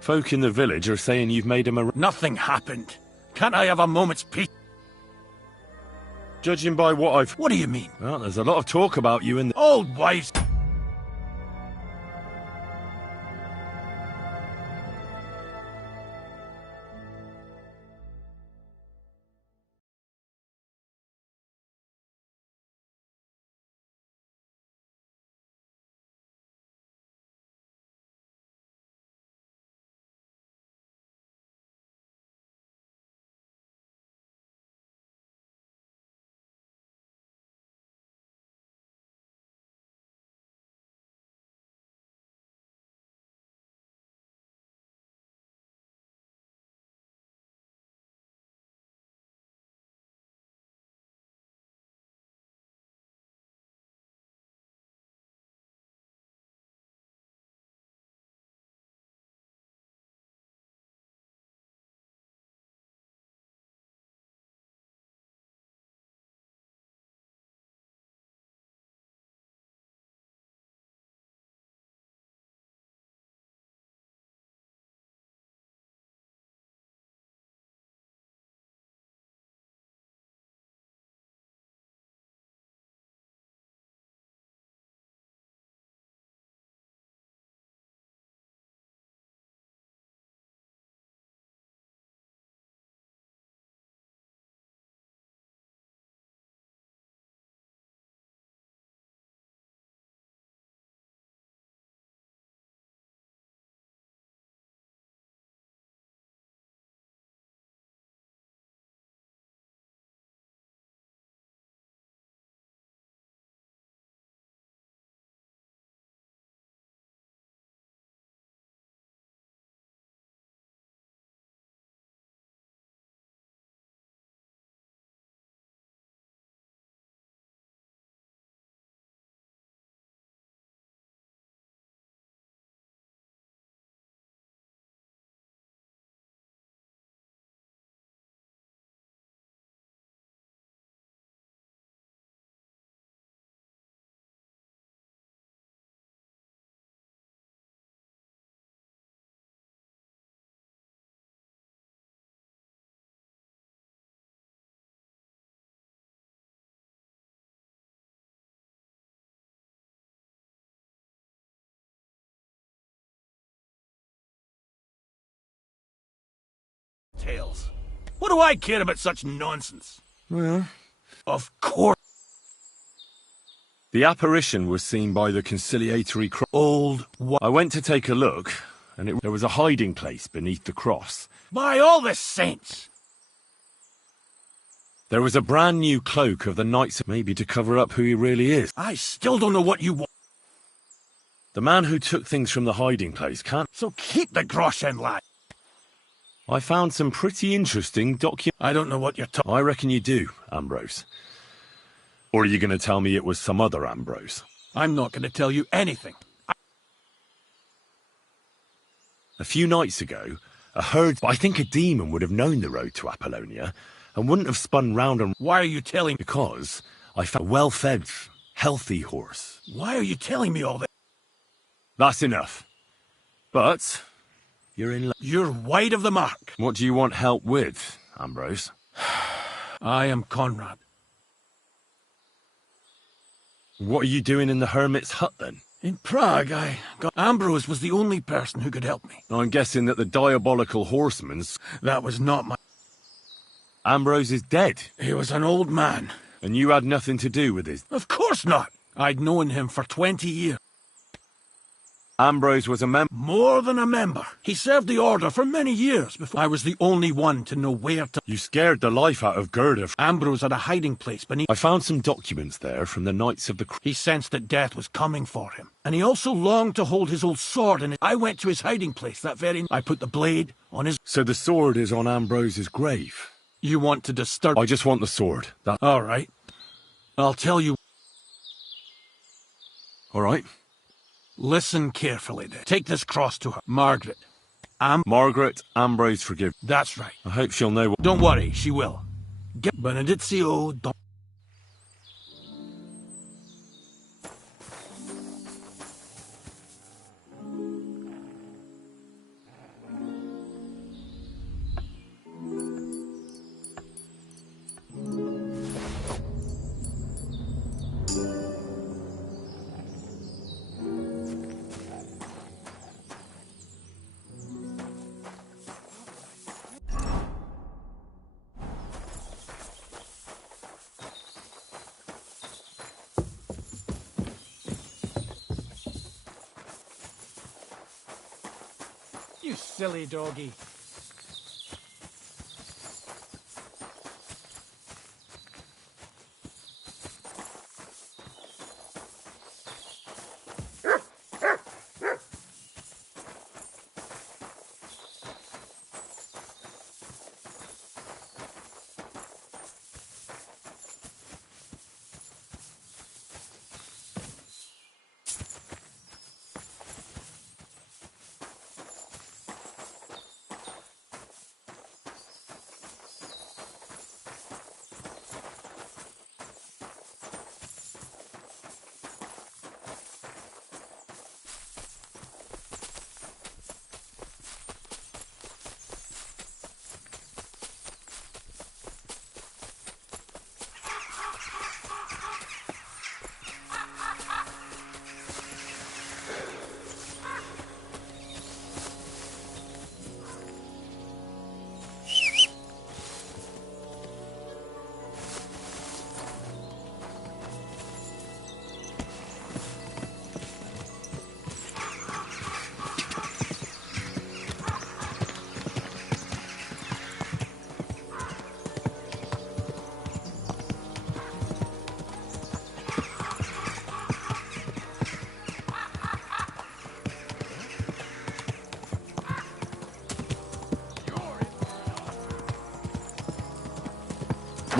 Folk in the village are saying you've made him a... Nothing happened. Can't I have a moment's peace? Judging by what I've... What do you mean? Well, there's a lot of talk about you in the... Old wives... What do I care about such nonsense? Well, Of course. the apparition was seen by the conciliatory cross. Old I went to take a look, and there was a hiding place beneath the cross. By all the saints! There was a brand new cloak of the Knights, maybe to cover up who he really is. I still don't know what you want. The man who took things from the hiding place can't. So keep the groschen, lad. I found some pretty interesting I don't know what you're talking. I reckon you do, Ambrose. Or are you going to tell me it was some other Ambrose? I'm not going to tell you anything. A few nights ago, a herd... I think a demon would have known the road to Apollonia and wouldn't have spun round and... Why are you telling me? Because I found a well-fed, healthy horse. Why are you telling me all that? That's enough. But you're in... You're wide of the mark. What do you want help with, Ambrose? I am Conrad. What are you doing in the hermit's hut, then? In Prague, Ambrose was the only person who could help me. I'm guessing that the diabolical horseman's... That was not my... Ambrose is dead. He was an old man. And you had nothing to do with his... Of course not. I'd known him for 20 years. Ambrose was a member... More than a member. He served the order for many years before I was the only one to know where to... You scared the life out of Gerda. Ambrose had a hiding place beneath... I found some documents there from the Knights of the... He sensed that death was coming for him. And he also longed to hold his old sword in it. I went to his hiding place that very... I put the blade on his... So the sword is on Ambrose's grave? You want to disturb... I just want the sword. All right. I'll tell you... All right. Listen carefully, then. Take this cross to her. Margaret. Margaret, Ambrose forgive. That's right. I hope she'll know what... Don't worry, she will. Get Benedizio... You silly doggy.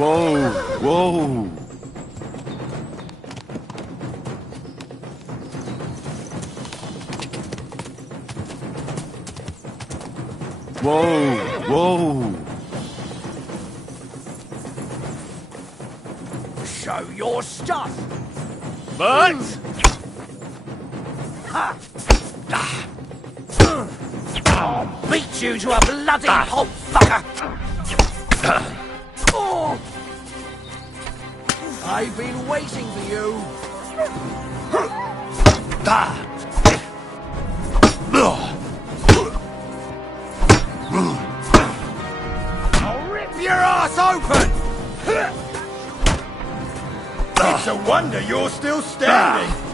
Whoa! Whoa! Whoa! Whoa! Show your stuff! But... I'll beat you to a bloody pulp, fucker! I've been waiting for you! I'll rip open! It's a wonder you're still standing!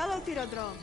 Dalo Tyrodrom.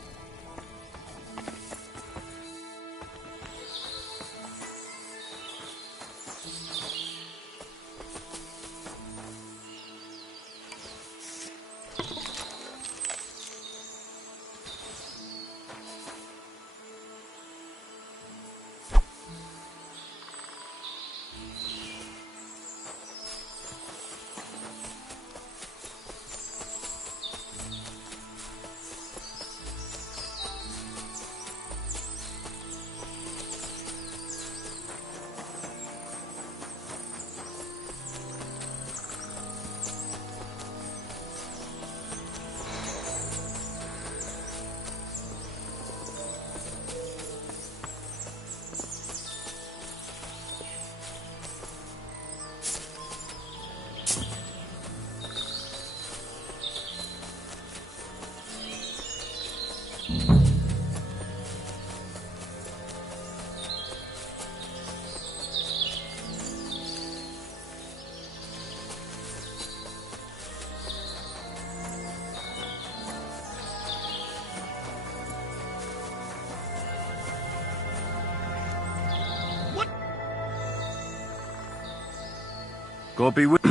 God be with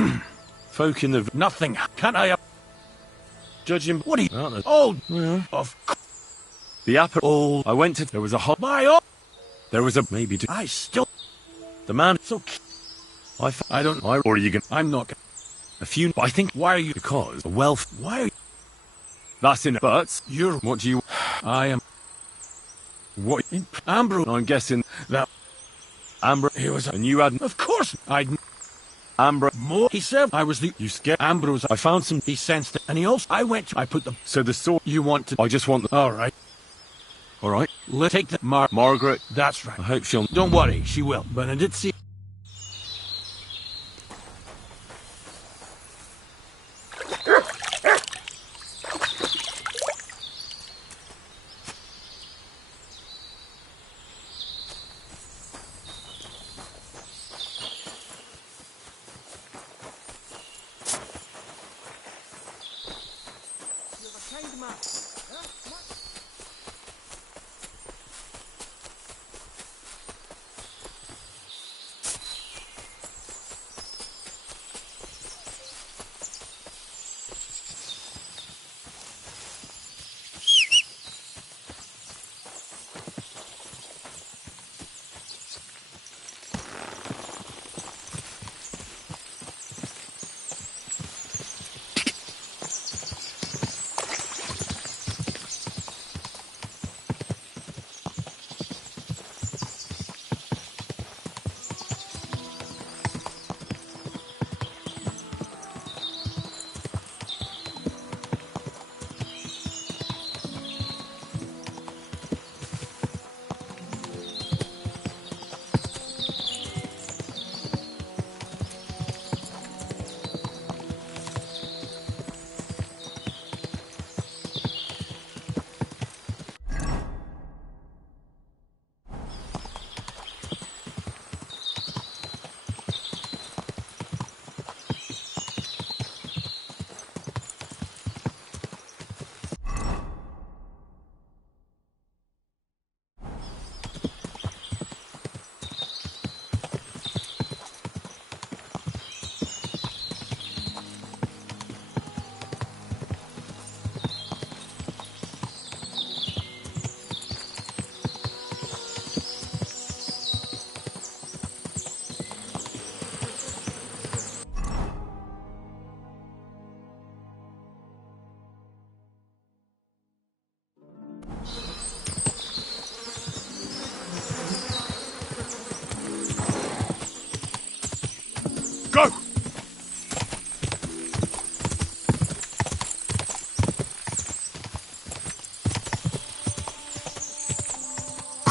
folk in the... Nothing. Can I... Judging... What are you... Aren't they? Oh, Yeah. of... The apple... Oh, I went to... There was a hot... My... Oh, There was a... Maybe... I still... The man... So... I don't... Or are you gonna... I'm not... A few... I think... Why are you... Because... The wealth... Why are you... That's in... But... You're... What do you... I am... What... In Ambrose... I'm guessing... That... Amber... He was... And you had... Of course, I'd... Amber... More... He said I was the... You scared... Ambrose... I found some... He sensed it. And he also... I went... I put the... So the sword... You want to... I just want the... All right. All right. Let's take the... Margaret... That's right. I hope she'll... Don't worry, she will. But I did see...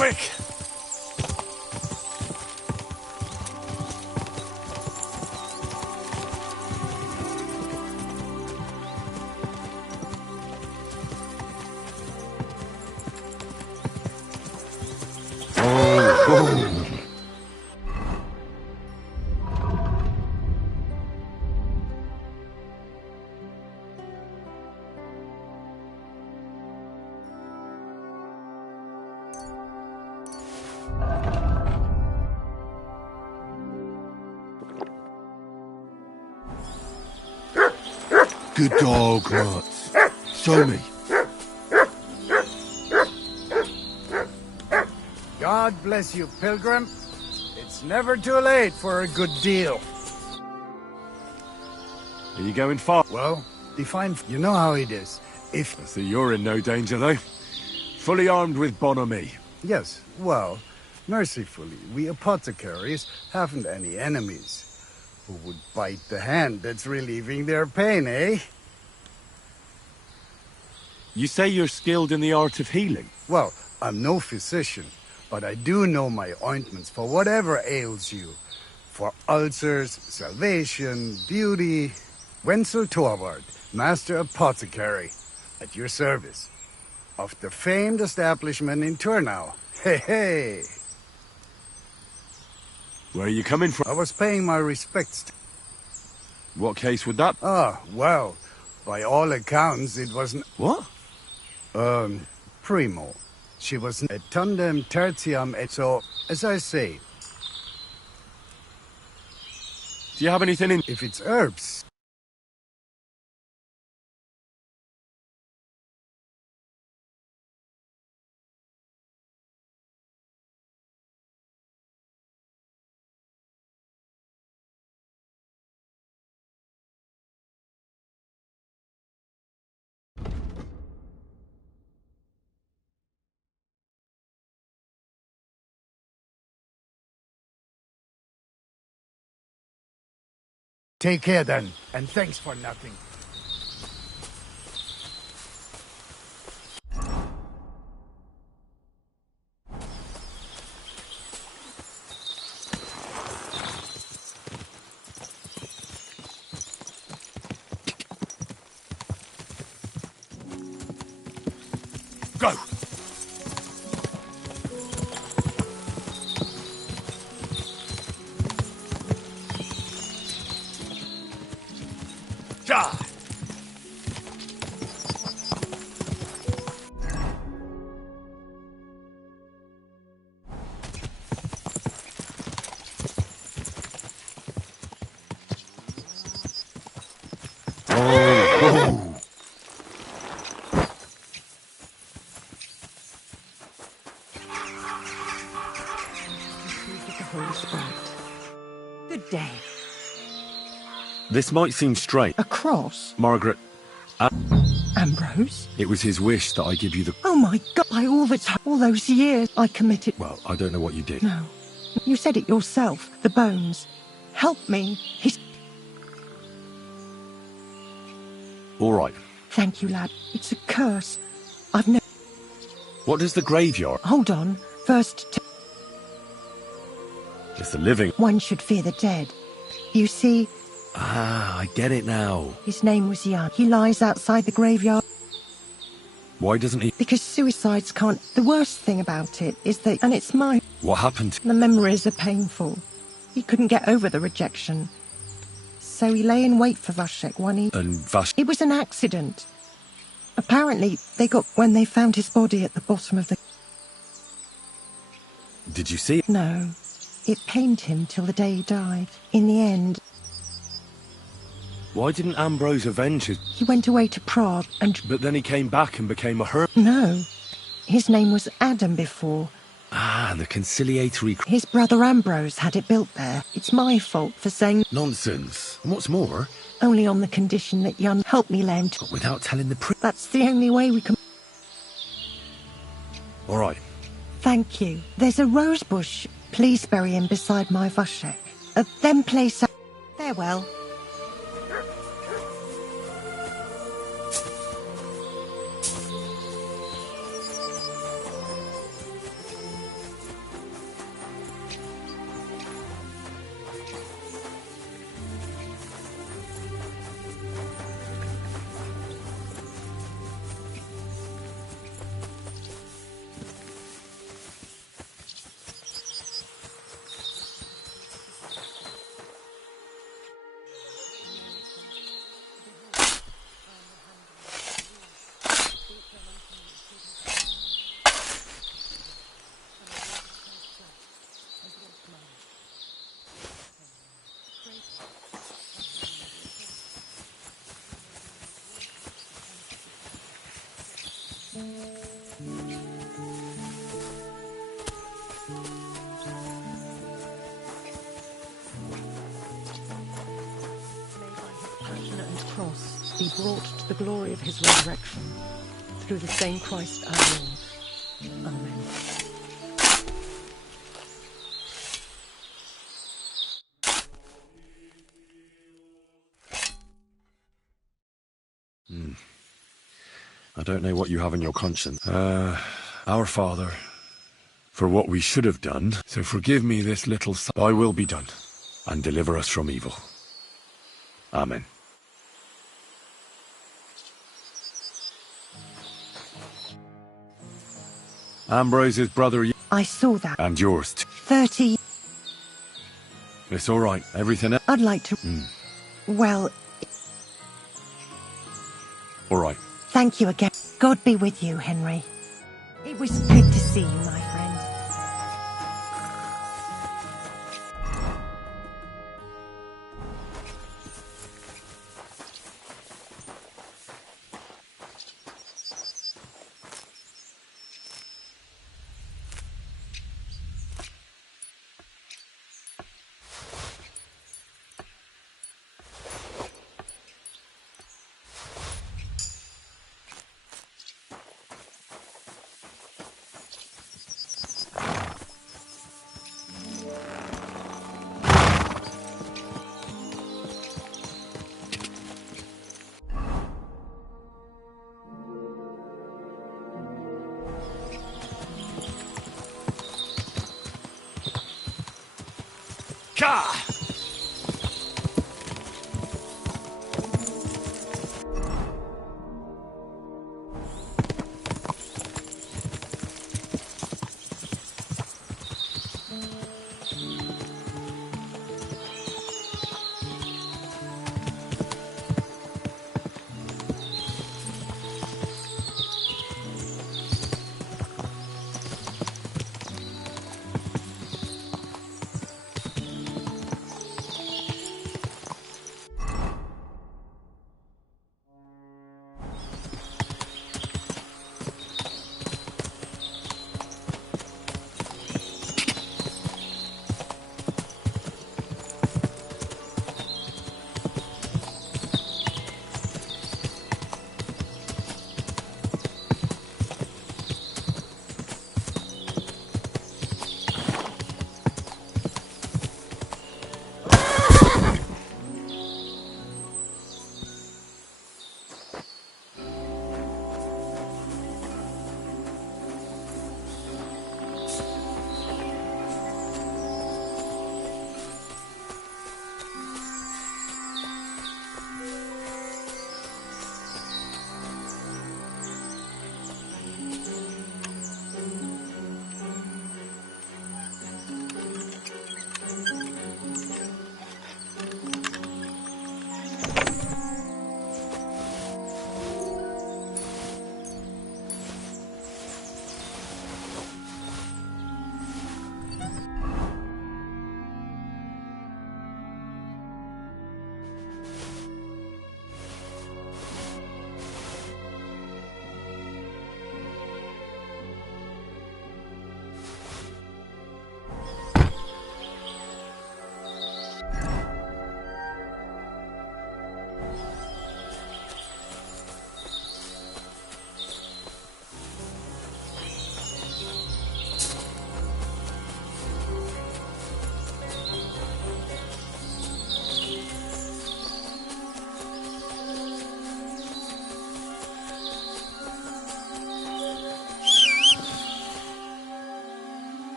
quick! Good dog, Mats. Show me. God bless you, pilgrim. It's never too late for a good deal. Are you going far? Well, define... You know how it is. If... I see you're in no danger, though. Fully armed with bonhomie. Yes, well, mercifully, we apothecaries haven't any enemies. Who would bite the hand that's relieving their pain, eh? You say you're skilled in the art of healing? Well, I'm no physician, but I do know my ointments for whatever ails you. For ulcers, salvation, beauty... Wenzel Torvald, Master Apothecary, at your service. Of the famed establishment in Turnau. Hey, hey! Where are you coming from? I was paying my respects to... What case would that... Ah, well, by all accounts it wasn't... What? Primo. She was et tandem tertium et so, as I say. Do you have anything in... If it's herbs... Take care then, and thanks for nothing. Go! Good day. This might seem strange. A cross? Margaret... Ambrose? It was his wish that I give you the... Oh my God, by all the time, all those years I committed... Well, I don't know what you did. No. You said it yourself. The bones. Help me. He's... All right. Thank you, lad. It's a curse. I've no... What does the graveyard... Hold on. First... It's the living... One should fear the dead. You see... Ah, I get it now. His name was Jan. He lies outside the graveyard. Why doesn't he... Because suicides can't... The worst thing about it is that... And it's mine. What happened? The memories are painful. He couldn't get over the rejection. So he lay in wait for Vashek when he... And Vash... It was an accident. Apparently, they got... When they found his body at the bottom of the... Did you see it? No. It pained him till the day he died. In the end... Why didn't Ambrose avenge his... He went away to Prague and... But then he came back and became a hermit. No. His name was Adam before. Ah, the conciliatory... His brother Ambrose had it built there. It's my fault for saying... Nonsense. And what's more... Only on the condition that Jan helped me lay him to... But without telling the That's the only way we can... All right. Thank you. There's a rose bush. Please bury him beside my Vashek. Then place... Farewell. be brought to the glory of his resurrection. Through the same Christ our Lord. Amen. I don't know what you have in your conscience. Our Father, for what we should have done, so forgive me this little sin. Thy will be done, and deliver us from evil. Amen. Ambrose's brother... I saw that. And yours too. 30... It's all right. Everything else... I'd like to... Well... All right. Thank you again. God be with you, Henry. It was good to see you, my friend.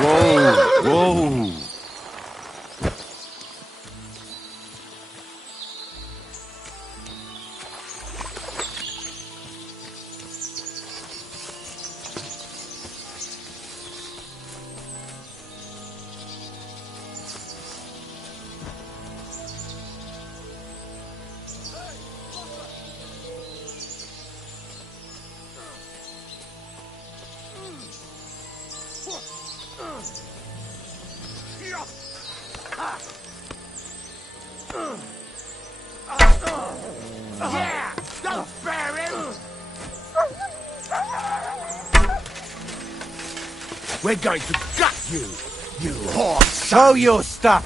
Whoa! Yeah! Don't spare him! We're going to gut you, you horse! Show your stuff!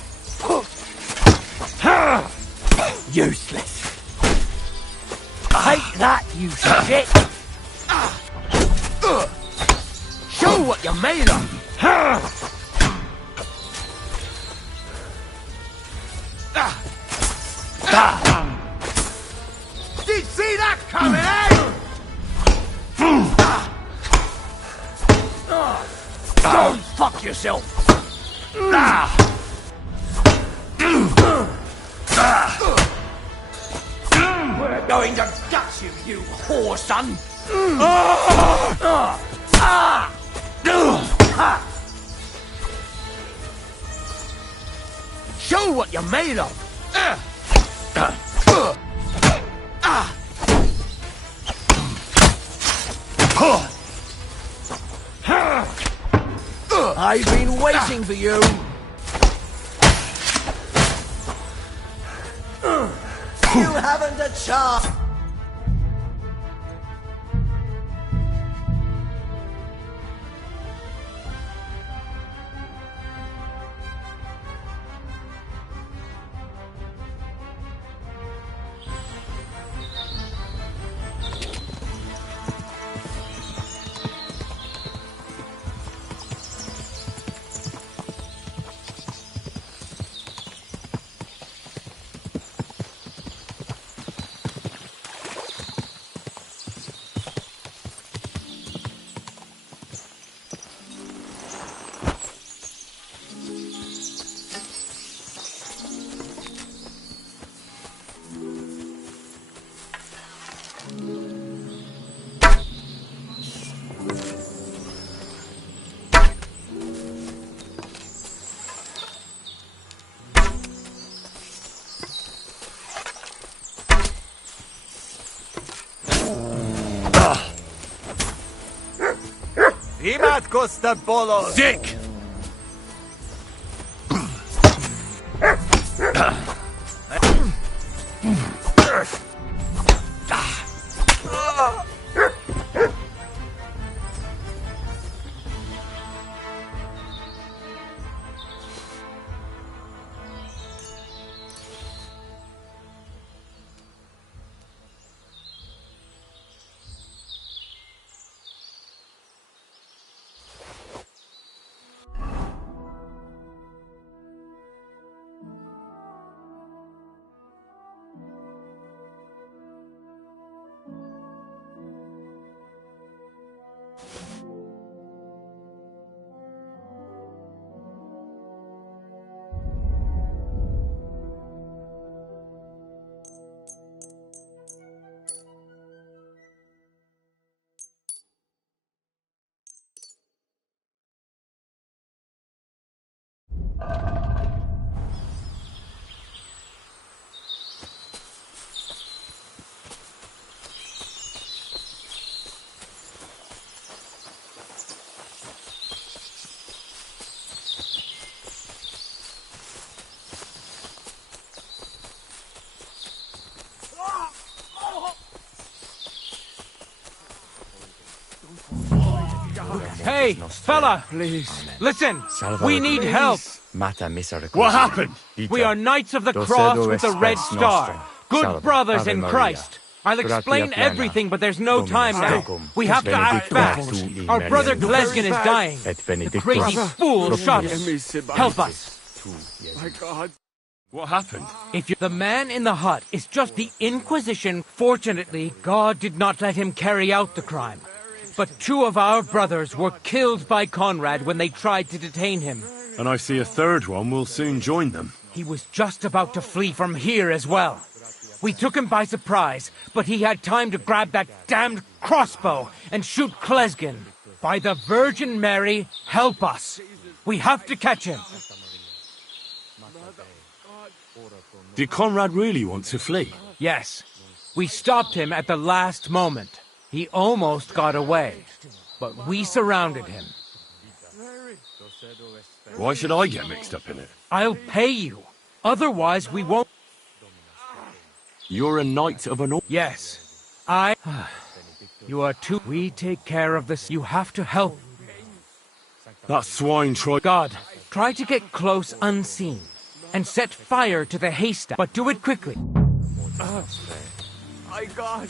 Useless. Take that, you shit! Show what you're made of! Did you see that coming, eh? Go fuck yourself! We're going to gut you, you whore son! Show what you're made of! I've been waiting for you! You haven't a chance! Imatkos the bolos! Dick! Hey, fella! Please. Listen, we need help! What happened? We are Knights of the Cross with the Red Star. Good brothers in Christ. I'll explain everything, but there's no time now. We have to act fast. Our brother Glesgan is dying. The crazy fool shot us. Help us. My God. What happened? If the man in the hut is just the Inquisition, fortunately, God did not let him carry out the crime. But 2 of our brothers were killed by Conrad when they tried to detain him. And I see a third one will soon join them. He was just about to flee from here as well. We took him by surprise, but he had time to grab that damned crossbow and shoot Glesgan. By the Virgin Mary, help us. We have to catch him. Did Conrad really want to flee? Yes. We stopped him at the last moment. He almost got away, but we surrounded him. Why should I get mixed up in it? I'll pay you. Otherwise, we won't... You're a knight of an order? Yes. You are too... We take care of this. You have to help. That swine tried... God, try to get close unseen and set fire to the haystack, but do it quickly. My God!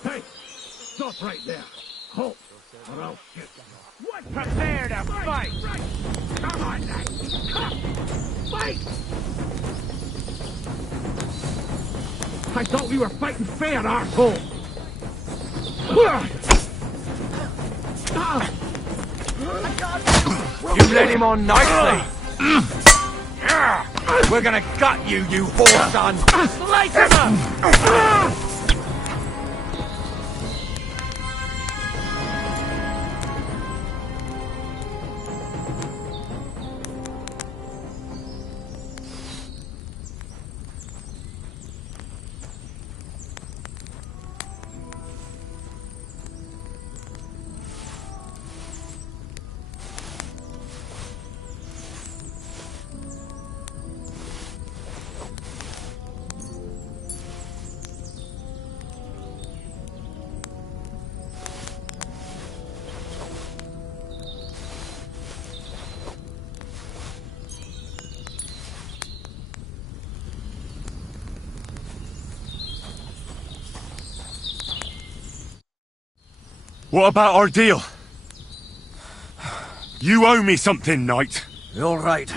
Hey! Stop right there! Halt! Or I'll shoot you! What? Prepare to fight! Come on, lads! Fight! I thought we were fighting fair, arsehole! You led him on nicely! We're gonna gut you, you whore son! Slice him up! What about our deal? You owe me something, knight. You're right.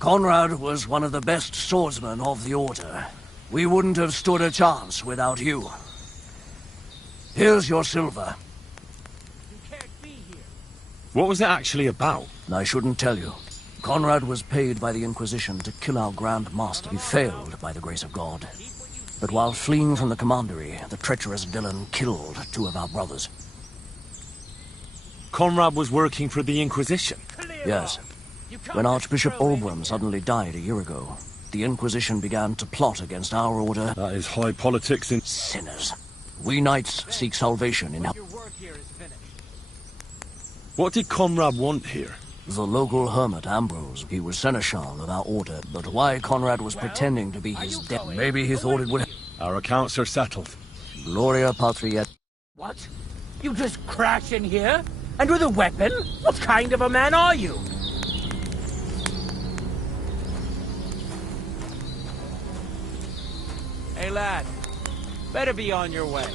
Conrad was one of the best swordsmen of the Order. We wouldn't have stood a chance without you. Here's your silver. What was it actually about? I shouldn't tell you. Conrad was paid by the Inquisition to kill our Grand Master. He failed by the grace of God. But while fleeing from the commandery, the treacherous villain killed 2 of our brothers. Conrad was working for the Inquisition? Yes. When Archbishop Olbram suddenly died a year ago, the Inquisition began to plot against our order. That is high politics in... Sinners. We knights seek salvation in... What did Conrad want here? The local hermit, Ambrose. He was seneschal of our order, but why Conrad was pretending to be his death, maybe he thought it would... Our accounts are settled. Gloria Patri et... What? You just crash in here? And with a weapon? What kind of a man are you? Hey lad, better be on your way.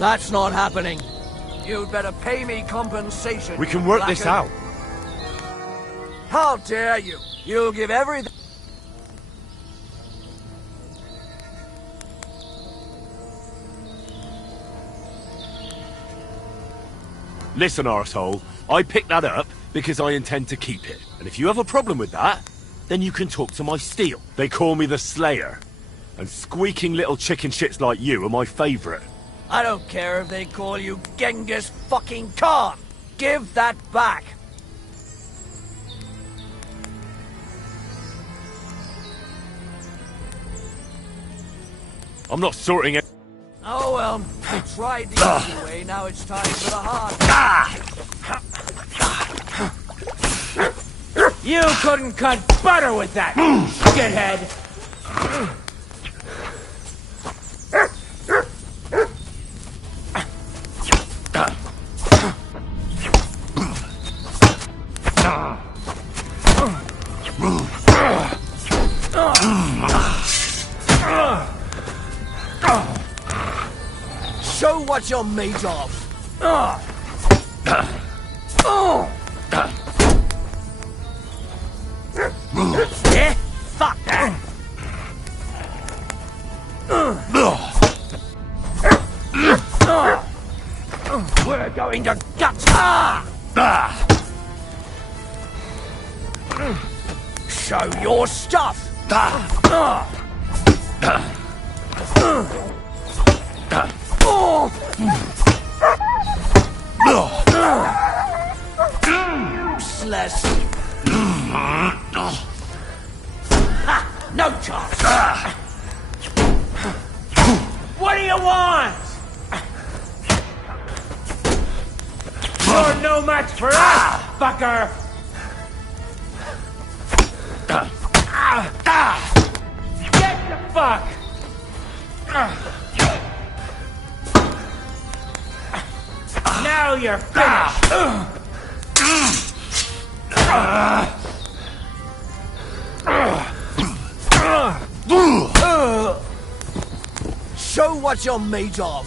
That's not happening. You'd better pay me compensation. We can work this out. How dare you? You'll give everything. Listen, arsehole, I picked that up because I intend to keep it. And if you have a problem with that, then you can talk to my steel. They call me the Slayer. And squeaking little chicken shits like you are my favourite. I don't care if they call you Genghis fucking Khan. Give that back. I'm not sorting it. Oh well, we tried the easy way, now it's time for the hard. You couldn't cut butter with that, shithead! Show what you're made of. Yeah? Fuck that. We're going to guts. Show your stuff. Useless. No chance. What do you want? You're no match for us, fucker! Get the fuck! Now you're finished! Show what you're made of.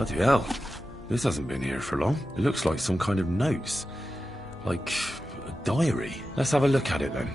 Bloody hell. This hasn't been here for long. It looks like some kind of notes. Like a diary. Let's have a look at it then.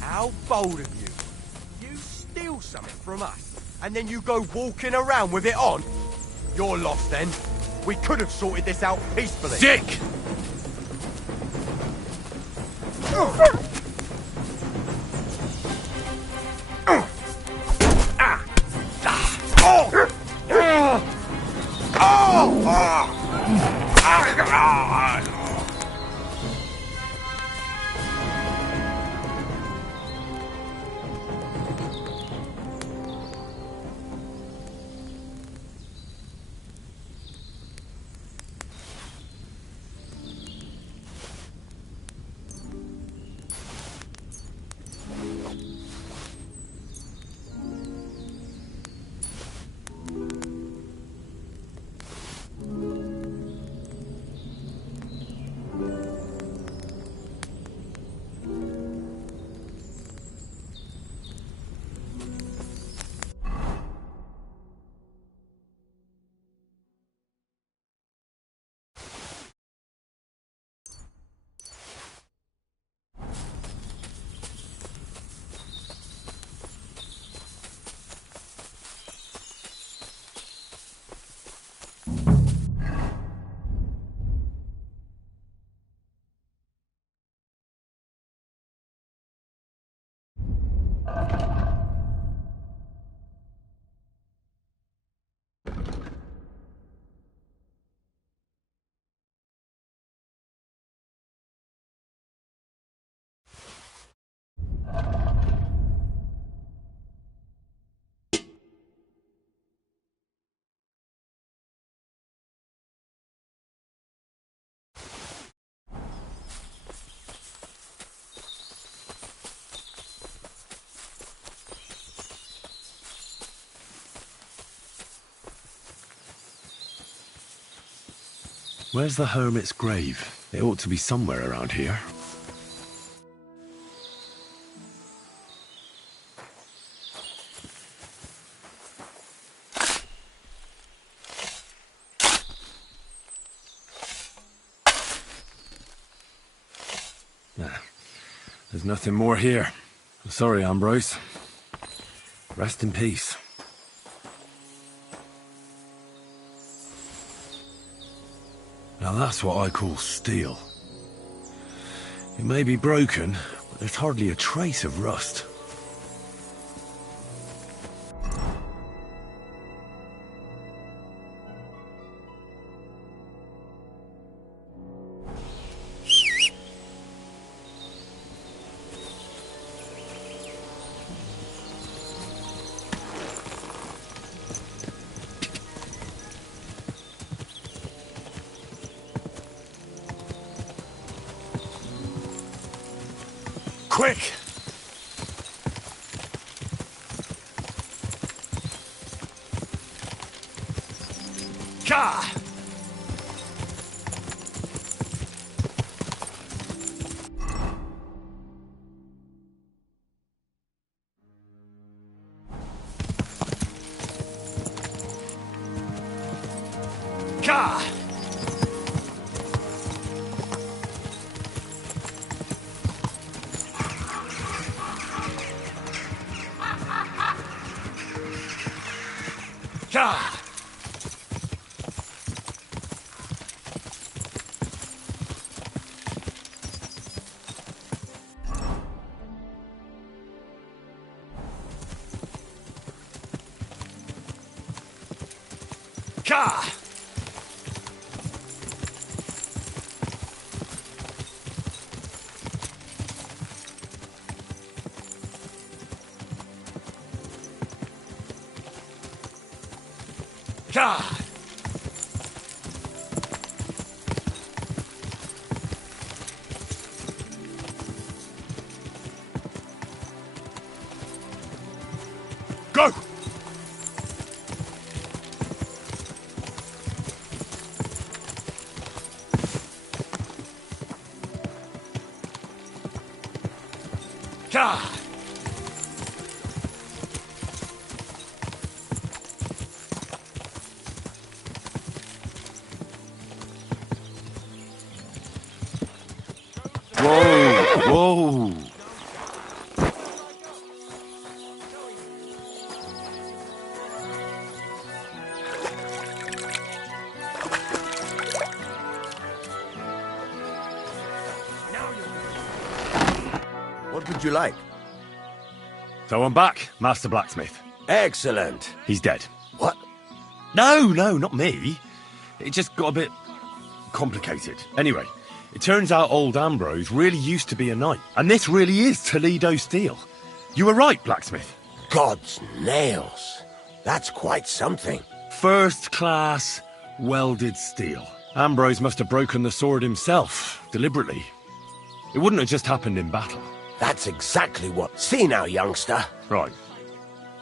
How bold of you. You steal something from us, and then you go walking around with it on? You're lost then. We could have sorted this out peacefully. Dick! Where's the hermit's grave? It ought to be somewhere around here. There's nothing more here. Sorry, Ambrose. Rest in peace. Now that's what I call steel. It may be broken, but there's hardly a trace of rust. Quick! Ka! Ka! Ka! Ka! Go! Ka! Whoa! Whoa! What would you like? So I'm back, Master Blacksmith. Excellent. He's dead. What? No, not me. It just got a bit complicated. Anyway, it turns out old Ambrose really used to be a knight. And this really is Toledo steel. You were right, Blacksmith. God's nails. That's quite something. First class, welded steel. Ambrose must have broken the sword himself, deliberately. It wouldn't have just happened in battle. That's exactly what... See now, youngster. Right.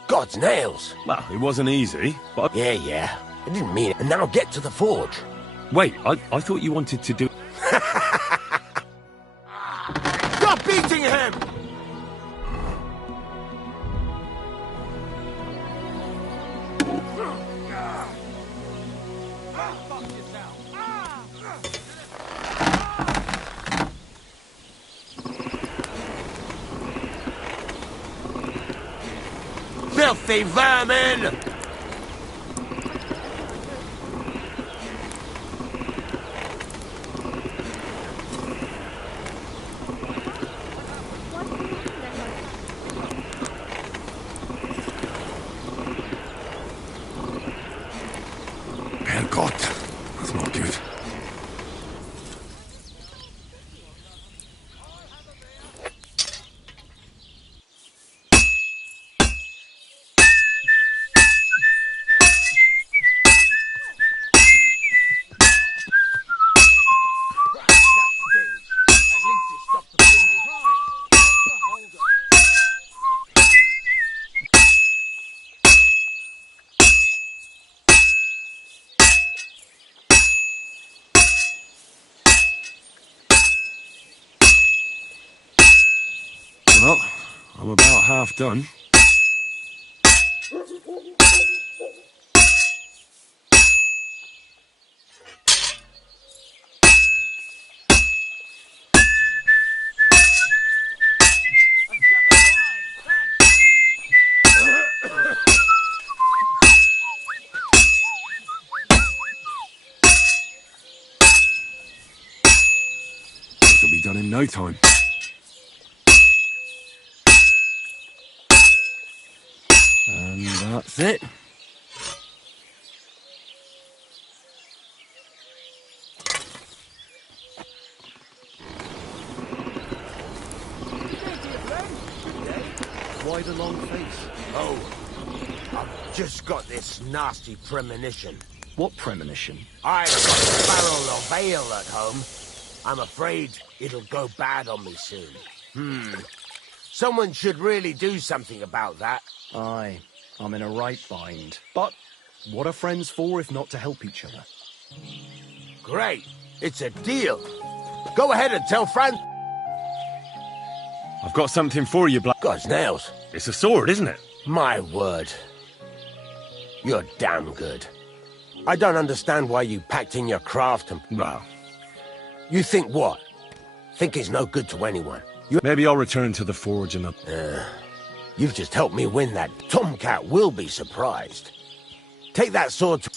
God's nails. Well, it wasn't easy, but... Yeah. I didn't mean it. And now get to the forge. Wait, I thought you wanted to do... Stop beating him! Filthy vermin! Herrgott, that's not good. Well, I'm about half done. done in no time. And that's it. Why the long face? Oh, I've just got this nasty premonition. What premonition? I've got a barrel of ale at home. I'm afraid it'll go bad on me soon. Someone should really do something about that. Aye, I'm in a right bind. But what are friends for if not to help each other? Great. It's a deal. Go ahead and tell Fran... I've got something for you, Black. God's nails. It's a sword, isn't it? My word. You're damn good. I don't understand why you packed in your craft and... Well... You think what? Think it's no good to anyone. Maybe I'll return to the forge and... You've just helped me win that. Tomcat will be surprised. Take that sword to...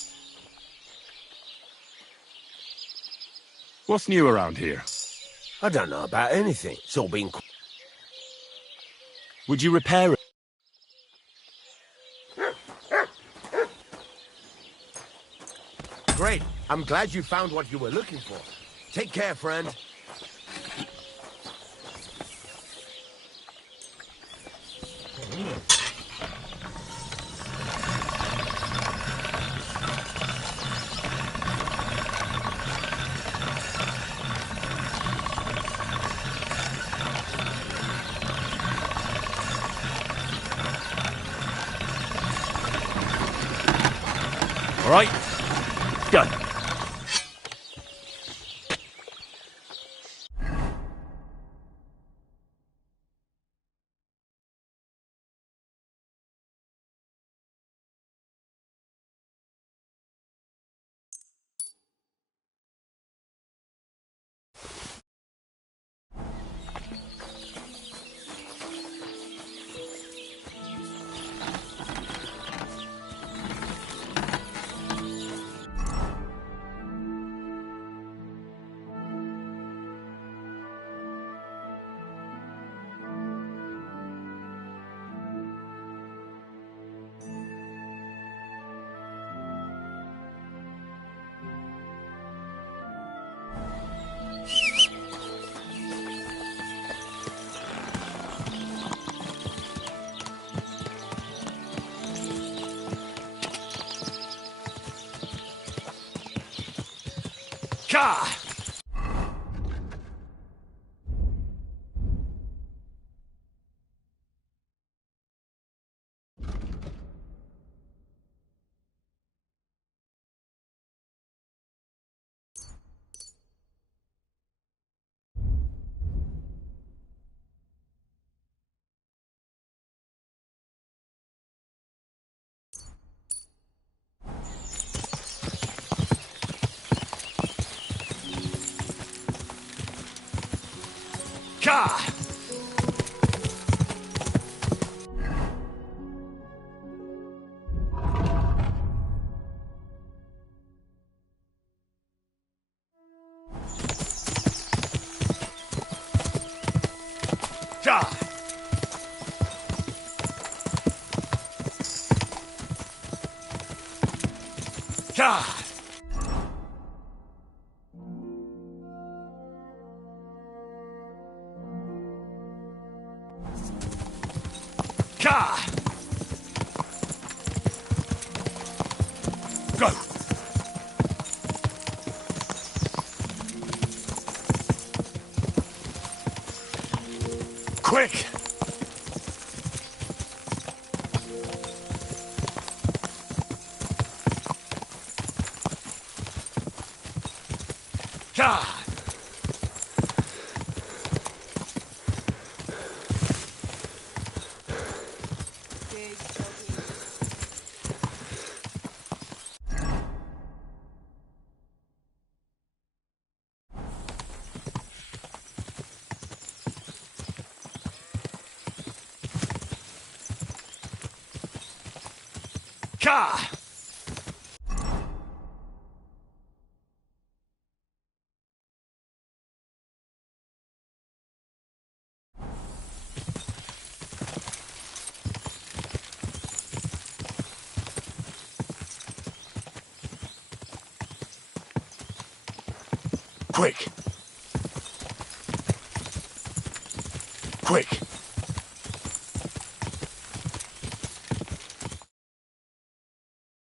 What's new around here? I don't know about anything. It's all been... Would you repair it? Great. I'm glad you found what you were looking for. Take care, friend. All right, go. Ka! Go! Quick! Ka! Quick! Quick!